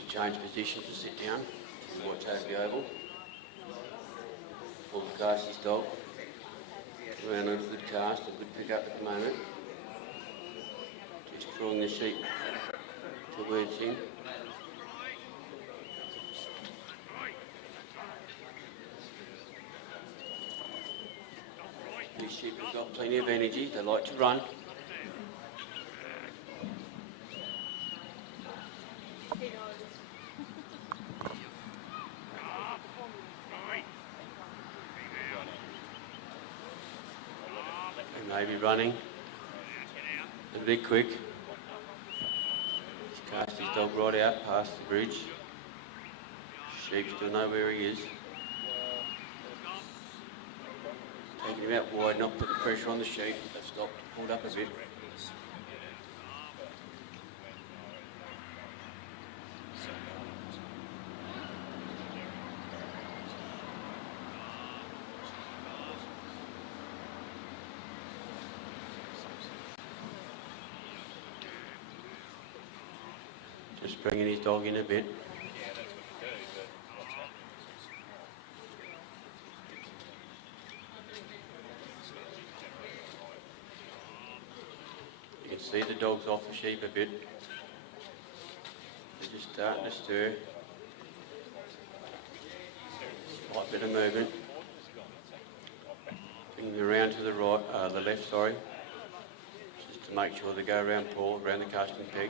Change position to sit down and watch over the oval. Paul cast his dog. Around a good cast, a good pick up at the moment. Just drawing the sheep towards him. These sheep have got plenty of energy, they like to run. Maybe running a bit quick. He's cast his dog right out past the bridge. Sheep still know where he is. Taking him out wide, not putting pressure on the sheep. They've stopped, pulled up a bit. Just bringing his dog in a bit. You can see the dog's off the sheep a bit. They're just starting to stir. Slight bit of movement. Bringing them around to the right, the left, sorry. Just to make sure they go around Paul, around the casting peg.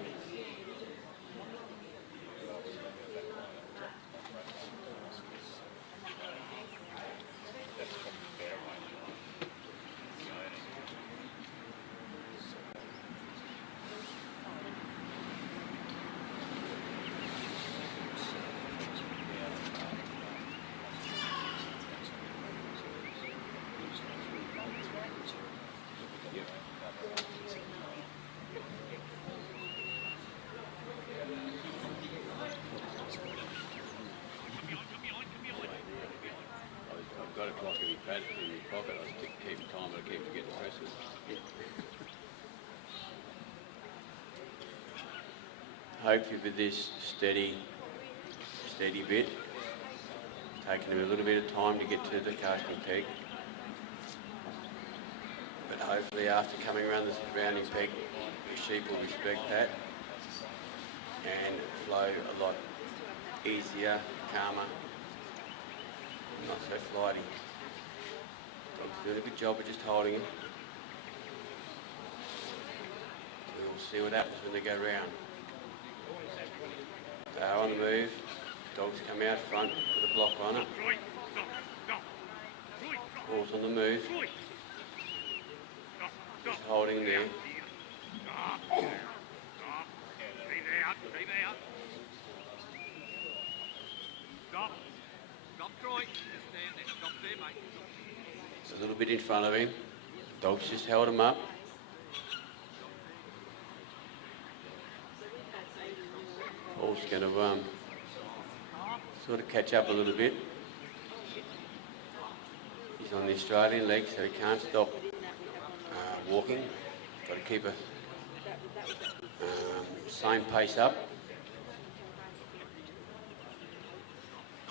Hopefully with this steady bit, taking him a little bit of time to get to the casting peg. But hopefully after coming around the rounding peg, the sheep will respect that and flow a lot easier, calmer, not so flighty. Dog's doing a good job of just holding him. We will see what happens when they go round. They are on the move. Dogs come out front with a block on it. Paul's on the move. Just holding there. It's a little bit in front of him. Dog's just held him up. Paul's going to sort of catch up a little bit. He's on the Australian leg, so he can't stop walking. Got to keep a same pace up.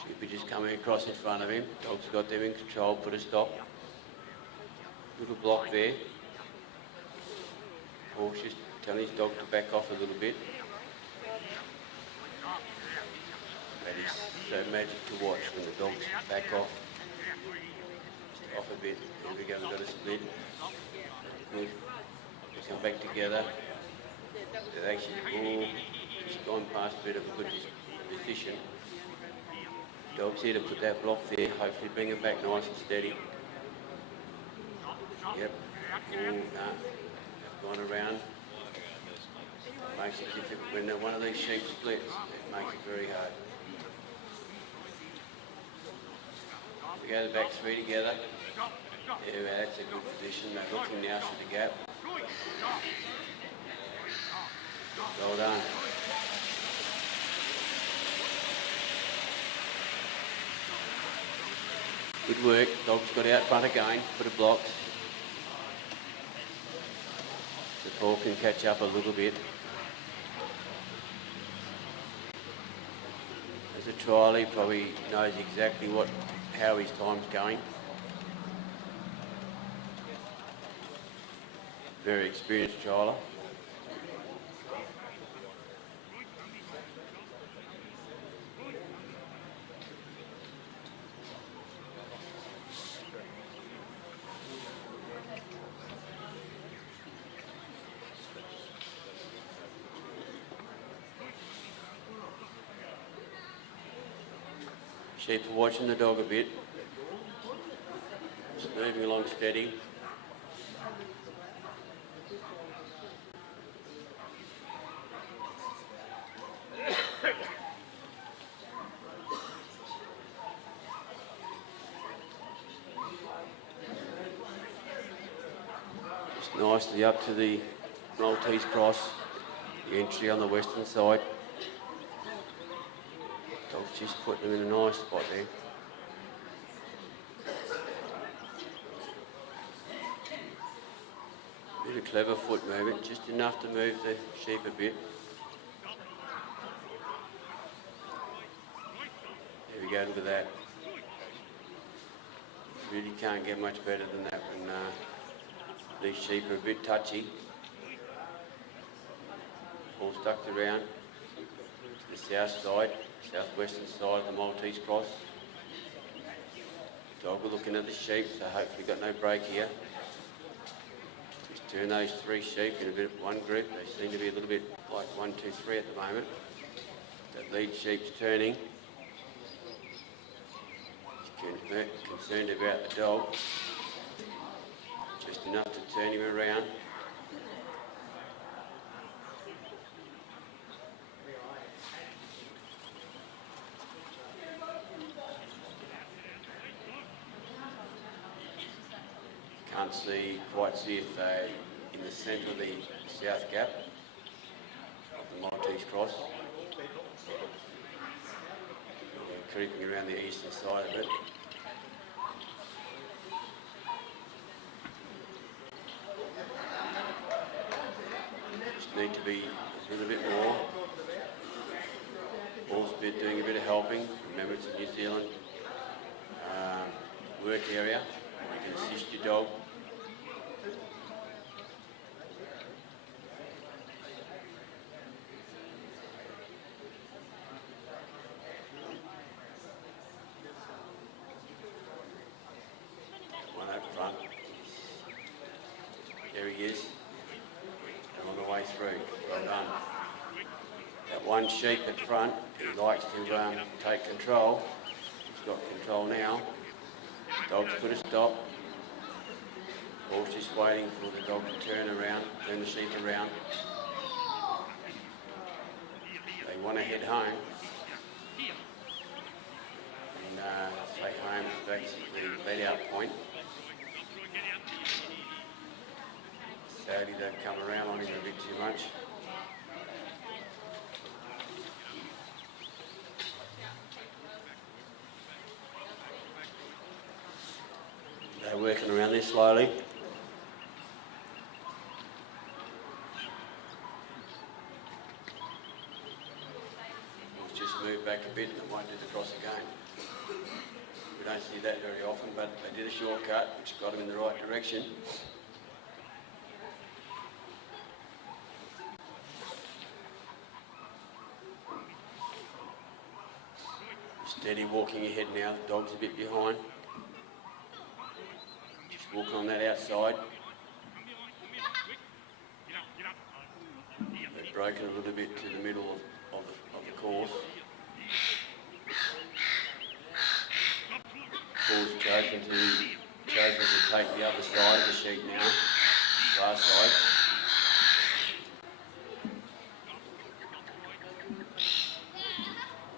Sheepy just coming across in front of him. Dog's got them in control, put a stop. Little block there. Paul's just telling his dog to back off a little bit. That is so magic to watch when the dogs back off. Just off a bit. Here we go, we've got a split. They come back together. They've actually just gone past a bit of a good position. Dog's here to put that block there, hopefully bring it back nice and steady. Yep. They've gone around. Makes it difficult when one of these sheep splits. It makes it very hard. We go the back three together. Yeah, that's a good position. They're looking now for the gap. Well done. Good work. Dog's got out front again. Put a block. So Paul can catch up a little bit. As a trial, he probably knows exactly how his time's going. Very experienced trialer. Sheep are watching the dog a bit. Just moving along steady. Just nicely up to the Maltese cross, the entry on the western side. Dog's just putting them in a nice spot there. Bit of clever foot movement, just enough to move the sheep a bit. There we go, look at that. Really can't get much better than that when these sheep are a bit touchy. All stuck around to the south side. Southwestern side of the Maltese cross. Dog we're looking at the sheep, so hopefully got no break here. Just turn those three sheep in a bit of one group. They seem to be a little bit like 1, 2, 3 at the moment. That lead sheep's turning. Concerned about the dog. Just enough to turn him around. Can't quite see if they're in the centre of the south gap of the Maltese cross. They're creeping around the eastern side of it. Just need to be a little bit more. Paul's doing a bit of helping. Remember, it's a New Zealand work area. You can assist your dog. One up front. There he is. All the way through. Well done. That one sheep at front, he likes to take control. He's got control now. Dog's put a stop. Paul's just waiting for the dog to turn the sheep around. They want to head home. And say home is basically the let out point. Bailey, they've come around on him a bit too much. They're working around there slowly. He's just moved back a bit and it might do the cross again. We don't see that very often, but they did a shortcut which got him in the right direction. Steady walking ahead now, the dog's a bit behind. Just walking on that outside. They've broken a little bit to the middle of the course. Paul's chosen to take the other side of the sheet now, far side.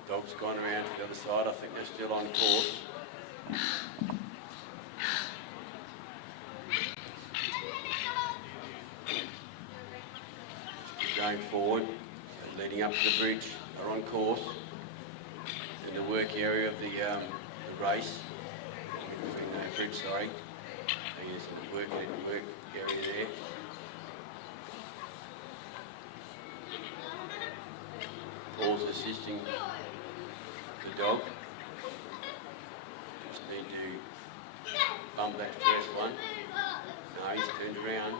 Dog's gone around to the other side. I think they're still on course. Going forward, leading up to the bridge, are on course in the work area of the race. The bridge, sorry. There's the work area there. Paul's assisting the dog. Just need to bump that first one. No, he's turned around.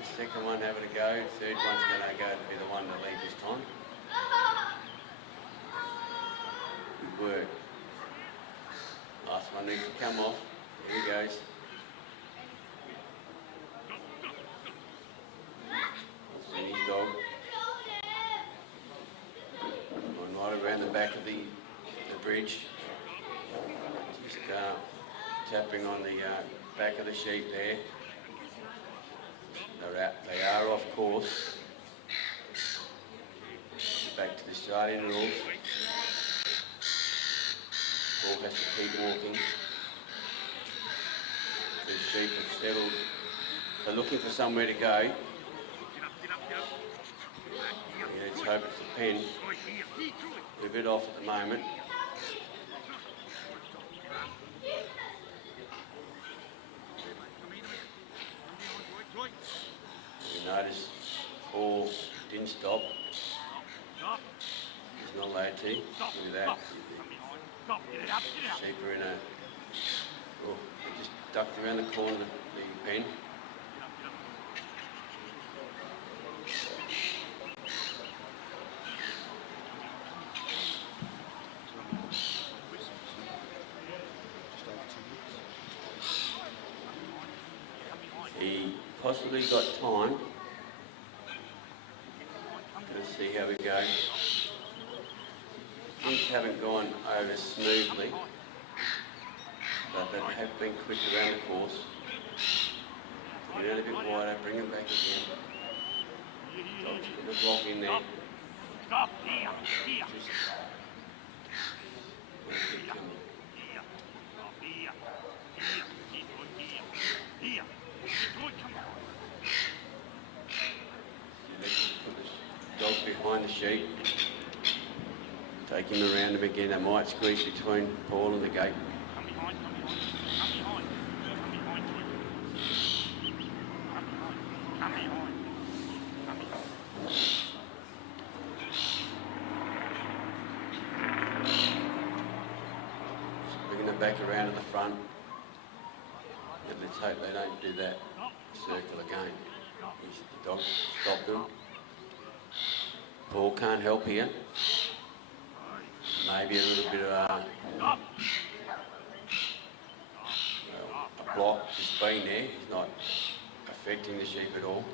The second one having a go. Third one's going to go to be the one to lead this time. Good work. Last one needs to come off. Here he goes. That's his dog. Going right around the back of the bridge. Just tapping on the back of the sheep there. They are off course. Back to the starting rules. Paul has to keep walking. The sheep have settled. They're looking for somewhere to go. Let's hope it's a pen. We're a bit off at the moment. You notice Paul didn't stop. He's not allowed to. Look at that. Sheep are in a... Oh, they just ducked around the corner of the pen. He possibly got time. Let's see how we go. Things haven't gone over smoothly, but they have been quick around the course. Get out a bit wider, bring them back again. Dog's put the block in there. Stop here. Put the dog behind the sheep. Take him around him again. They might squeeze between Paul and the gate. Bringing them back around to the front. And let's hope they don't do that circle again. The dog stopped them. Paul can't help here. Maybe a little bit of a block just being there. He's not affecting the sheep at all.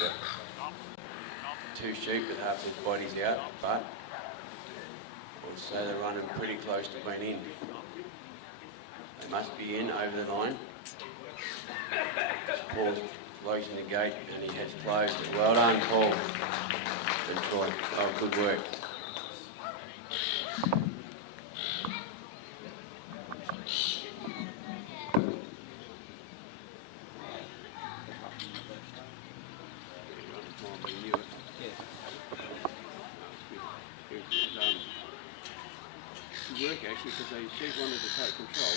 But two sheep with half their bodies out, but also they're running pretty close to being in. They must be in over the line. Paul's closing the gate and he has closed it. Well done, Paul. Good try. Oh, good work. everybody knew it. Yeah. It was work actually because they said wanted to take control.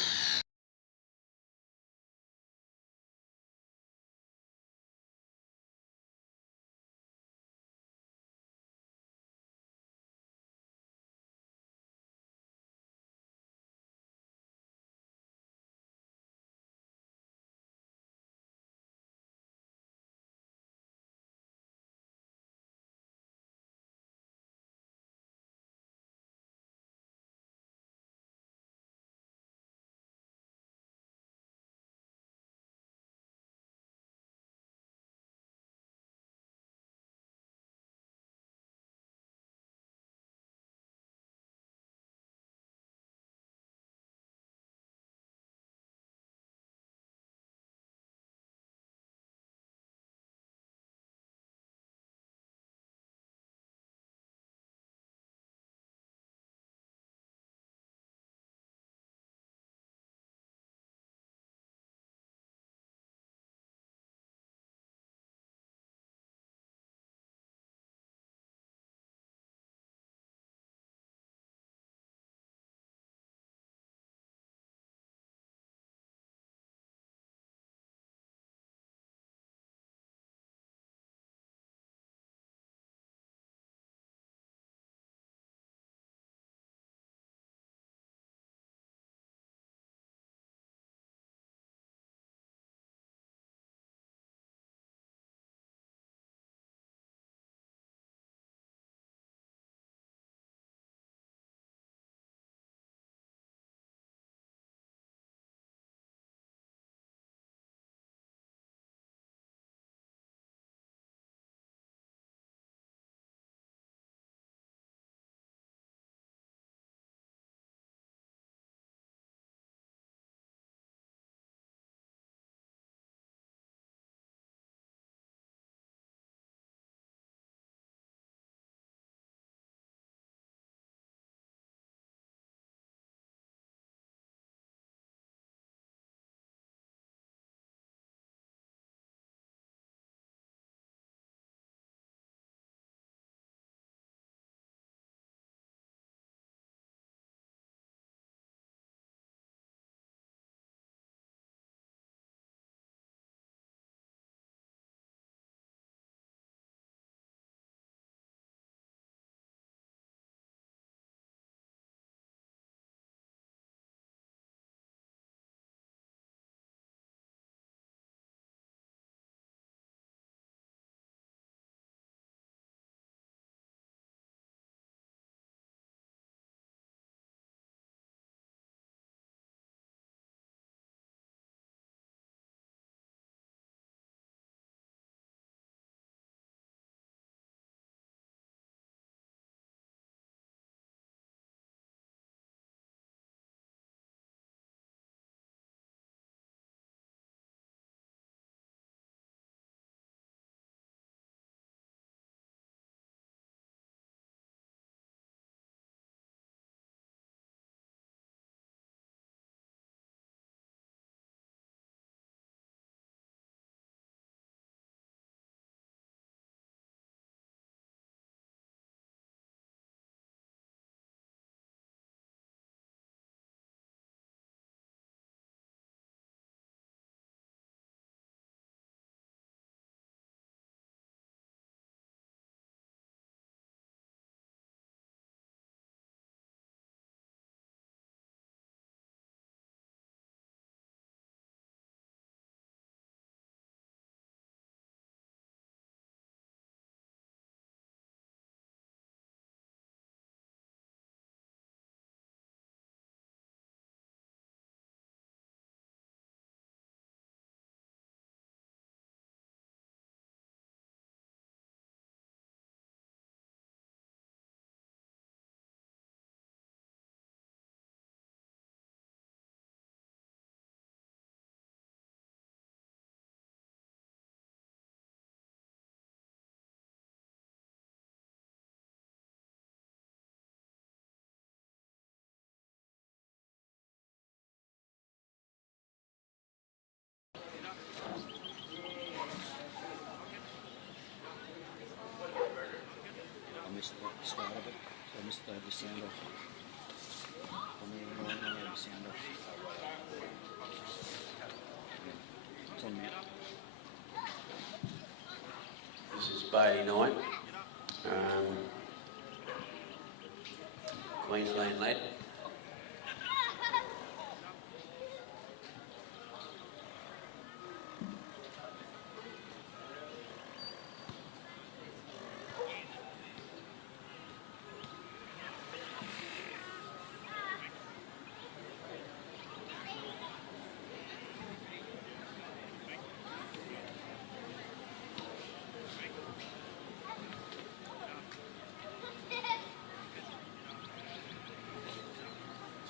start of it. So I missed the sound off. I had the sound off. It's on now. This is Bailey night. Queensland lad.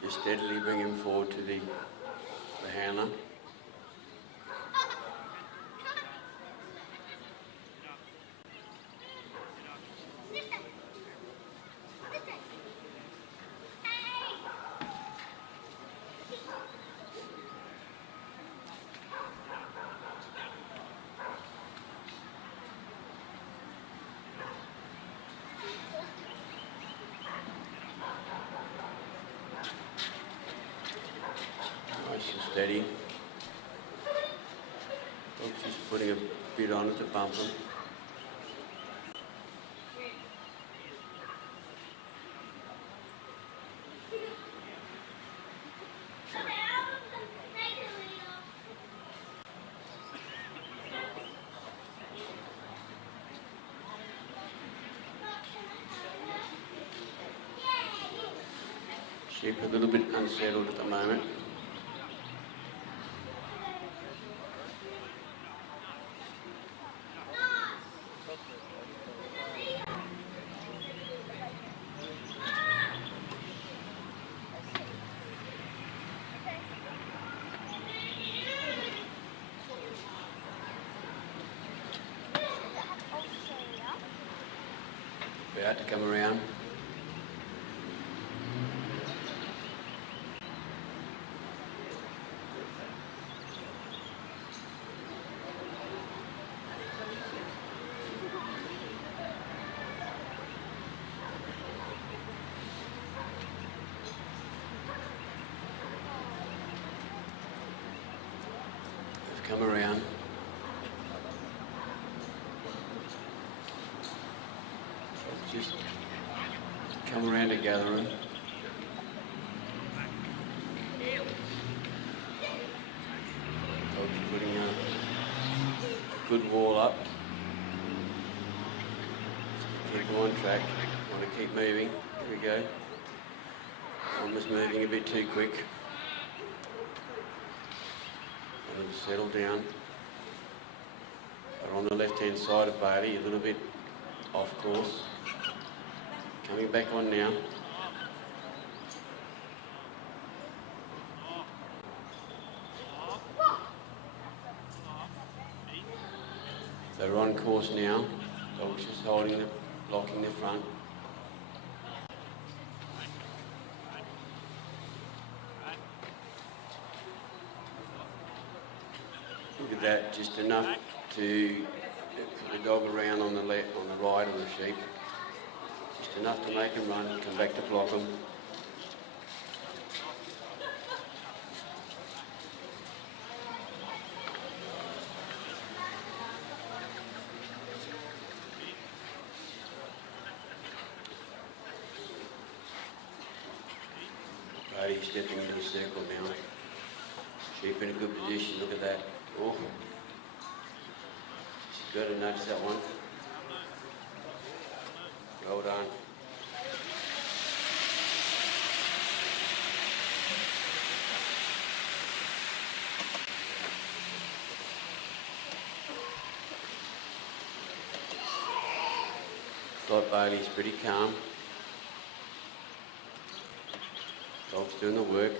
Just steadily bring him forward to the handler. Nice and steady. Folks just putting a bit on it to bump him. Sheep a little bit unsettled at the moment. About to come around. They've come around. Just come around to gathering. Folks putting a good wall up. Keep them on track. Want to keep moving. Here we go. Almost moving a bit too quick. Want to settle down. They're on the left-hand side of Bailey, a little bit off course. Coming back on now. They're on course now. Dogs just holding the, blocking the front. Look at that, just enough to put the dog around on the left, on the right of the sheep. Just enough to make him run, come back to block him. He's stepping into the circle now. Sheep in a good position, look at that. Oh. She's got to nudge that one. Well done. Thought Bailey's pretty calm. Dog's doing the work.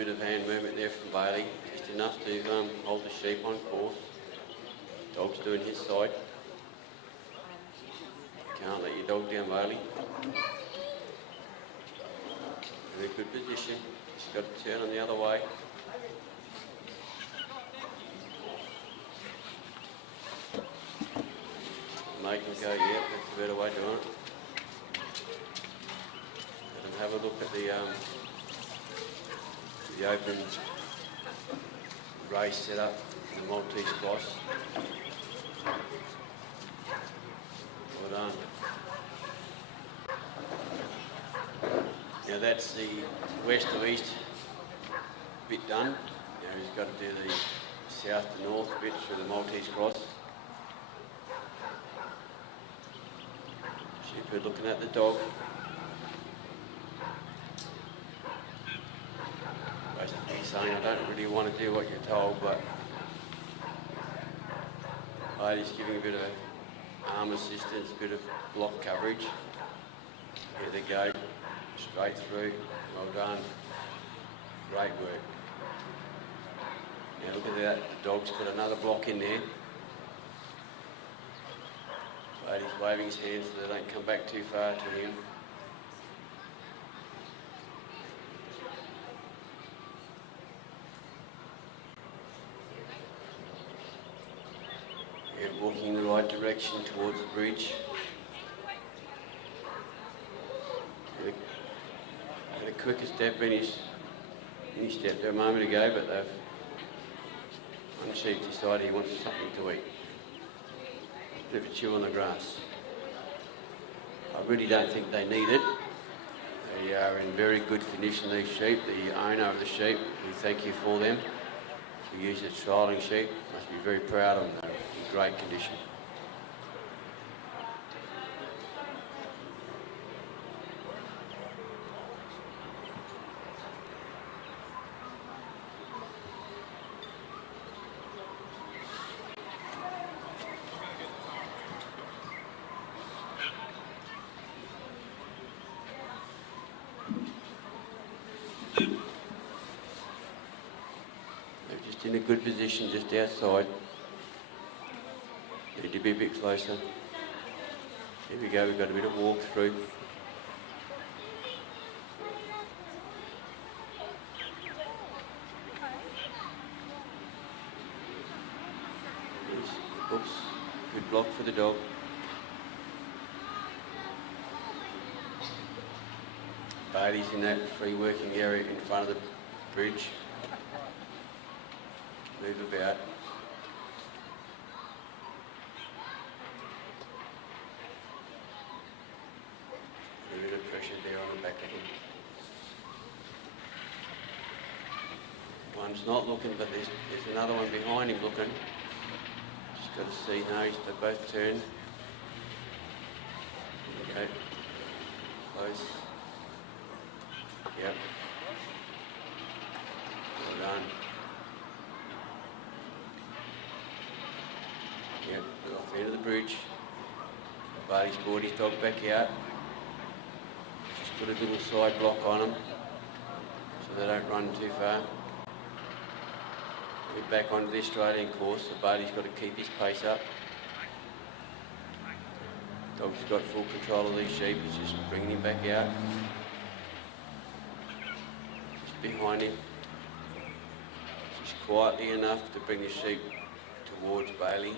bit of hand movement there from Bailey, just enough to hold the sheep on course. Dog's doing his side. Can't let your dog down, Bailey. In a good position. He's got to turn on the other way. Make him go, yeah, that's the better way doing it. Let him have a look at the open race setup, the Maltese Cross. Well done. Now that's the west to east bit done. Now he's got to do the south to north bit through the Maltese Cross. Shepherd looking at the dog. Basically saying, I don't really want to do what you're told, but Lady's giving a bit of arm assistance, a bit of block coverage. Here they go, straight through. Well done. Great work. Now look at that, the dog's put another block in there. Lady's waving his hands so they don't come back too far to him. Yeah, walking in the right direction towards the bridge. Had a quicker step in his step there a moment ago, but they've one sheep decided he wants something to eat. Bit of a chew on the grass. I really don't think they need it. They are in very good condition, these sheep. The owner of the sheep, we thank you for them. We use as trialling sheep. Must be very proud of them. They're in great condition. In a good position just outside. Need to be a bit closer. Here we go, we've got a bit of walk through. Oops, good block for the dog. Bailey's in that free working area in front of the bridge. Move about. A bit of pressure there on the back of him. One's not looking, but there's another one behind him looking. Just got to see, no, they both turn. Okay. Close. Yep. Well done. Yep, off the end of the bridge. Bailey's brought his dog back out. Just put a little side block on them so they don't run too far. We're back onto the Australian course, so Bailey's got to keep his pace up. Dog's got full control of these sheep, he's just bringing him back out. Just behind him. Just quietly enough to bring the sheep towards Bailey.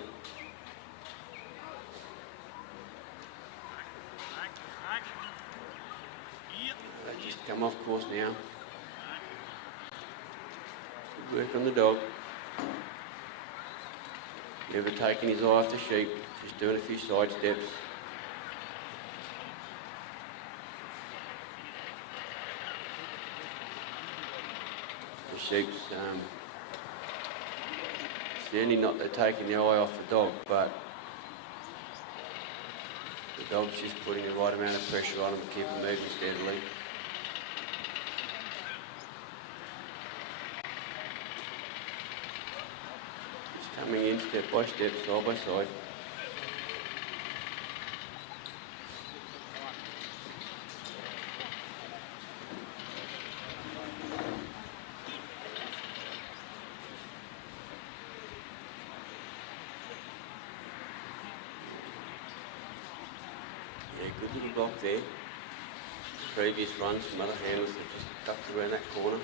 They just come off course now. Good work on the dog. Never taking his eye off the sheep, just doing a few side steps. The sheep's certainly not they're taking the eye off the dog, but the dog's just putting the right amount of pressure on him to keep him moving steadily. Just coming in step by step, side by side. good little block there. Previous runs from other handlers that just ducked around that corner.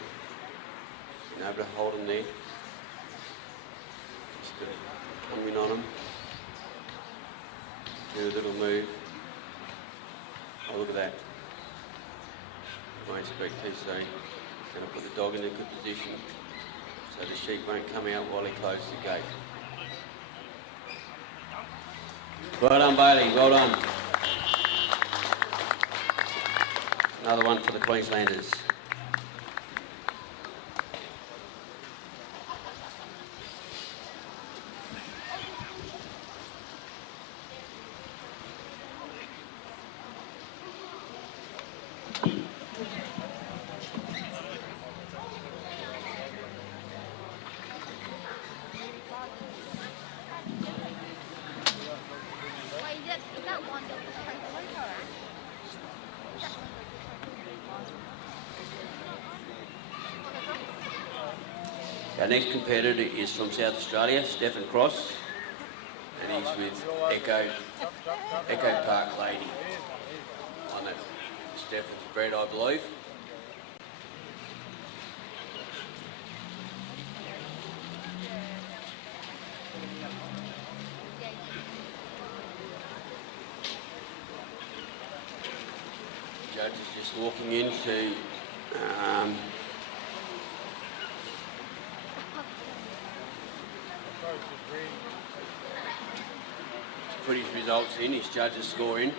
Been able to hold them there. Just got to come in on them. Do a little move. Oh, look at that. Won't speak too soon. Going to put the dog in a good position so the sheep won't come out while he closes the gate. Well done, Bailey. Well done. Another one for the Queenslanders. Our next competitor is from South Australia, Stefan Cross, and he's with Echo Park Lady. On that Stefan's bred, I believe. Judge is just walking into put his results in, his judges score in.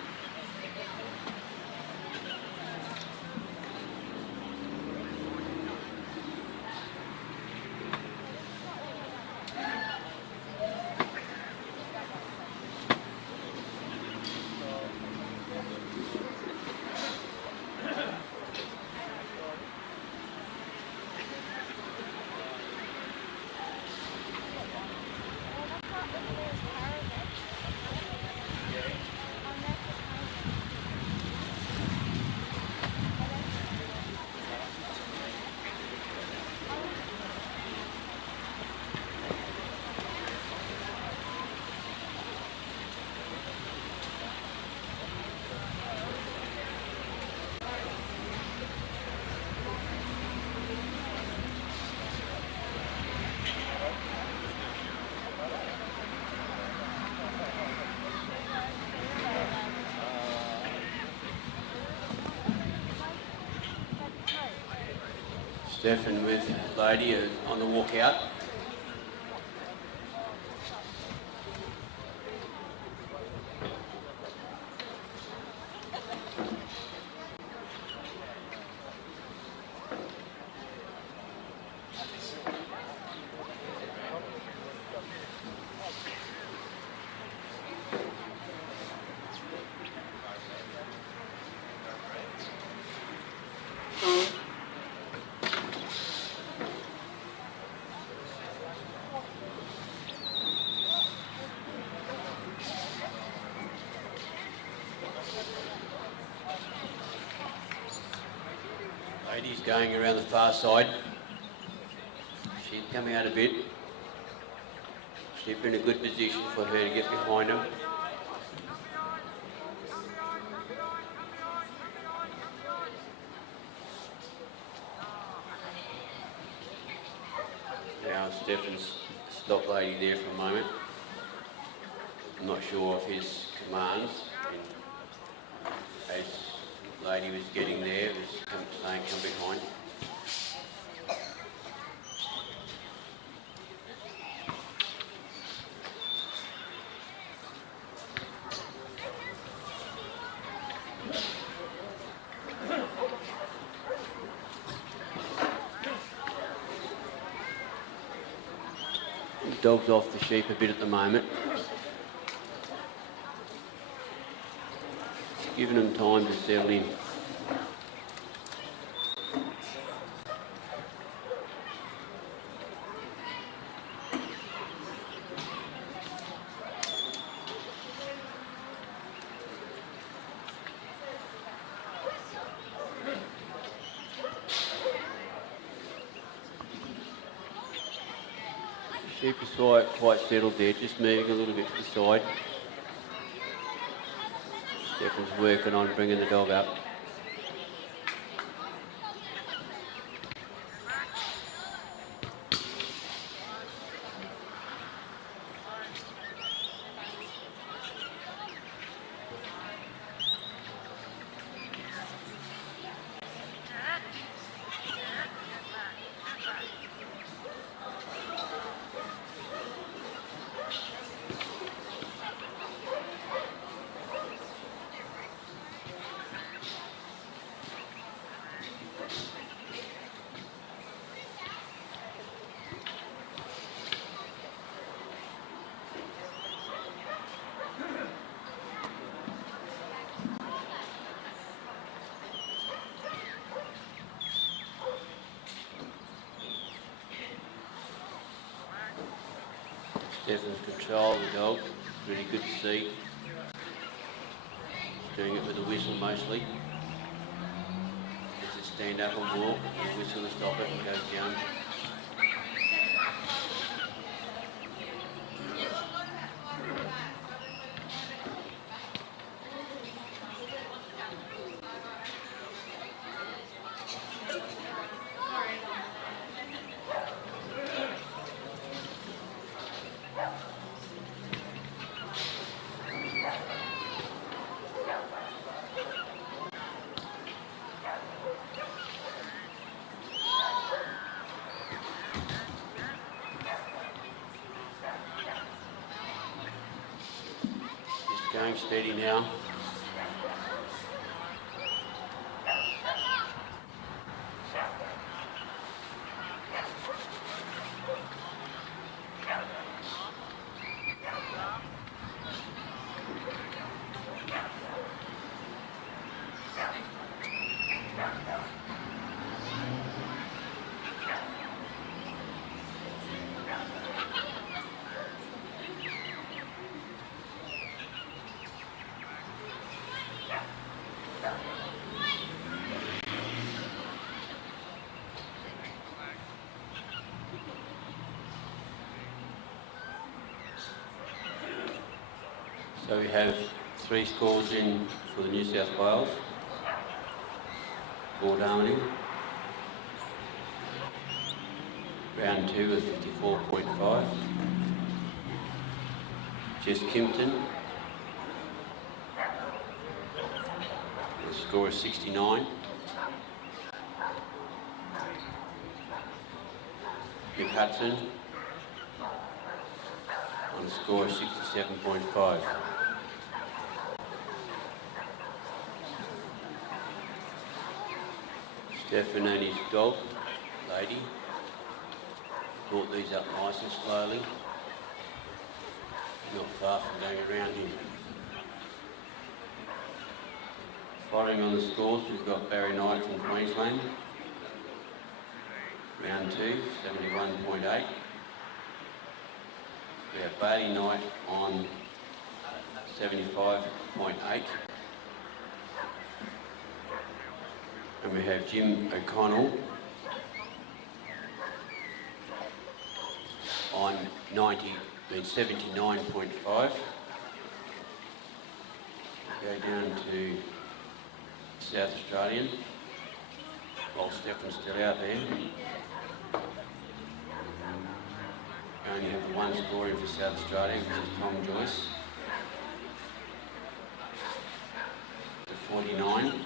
Stefan with Lady on the walk out. Lady's going around the far side. She's coming out a bit. She's in a good position for her to get behind him. Now Stefan's stopped Lady there for a moment. I'm not sure of his commands. As Lady was getting there, was saying come behind. The dog's off the sheep a bit at the moment. Giving them time to settle in. Sheep is quite settled there, just moving a little bit to the side. Stefan's working on bringing the dog up. Stefan's control of the dog, really good to see. He's doing it with a whistle mostly. Does it stand up and walk, and whistle to stop it and goes down. Going steady now. So we have 3 scores in for the New South Wales. Board Harmony. Round 2 is 54.5. Jess Kimpton. The score is 69. Mick Hudson. On a score of 67.5. Stefan and his dog, Lady, brought these up nice and slowly, not far from going around him. Following on the scores, we've got Barry Knight from Queensland, round 2, 71.8. We have Bailey Knight on 75.8. And we have Jim O'Connell on 79.5. Go down to South Australian, while Stefan's still out there. We only have the one scoring for South Australia, which is Tom Joyce, to 49.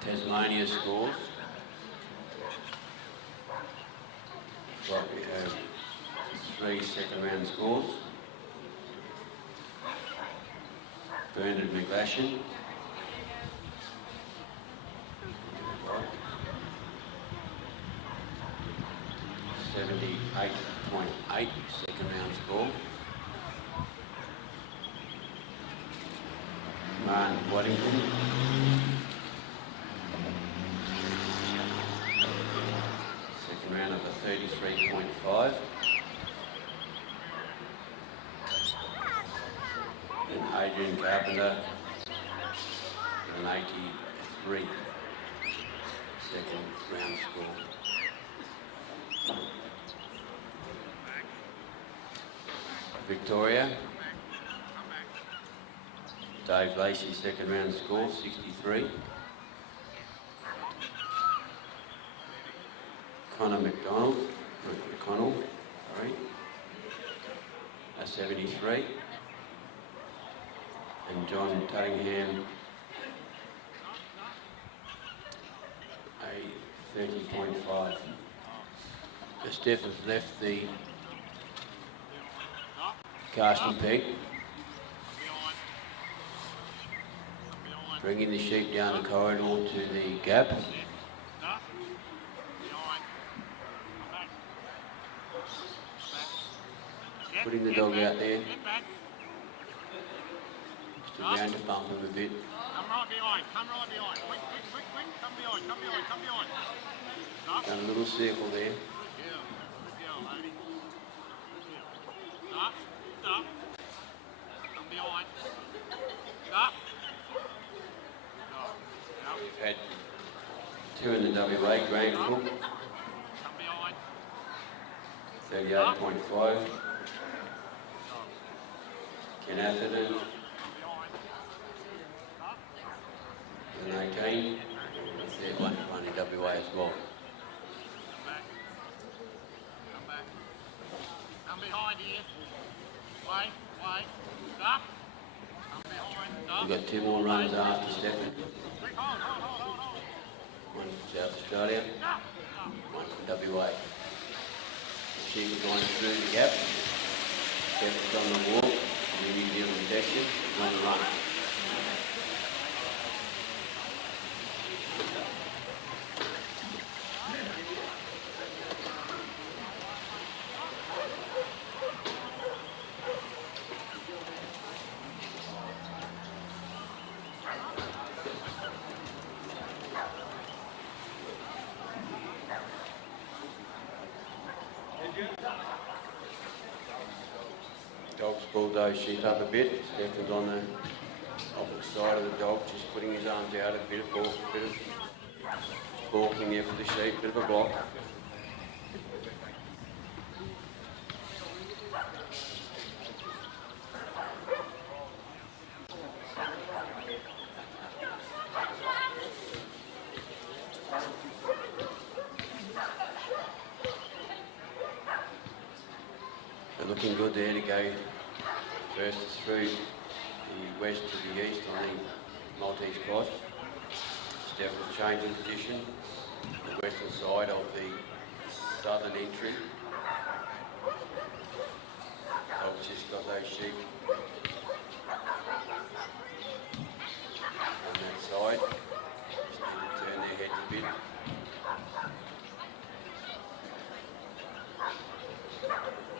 Tasmania scores. Right, we have 3 second round scores. Bernard McGlashan. 78.8 second round score. Man Wington. Second round of a 33.5. And Adrian Carpenter with an 83 second round score. Victoria. Dave Lacy, second round score, 63. McConnell, sorry, 73. And John Cunningham, a 30.5. Steph has left the casting peg. Bringing the sheep down the corridor to the gap. Putting the dog out there. Just around to bump him a bit. Come right behind, quick, come behind. Stop. Done a little circle there. Good girl, lady. Stop. Come behind. Stop. We've had two in the WA, Graham Cook, Come behind. 38.5. Ken Atherton, an 18. They're one in WA as well. Come back. Come behind here. Wait. Stop. Come behind. Stop. We've got two more runs after Stefan. Quick, hold. One from South Australia, one from WA. Sheep are going through the gap. Stefan's on the walk, the New Zealand section, one run. Dog's pulled those sheep up a bit. Stefan's on the opposite side of the dog, just putting his arms out a bit of balking there for the sheep, bit of a block. They're looking good there to go first through the west to the east on the Maltese cross. Stefan's changing position, the western side of the southern entry. Dog's just got those sheep on that side. Just need to turn their heads a bit.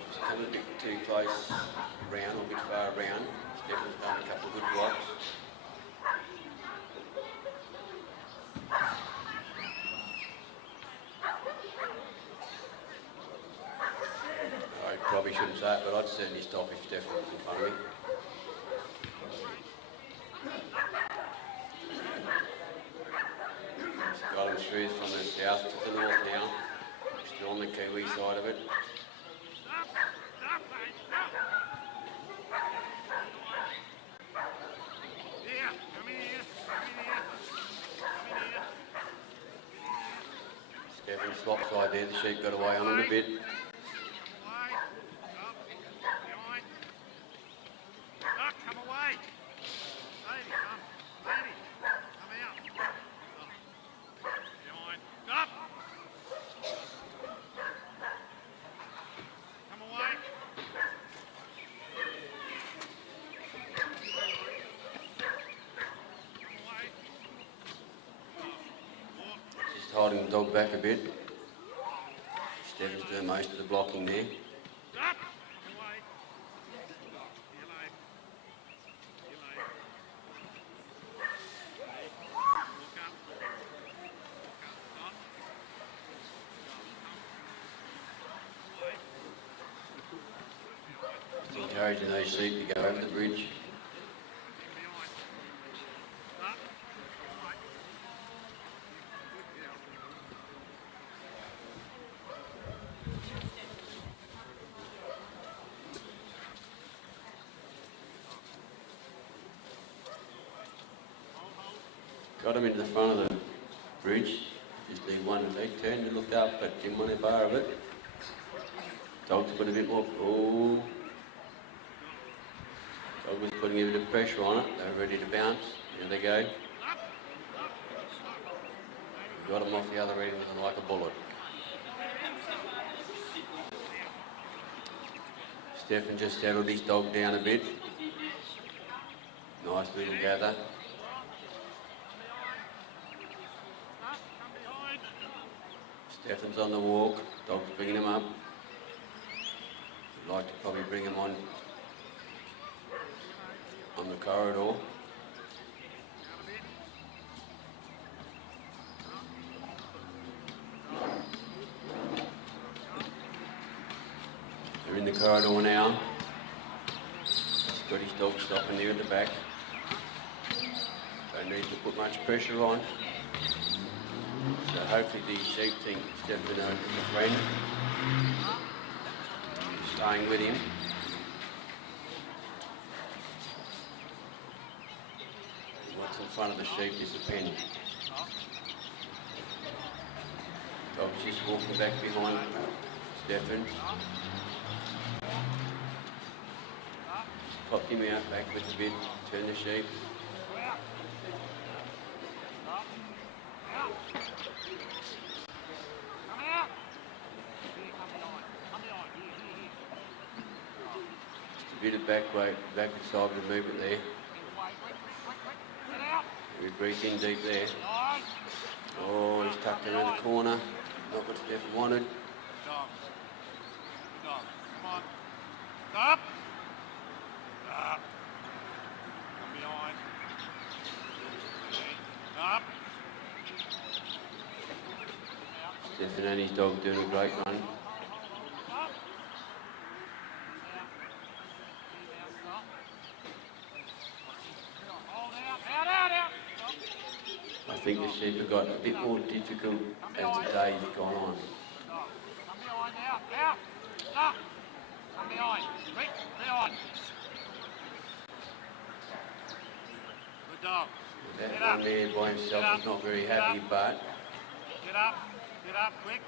Just come a bit too close round, or a bit far around. Stefan's done a couple of good blocks. I probably shouldn't say it, but I'd certainly stop if Stefan was in front of me. Just got him through from the south to the north now. Still on the Kiwi side of it. Stefan swap side there, the sheep got away on him a bit. Just holding the dog back a bit. Stefan's doing most of the blocking there. Just encouraging those sheep to go over the bridge. got him into the front of the bridge. Just need one leg turn. He looked up but didn't want a bar of it. Dog's put a bit more. Oh. Dog was putting a bit of pressure on it. They were ready to bounce. Here they go. Got him off the other end like a bullet. Stefan just settled his dog down a bit. Nice little gather. Stefan's on the walk. Dog's bringing him up. I'd like to probably bring him on the corridor. They're in the corridor now. He's got his dog stopping there at the back. Don't need to put much pressure on. So hopefully the sheep think Stefan is a friend. Staying with him. What's in front of the sheep is a pen. Dog's just walking back behind Stefan. Popped him out backwards a bit, turn the sheep. Just a bit of backward side of the movement there. We breathe in deep there. Oh, he's tucked around the corner. Not what Stefan wanted. Stop. Come on. Stop. Stop. Come behind. Stop. Stefan and his dog doing a great run. I think the sheep have got a bit more difficult as the day's gone on. Come behind now. Out. Stop. Come behind. Quick. Behind. Good dog. That one there by himself is not very happy, but Get up. Get up. Quick.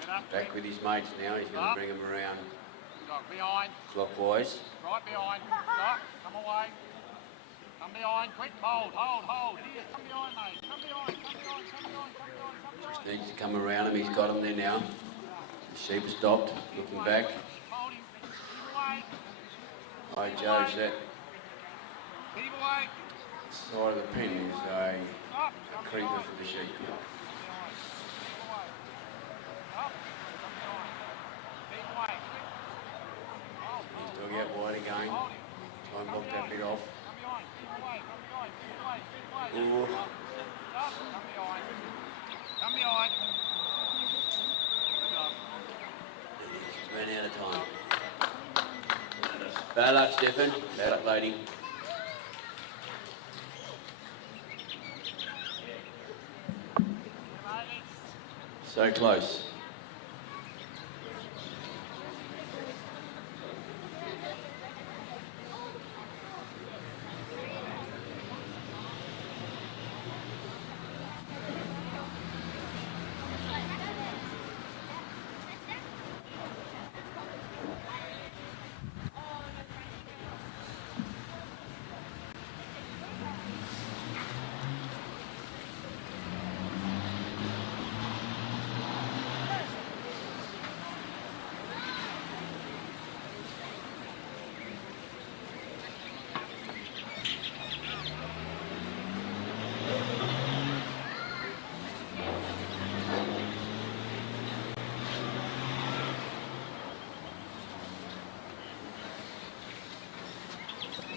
Get up. back with his mates now. He's going to bring them around Dog behind. clockwise. Right behind. Stop. Come away. Come behind. Quick. Hold. Here. Come behind, mate. Come behind. Just needs to come around him. He's got him there now. The sheep has stopped, looking back. Hold him. Keep away. Hi, Joe's that Keep away. side of the pen is a creeper for the sheep. He's dog out wide again. Try and block that bit off. Ooh. Come behind. He's run out of time. Bad luck, Stefan. Bad luck, lady. So close.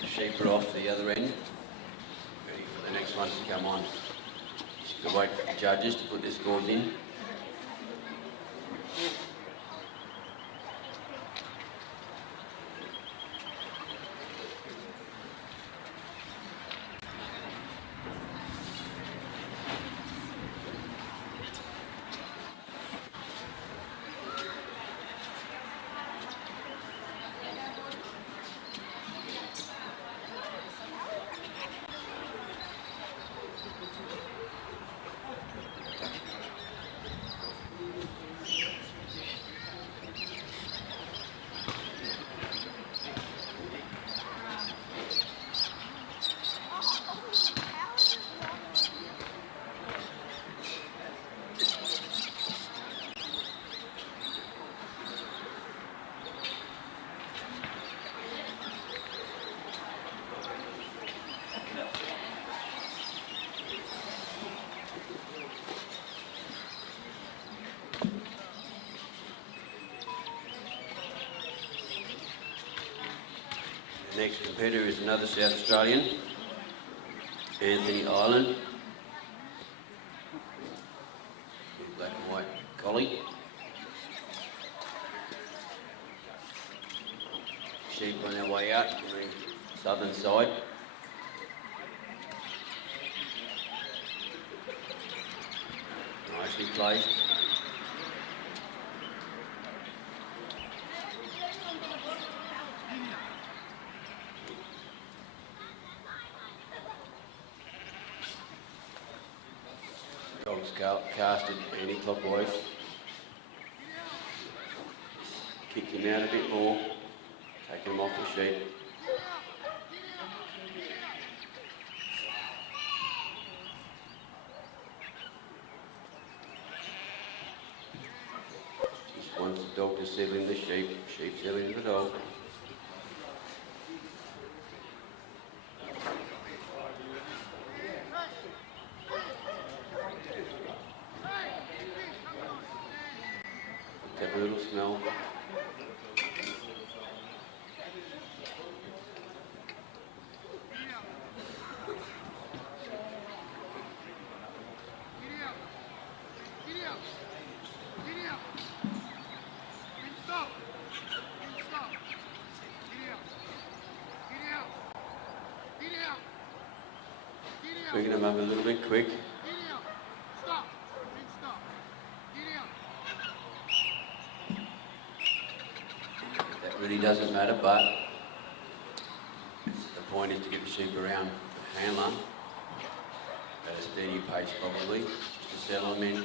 Sheep are off the other end, ready for the next ones to come on. Just gonna wait for the judges to put their scores in. next competitor is another South Australian, Anthony Ireland. Black and white collie. Sheep on their way out on the southern side. Nicely placed. Dog's casted anti-clockwise. Kick him out a bit more. Take him off the sheet. Just wants the dog to settle in the sheep. Sheep settle in the dog. Have a little smell. Bringing them up a little bit quick. That really doesn't matter, but the point is to get the sheep around the handler at a steady pace probably, just to settle them in.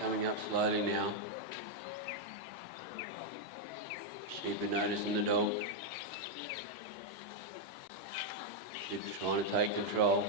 Coming up slowly now. Sheep are noticing the dog. Sheep are trying to take control.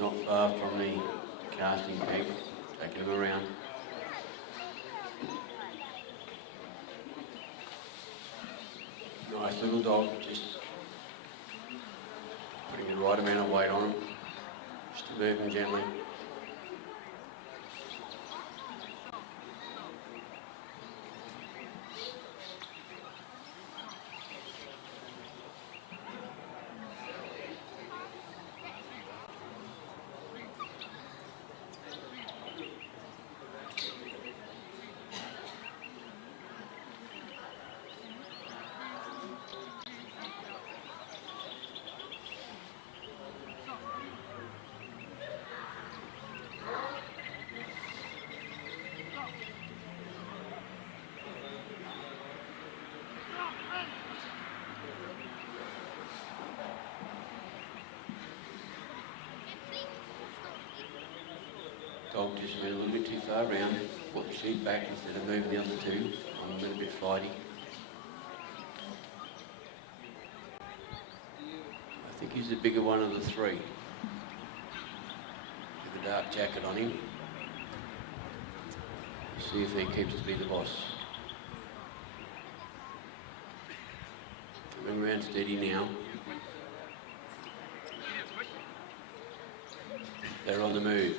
Not far from the casting peg, taking him around. Nice little dog, just putting the right amount of weight on him, just to move him gently. Dog just went a little bit too far round, put the sheep back instead of moving the other two. I'm a little bit flighty. I think he's the bigger one of the three. With a dark jacket on him. See if he keeps to be the boss. Coming around steady now. They're on the move.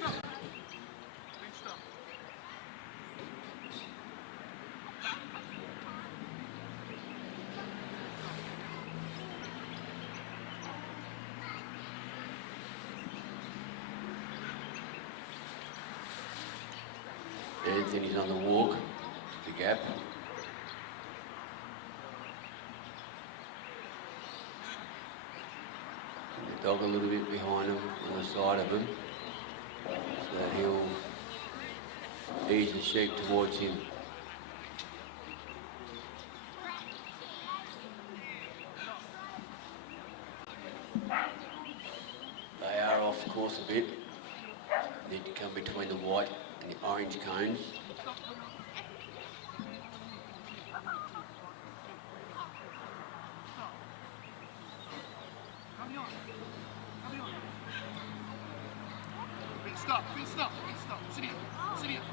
length and he's on the walk, the gap. And the dog a little bit behind him, on the side of him, so that he'll ease the sheep towards him. They are off course a bit. Need to come between the white and the orange cones. Stop, stop, stop. Sit here, sit here.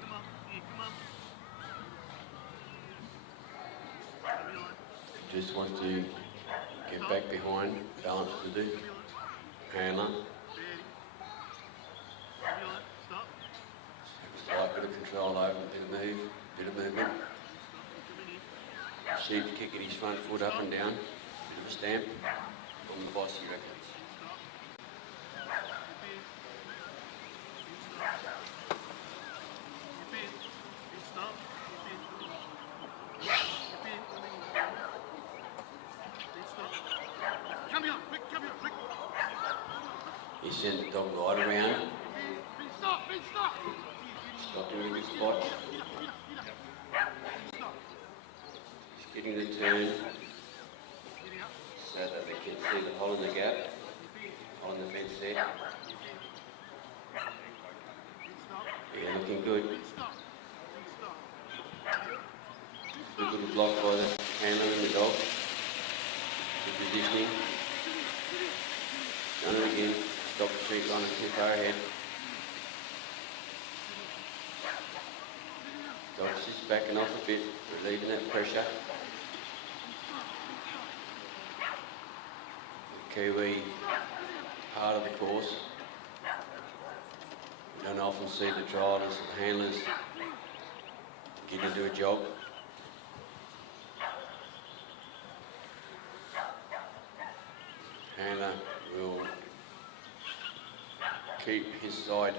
Come on, come on. Just wants to get back behind, balance to do. Handler. Slight bit of control over, bit of movement. Sheep kicking his front foot up and down. Bit of a stamp on the boss, he reckons. He sent the dog right around. Stopped him in a good spot. He's getting the turn so that they can see the hole in the gap, hole in the fence there. Yeah, looking good. Good little block by the handler and the dog. Good positioning. Done it again. Stop the sheep running too far ahead. Dog's just backing off a bit, relieving that pressure. The Kiwi part of the course. We don't often see the trialists and handlers get into a jog. Handler will keep his side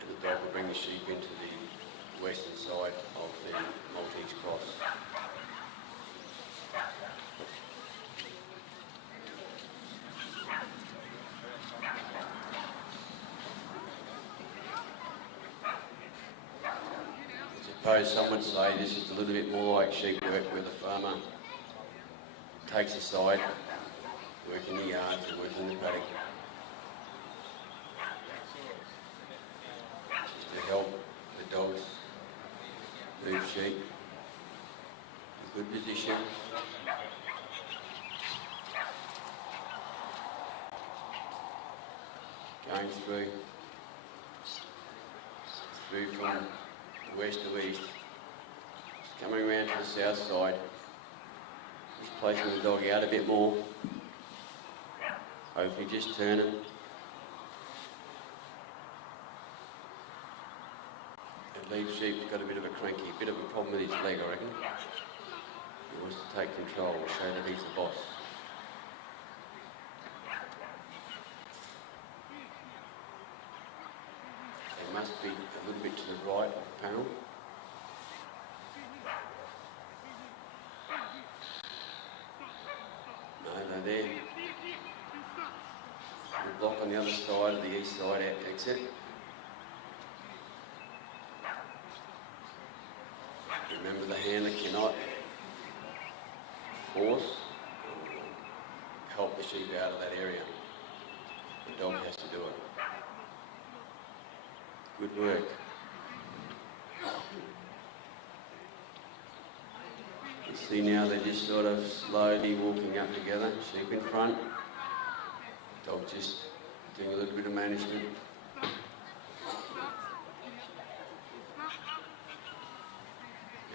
and the dog will bring the sheep into the western side of the Maltese cross. I suppose some would say this is a little bit more like sheep work where the farmer takes a side, working the yards and working the paddock. Just to help the dogs move sheep. A good position. Going through from west to east. Just coming around to the south side. Just placing the dog out a bit more. Hopefully just turn him. The lead sheep's got a bit of a cranky, a bit of a problem with his leg, I reckon. He wants to take control and show that he's the boss. He must be a little bit to the right of the panel. No, there. The block on the other side of the east side exit. Remember, the handler cannot force or help the sheep out of that area. The dog has to do it. Good work. You see now they're just sort of slowly walking up together, sheep in front. Dog just doing a little bit of management.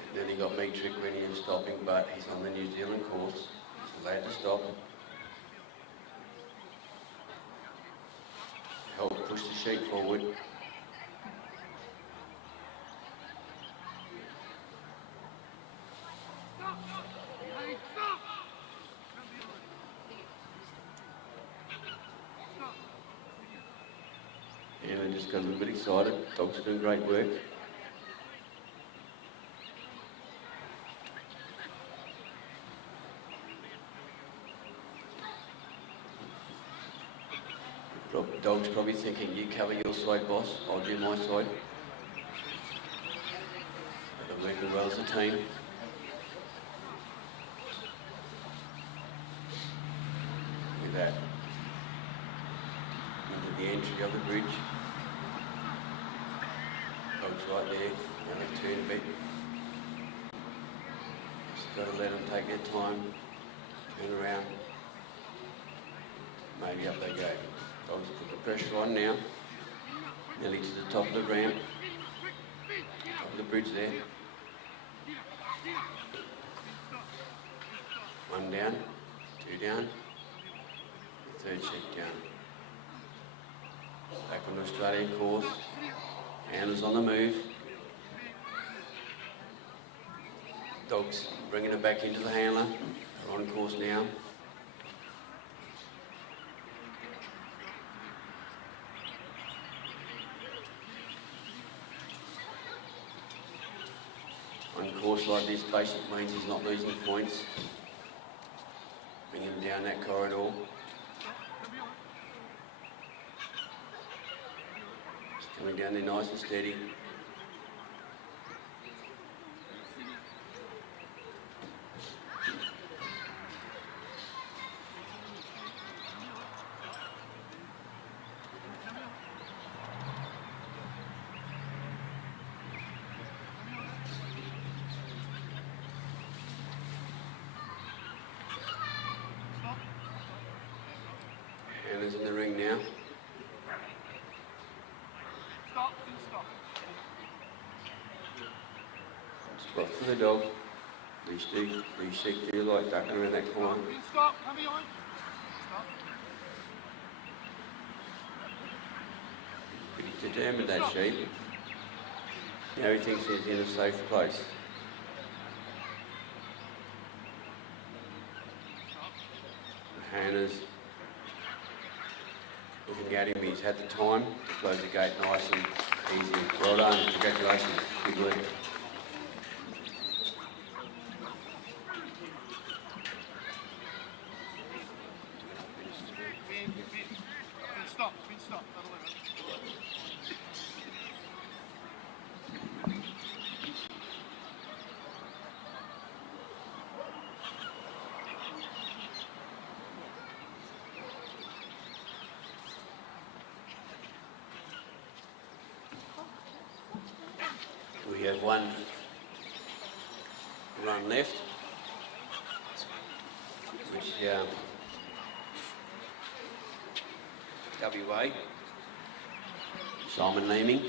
And then he got me trick when he was stopping, but he's on the New Zealand course. He's allowed to stop. Help push the sheep forward. just got a little bit excited. Dogs are doing great work. Dog's probably thinking, you cover your side, boss, I'll do my side. But they're working well as a team. Look at that. Into the entry of the bridge. Dog's right there, now they've turned a bit. Just got to let them take their time, turn around. Maybe up they go. Dogs put the pressure on now. Nearly to the top of the ramp. Top of the bridge there. One down, two down, the third check down. Back on the Australian course. Handlers on the move. Dogs bringing it back into the handler. They're on course now. On course like this basically means he's not losing points. Bring him down that corridor. Just coming down there nice and steady. Handlers in the ring now. Spot for the dog. These six do like ducking around that corner. Stop, come behind. Stop. Pretty determined, that sheep. Now he thinks he's in a safe place. The handlers looking at him, he's had the time to close the gate nice and easy. Well done, congratulations, good work. Stop, stop. We have one run left, which is WA, Simon Leeming.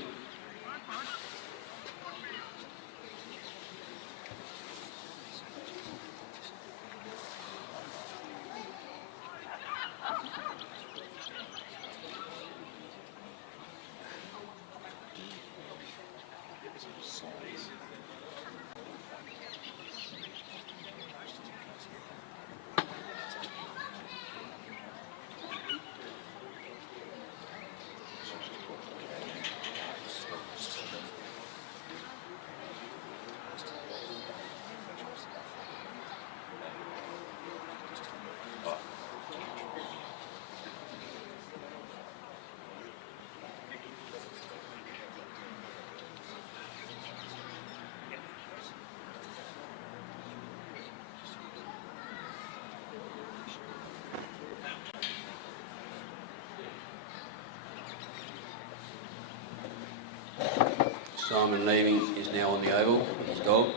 Simon Leeming is now on the oval with his dog.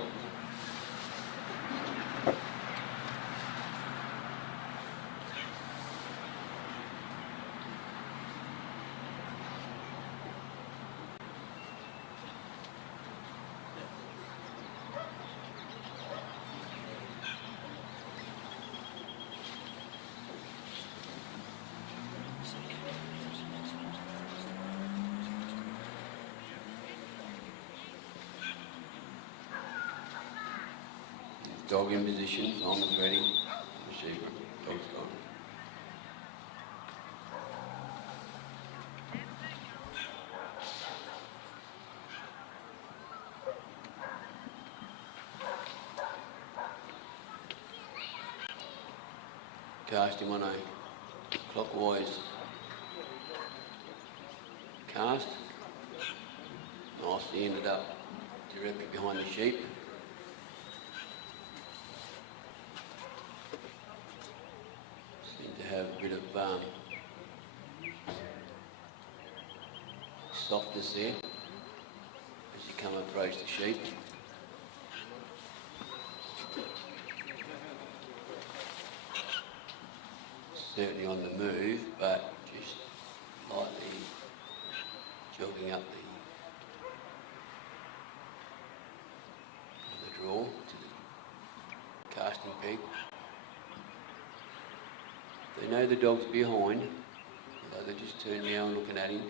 Dog in position, Simon's ready. Receiver, dog's gone. Cast him on a clockwise cast. Nicely ended up directly behind the sheep. Seemed to have a bit of softness there as you come and approach the sheep. Certainly on the move, but just lightly jogging up the draw to the casting peg. They know the dog's behind, although they just turn now and looking at him.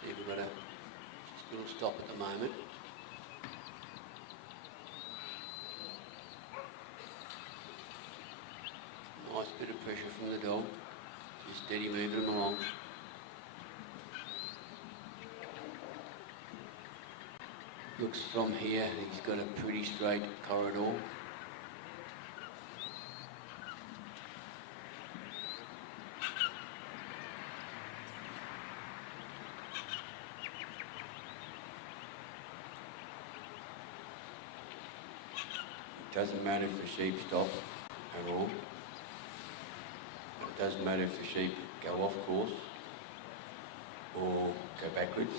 See, we've got a just little stop at the moment. Nice bit of pressure from the dog, just steady moving him along. Looks from here, he's got a pretty straight corridor. It doesn't matter if the sheep stop at all. It doesn't matter if the sheep go off course or go backwards.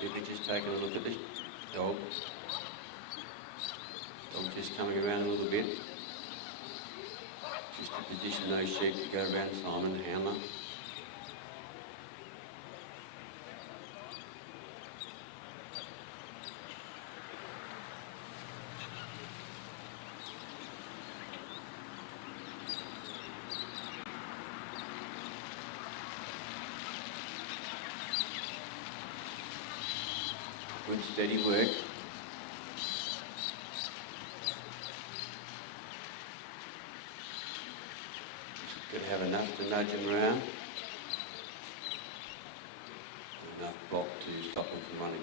Sheep are just taking a look at the dog. Dog just coming around a little bit, just to position those sheep to go around Simon the Handler. Good steady work. Could have enough to nudge him around, enough block to stop him from running.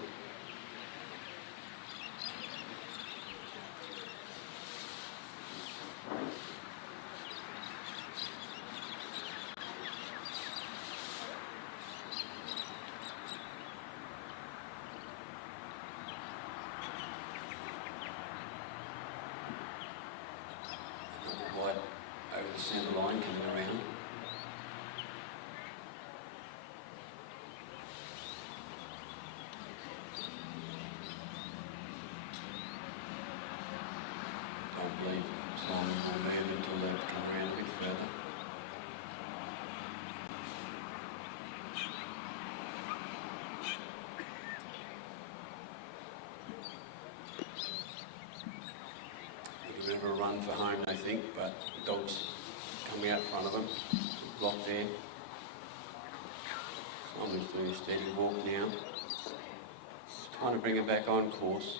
Wide over the centre line coming around. Don't believe Simon will move until they've come around a bit further. A bit of a run for home, I think, but the dog's coming out front of them. Block there. Simon's doing a steady walk now. Trying to bring him back on course.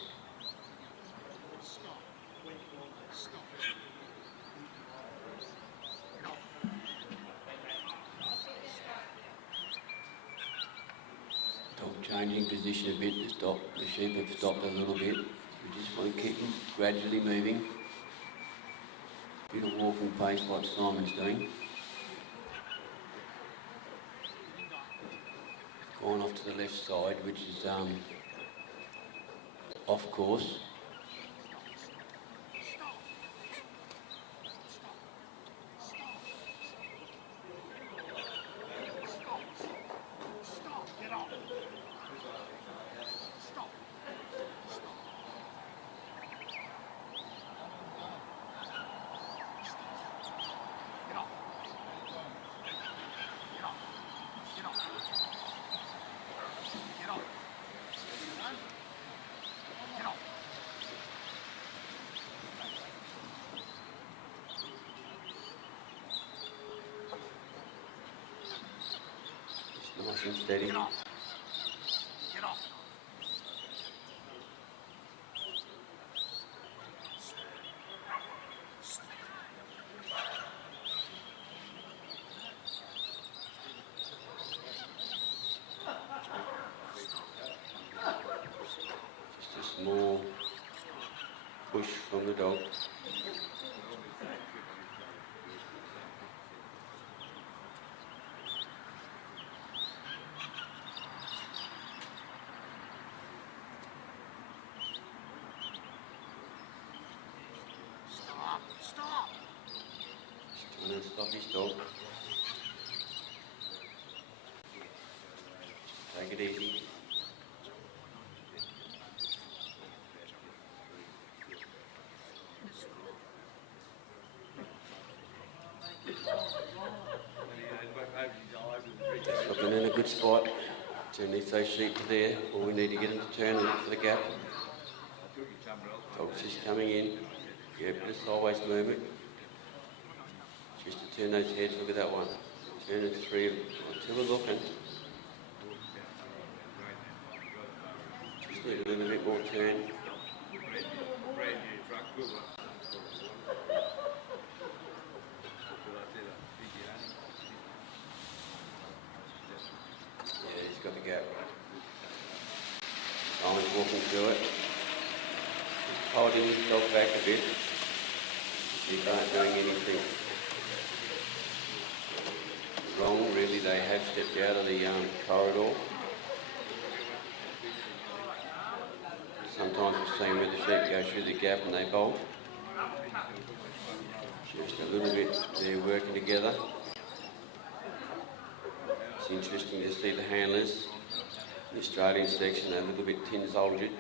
Dog changing position a bit to stop. The sheep have stopped a little bit. We just want to keep him gradually moving. Bit of walking pace like Simon's doing. Gone off to the left side, which is off course. Nice and steady. push from the dog. Stop! Just trying to stop his dog. Take it easy. Just looking in a good spot. Underneath those sheep there. All we need to get him to turn and look for the gap. Dog's just coming in. Yeah, bit of sideways movement. Just to turn those heads. Look at that one. Turn it 3 until we're looking. Just need a little bit more turn. Yeah, he's got the gap. Simon's walking through it. Just holding his dog back a bit. He aren't doing anything wrong, really. They have stepped out of the corridor. Sometimes we've seen where the sheep go through the gap and they bolt. Just a little bit, they're working together. It's interesting to see the handlers, the Australian section, they're a little bit tin-soldiered.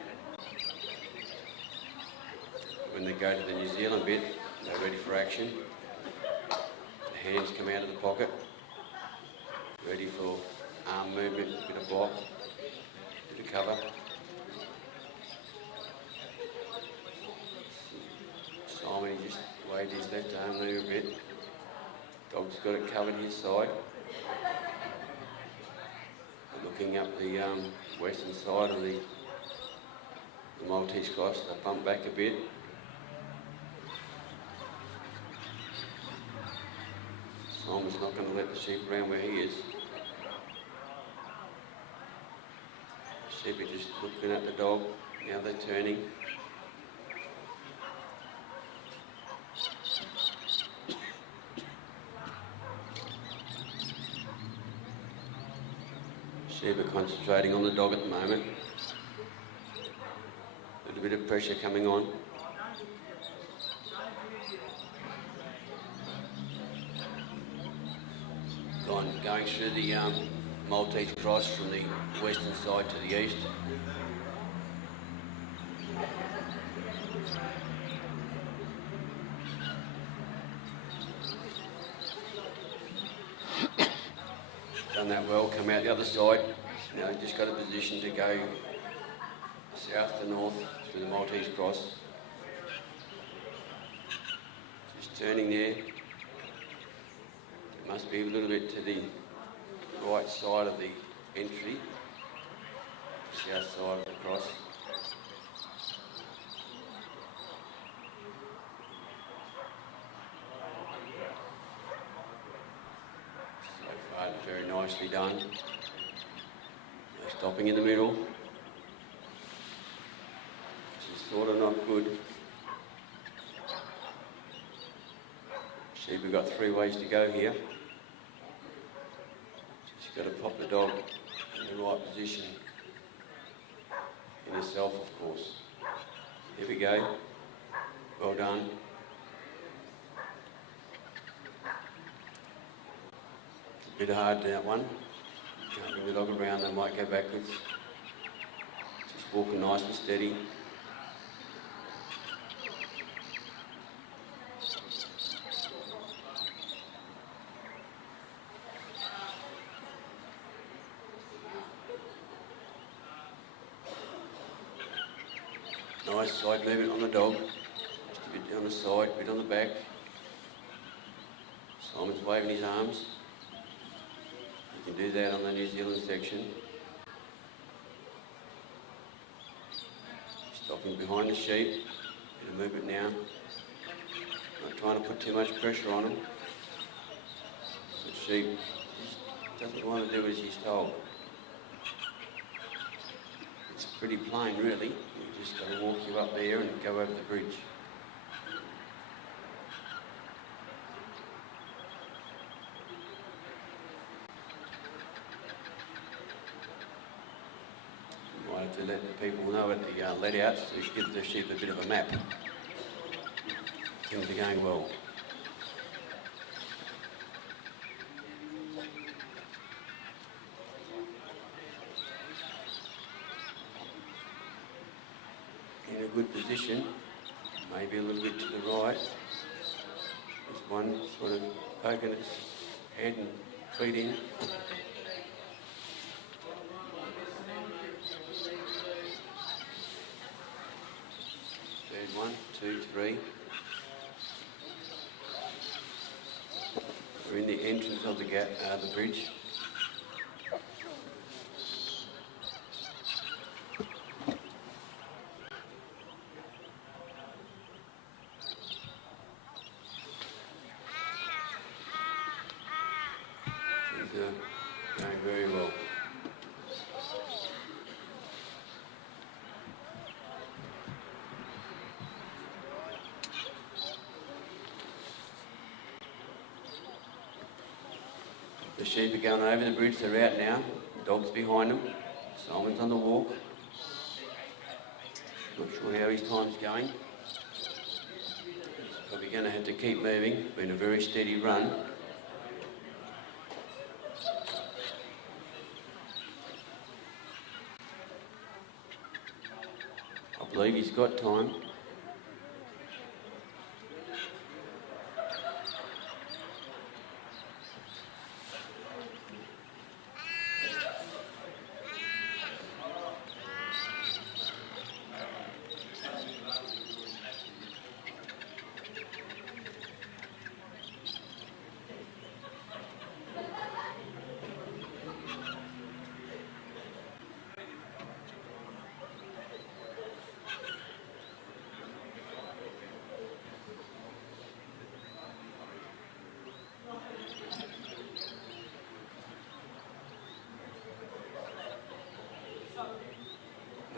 When they go to the New Zealand bit, they're ready for action. The hands come out of the pocket, ready for arm movement, bit of block, bit of cover. Simon, he just waved his left arm there a bit. Dog's got it covered his side. Looking up the western side of the Maltese cross, they bump back a bit. Simon's not going to let the sheep around where he is. Sheep are just looking at the dog, now they're turning. Sheep are concentrating on the dog at the moment. A little bit of pressure coming on. Going through the Maltese cross from the western side to the east. Done that well, come out the other side. Now just got a position to go south to north through the Maltese cross. Just turning there. It must be a little bit to the right side of the entry, south side of the cross. So far, very nicely done. No stopping in the middle, which is sort of not good. Sheep, we've got 3 ways to go here. She's got to pop the dog in the right position, in herself of course. Here we go, well done. A bit hard that one, can't bring the dog around, they might go backwards. Just walking nice and steady. Nice side movement on the dog, just a bit on the side, a bit on the back. Simon's waving his arms. You can do that on the New Zealand section. Stopping behind the sheep, bit of movement now. Not trying to put too much pressure on him. The sheep just doesn't want to do as he's told. It's pretty plain really. You just got to walk you up there and go over the bridge. Might have to let the people know at the let-outs to give the sheep a bit of a map. Things are going well. In a good position, maybe a little bit to the right. There's one sort of poking its head and feet in. Third one, 2, 3. We're in the entrance of the bridge. Going very well. The sheep are going over the bridge, they're out now. Dog's behind them. Simon's on the walk. Not sure how his time's going. He's probably going to have to keep moving. Been a very steady run. I believe he's got time.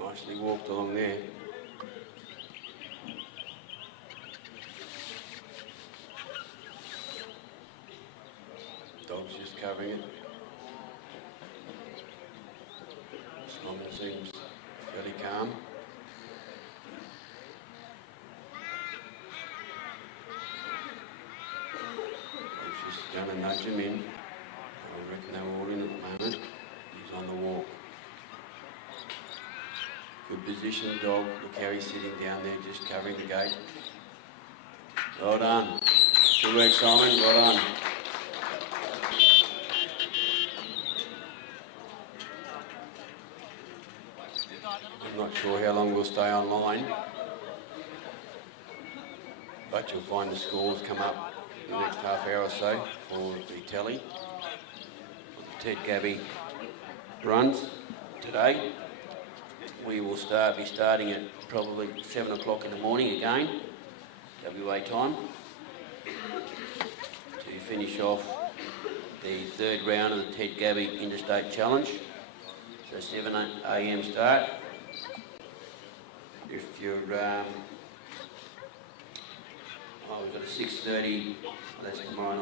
Nicely walked along there. Dog's just covering it. Simon seems fairly calm. He's just going to nudge him in. I reckon they're all in at the moment. He's on the walk. Good position, dog. Look how he's sitting down there, just covering the gate. Well done. Good work, Simon. Well done. I'm not sure how long we'll stay online, but you'll find the scores come up in the next half hour or so for the tally. Ted Gaby runs today. We will be starting at probably 7 o'clock in the morning again, WA time, to finish off the third round of the Ted Gaby Interstate Challenge. So 7 a.m. start. If you're, we've got a 6:30, that's tomorrow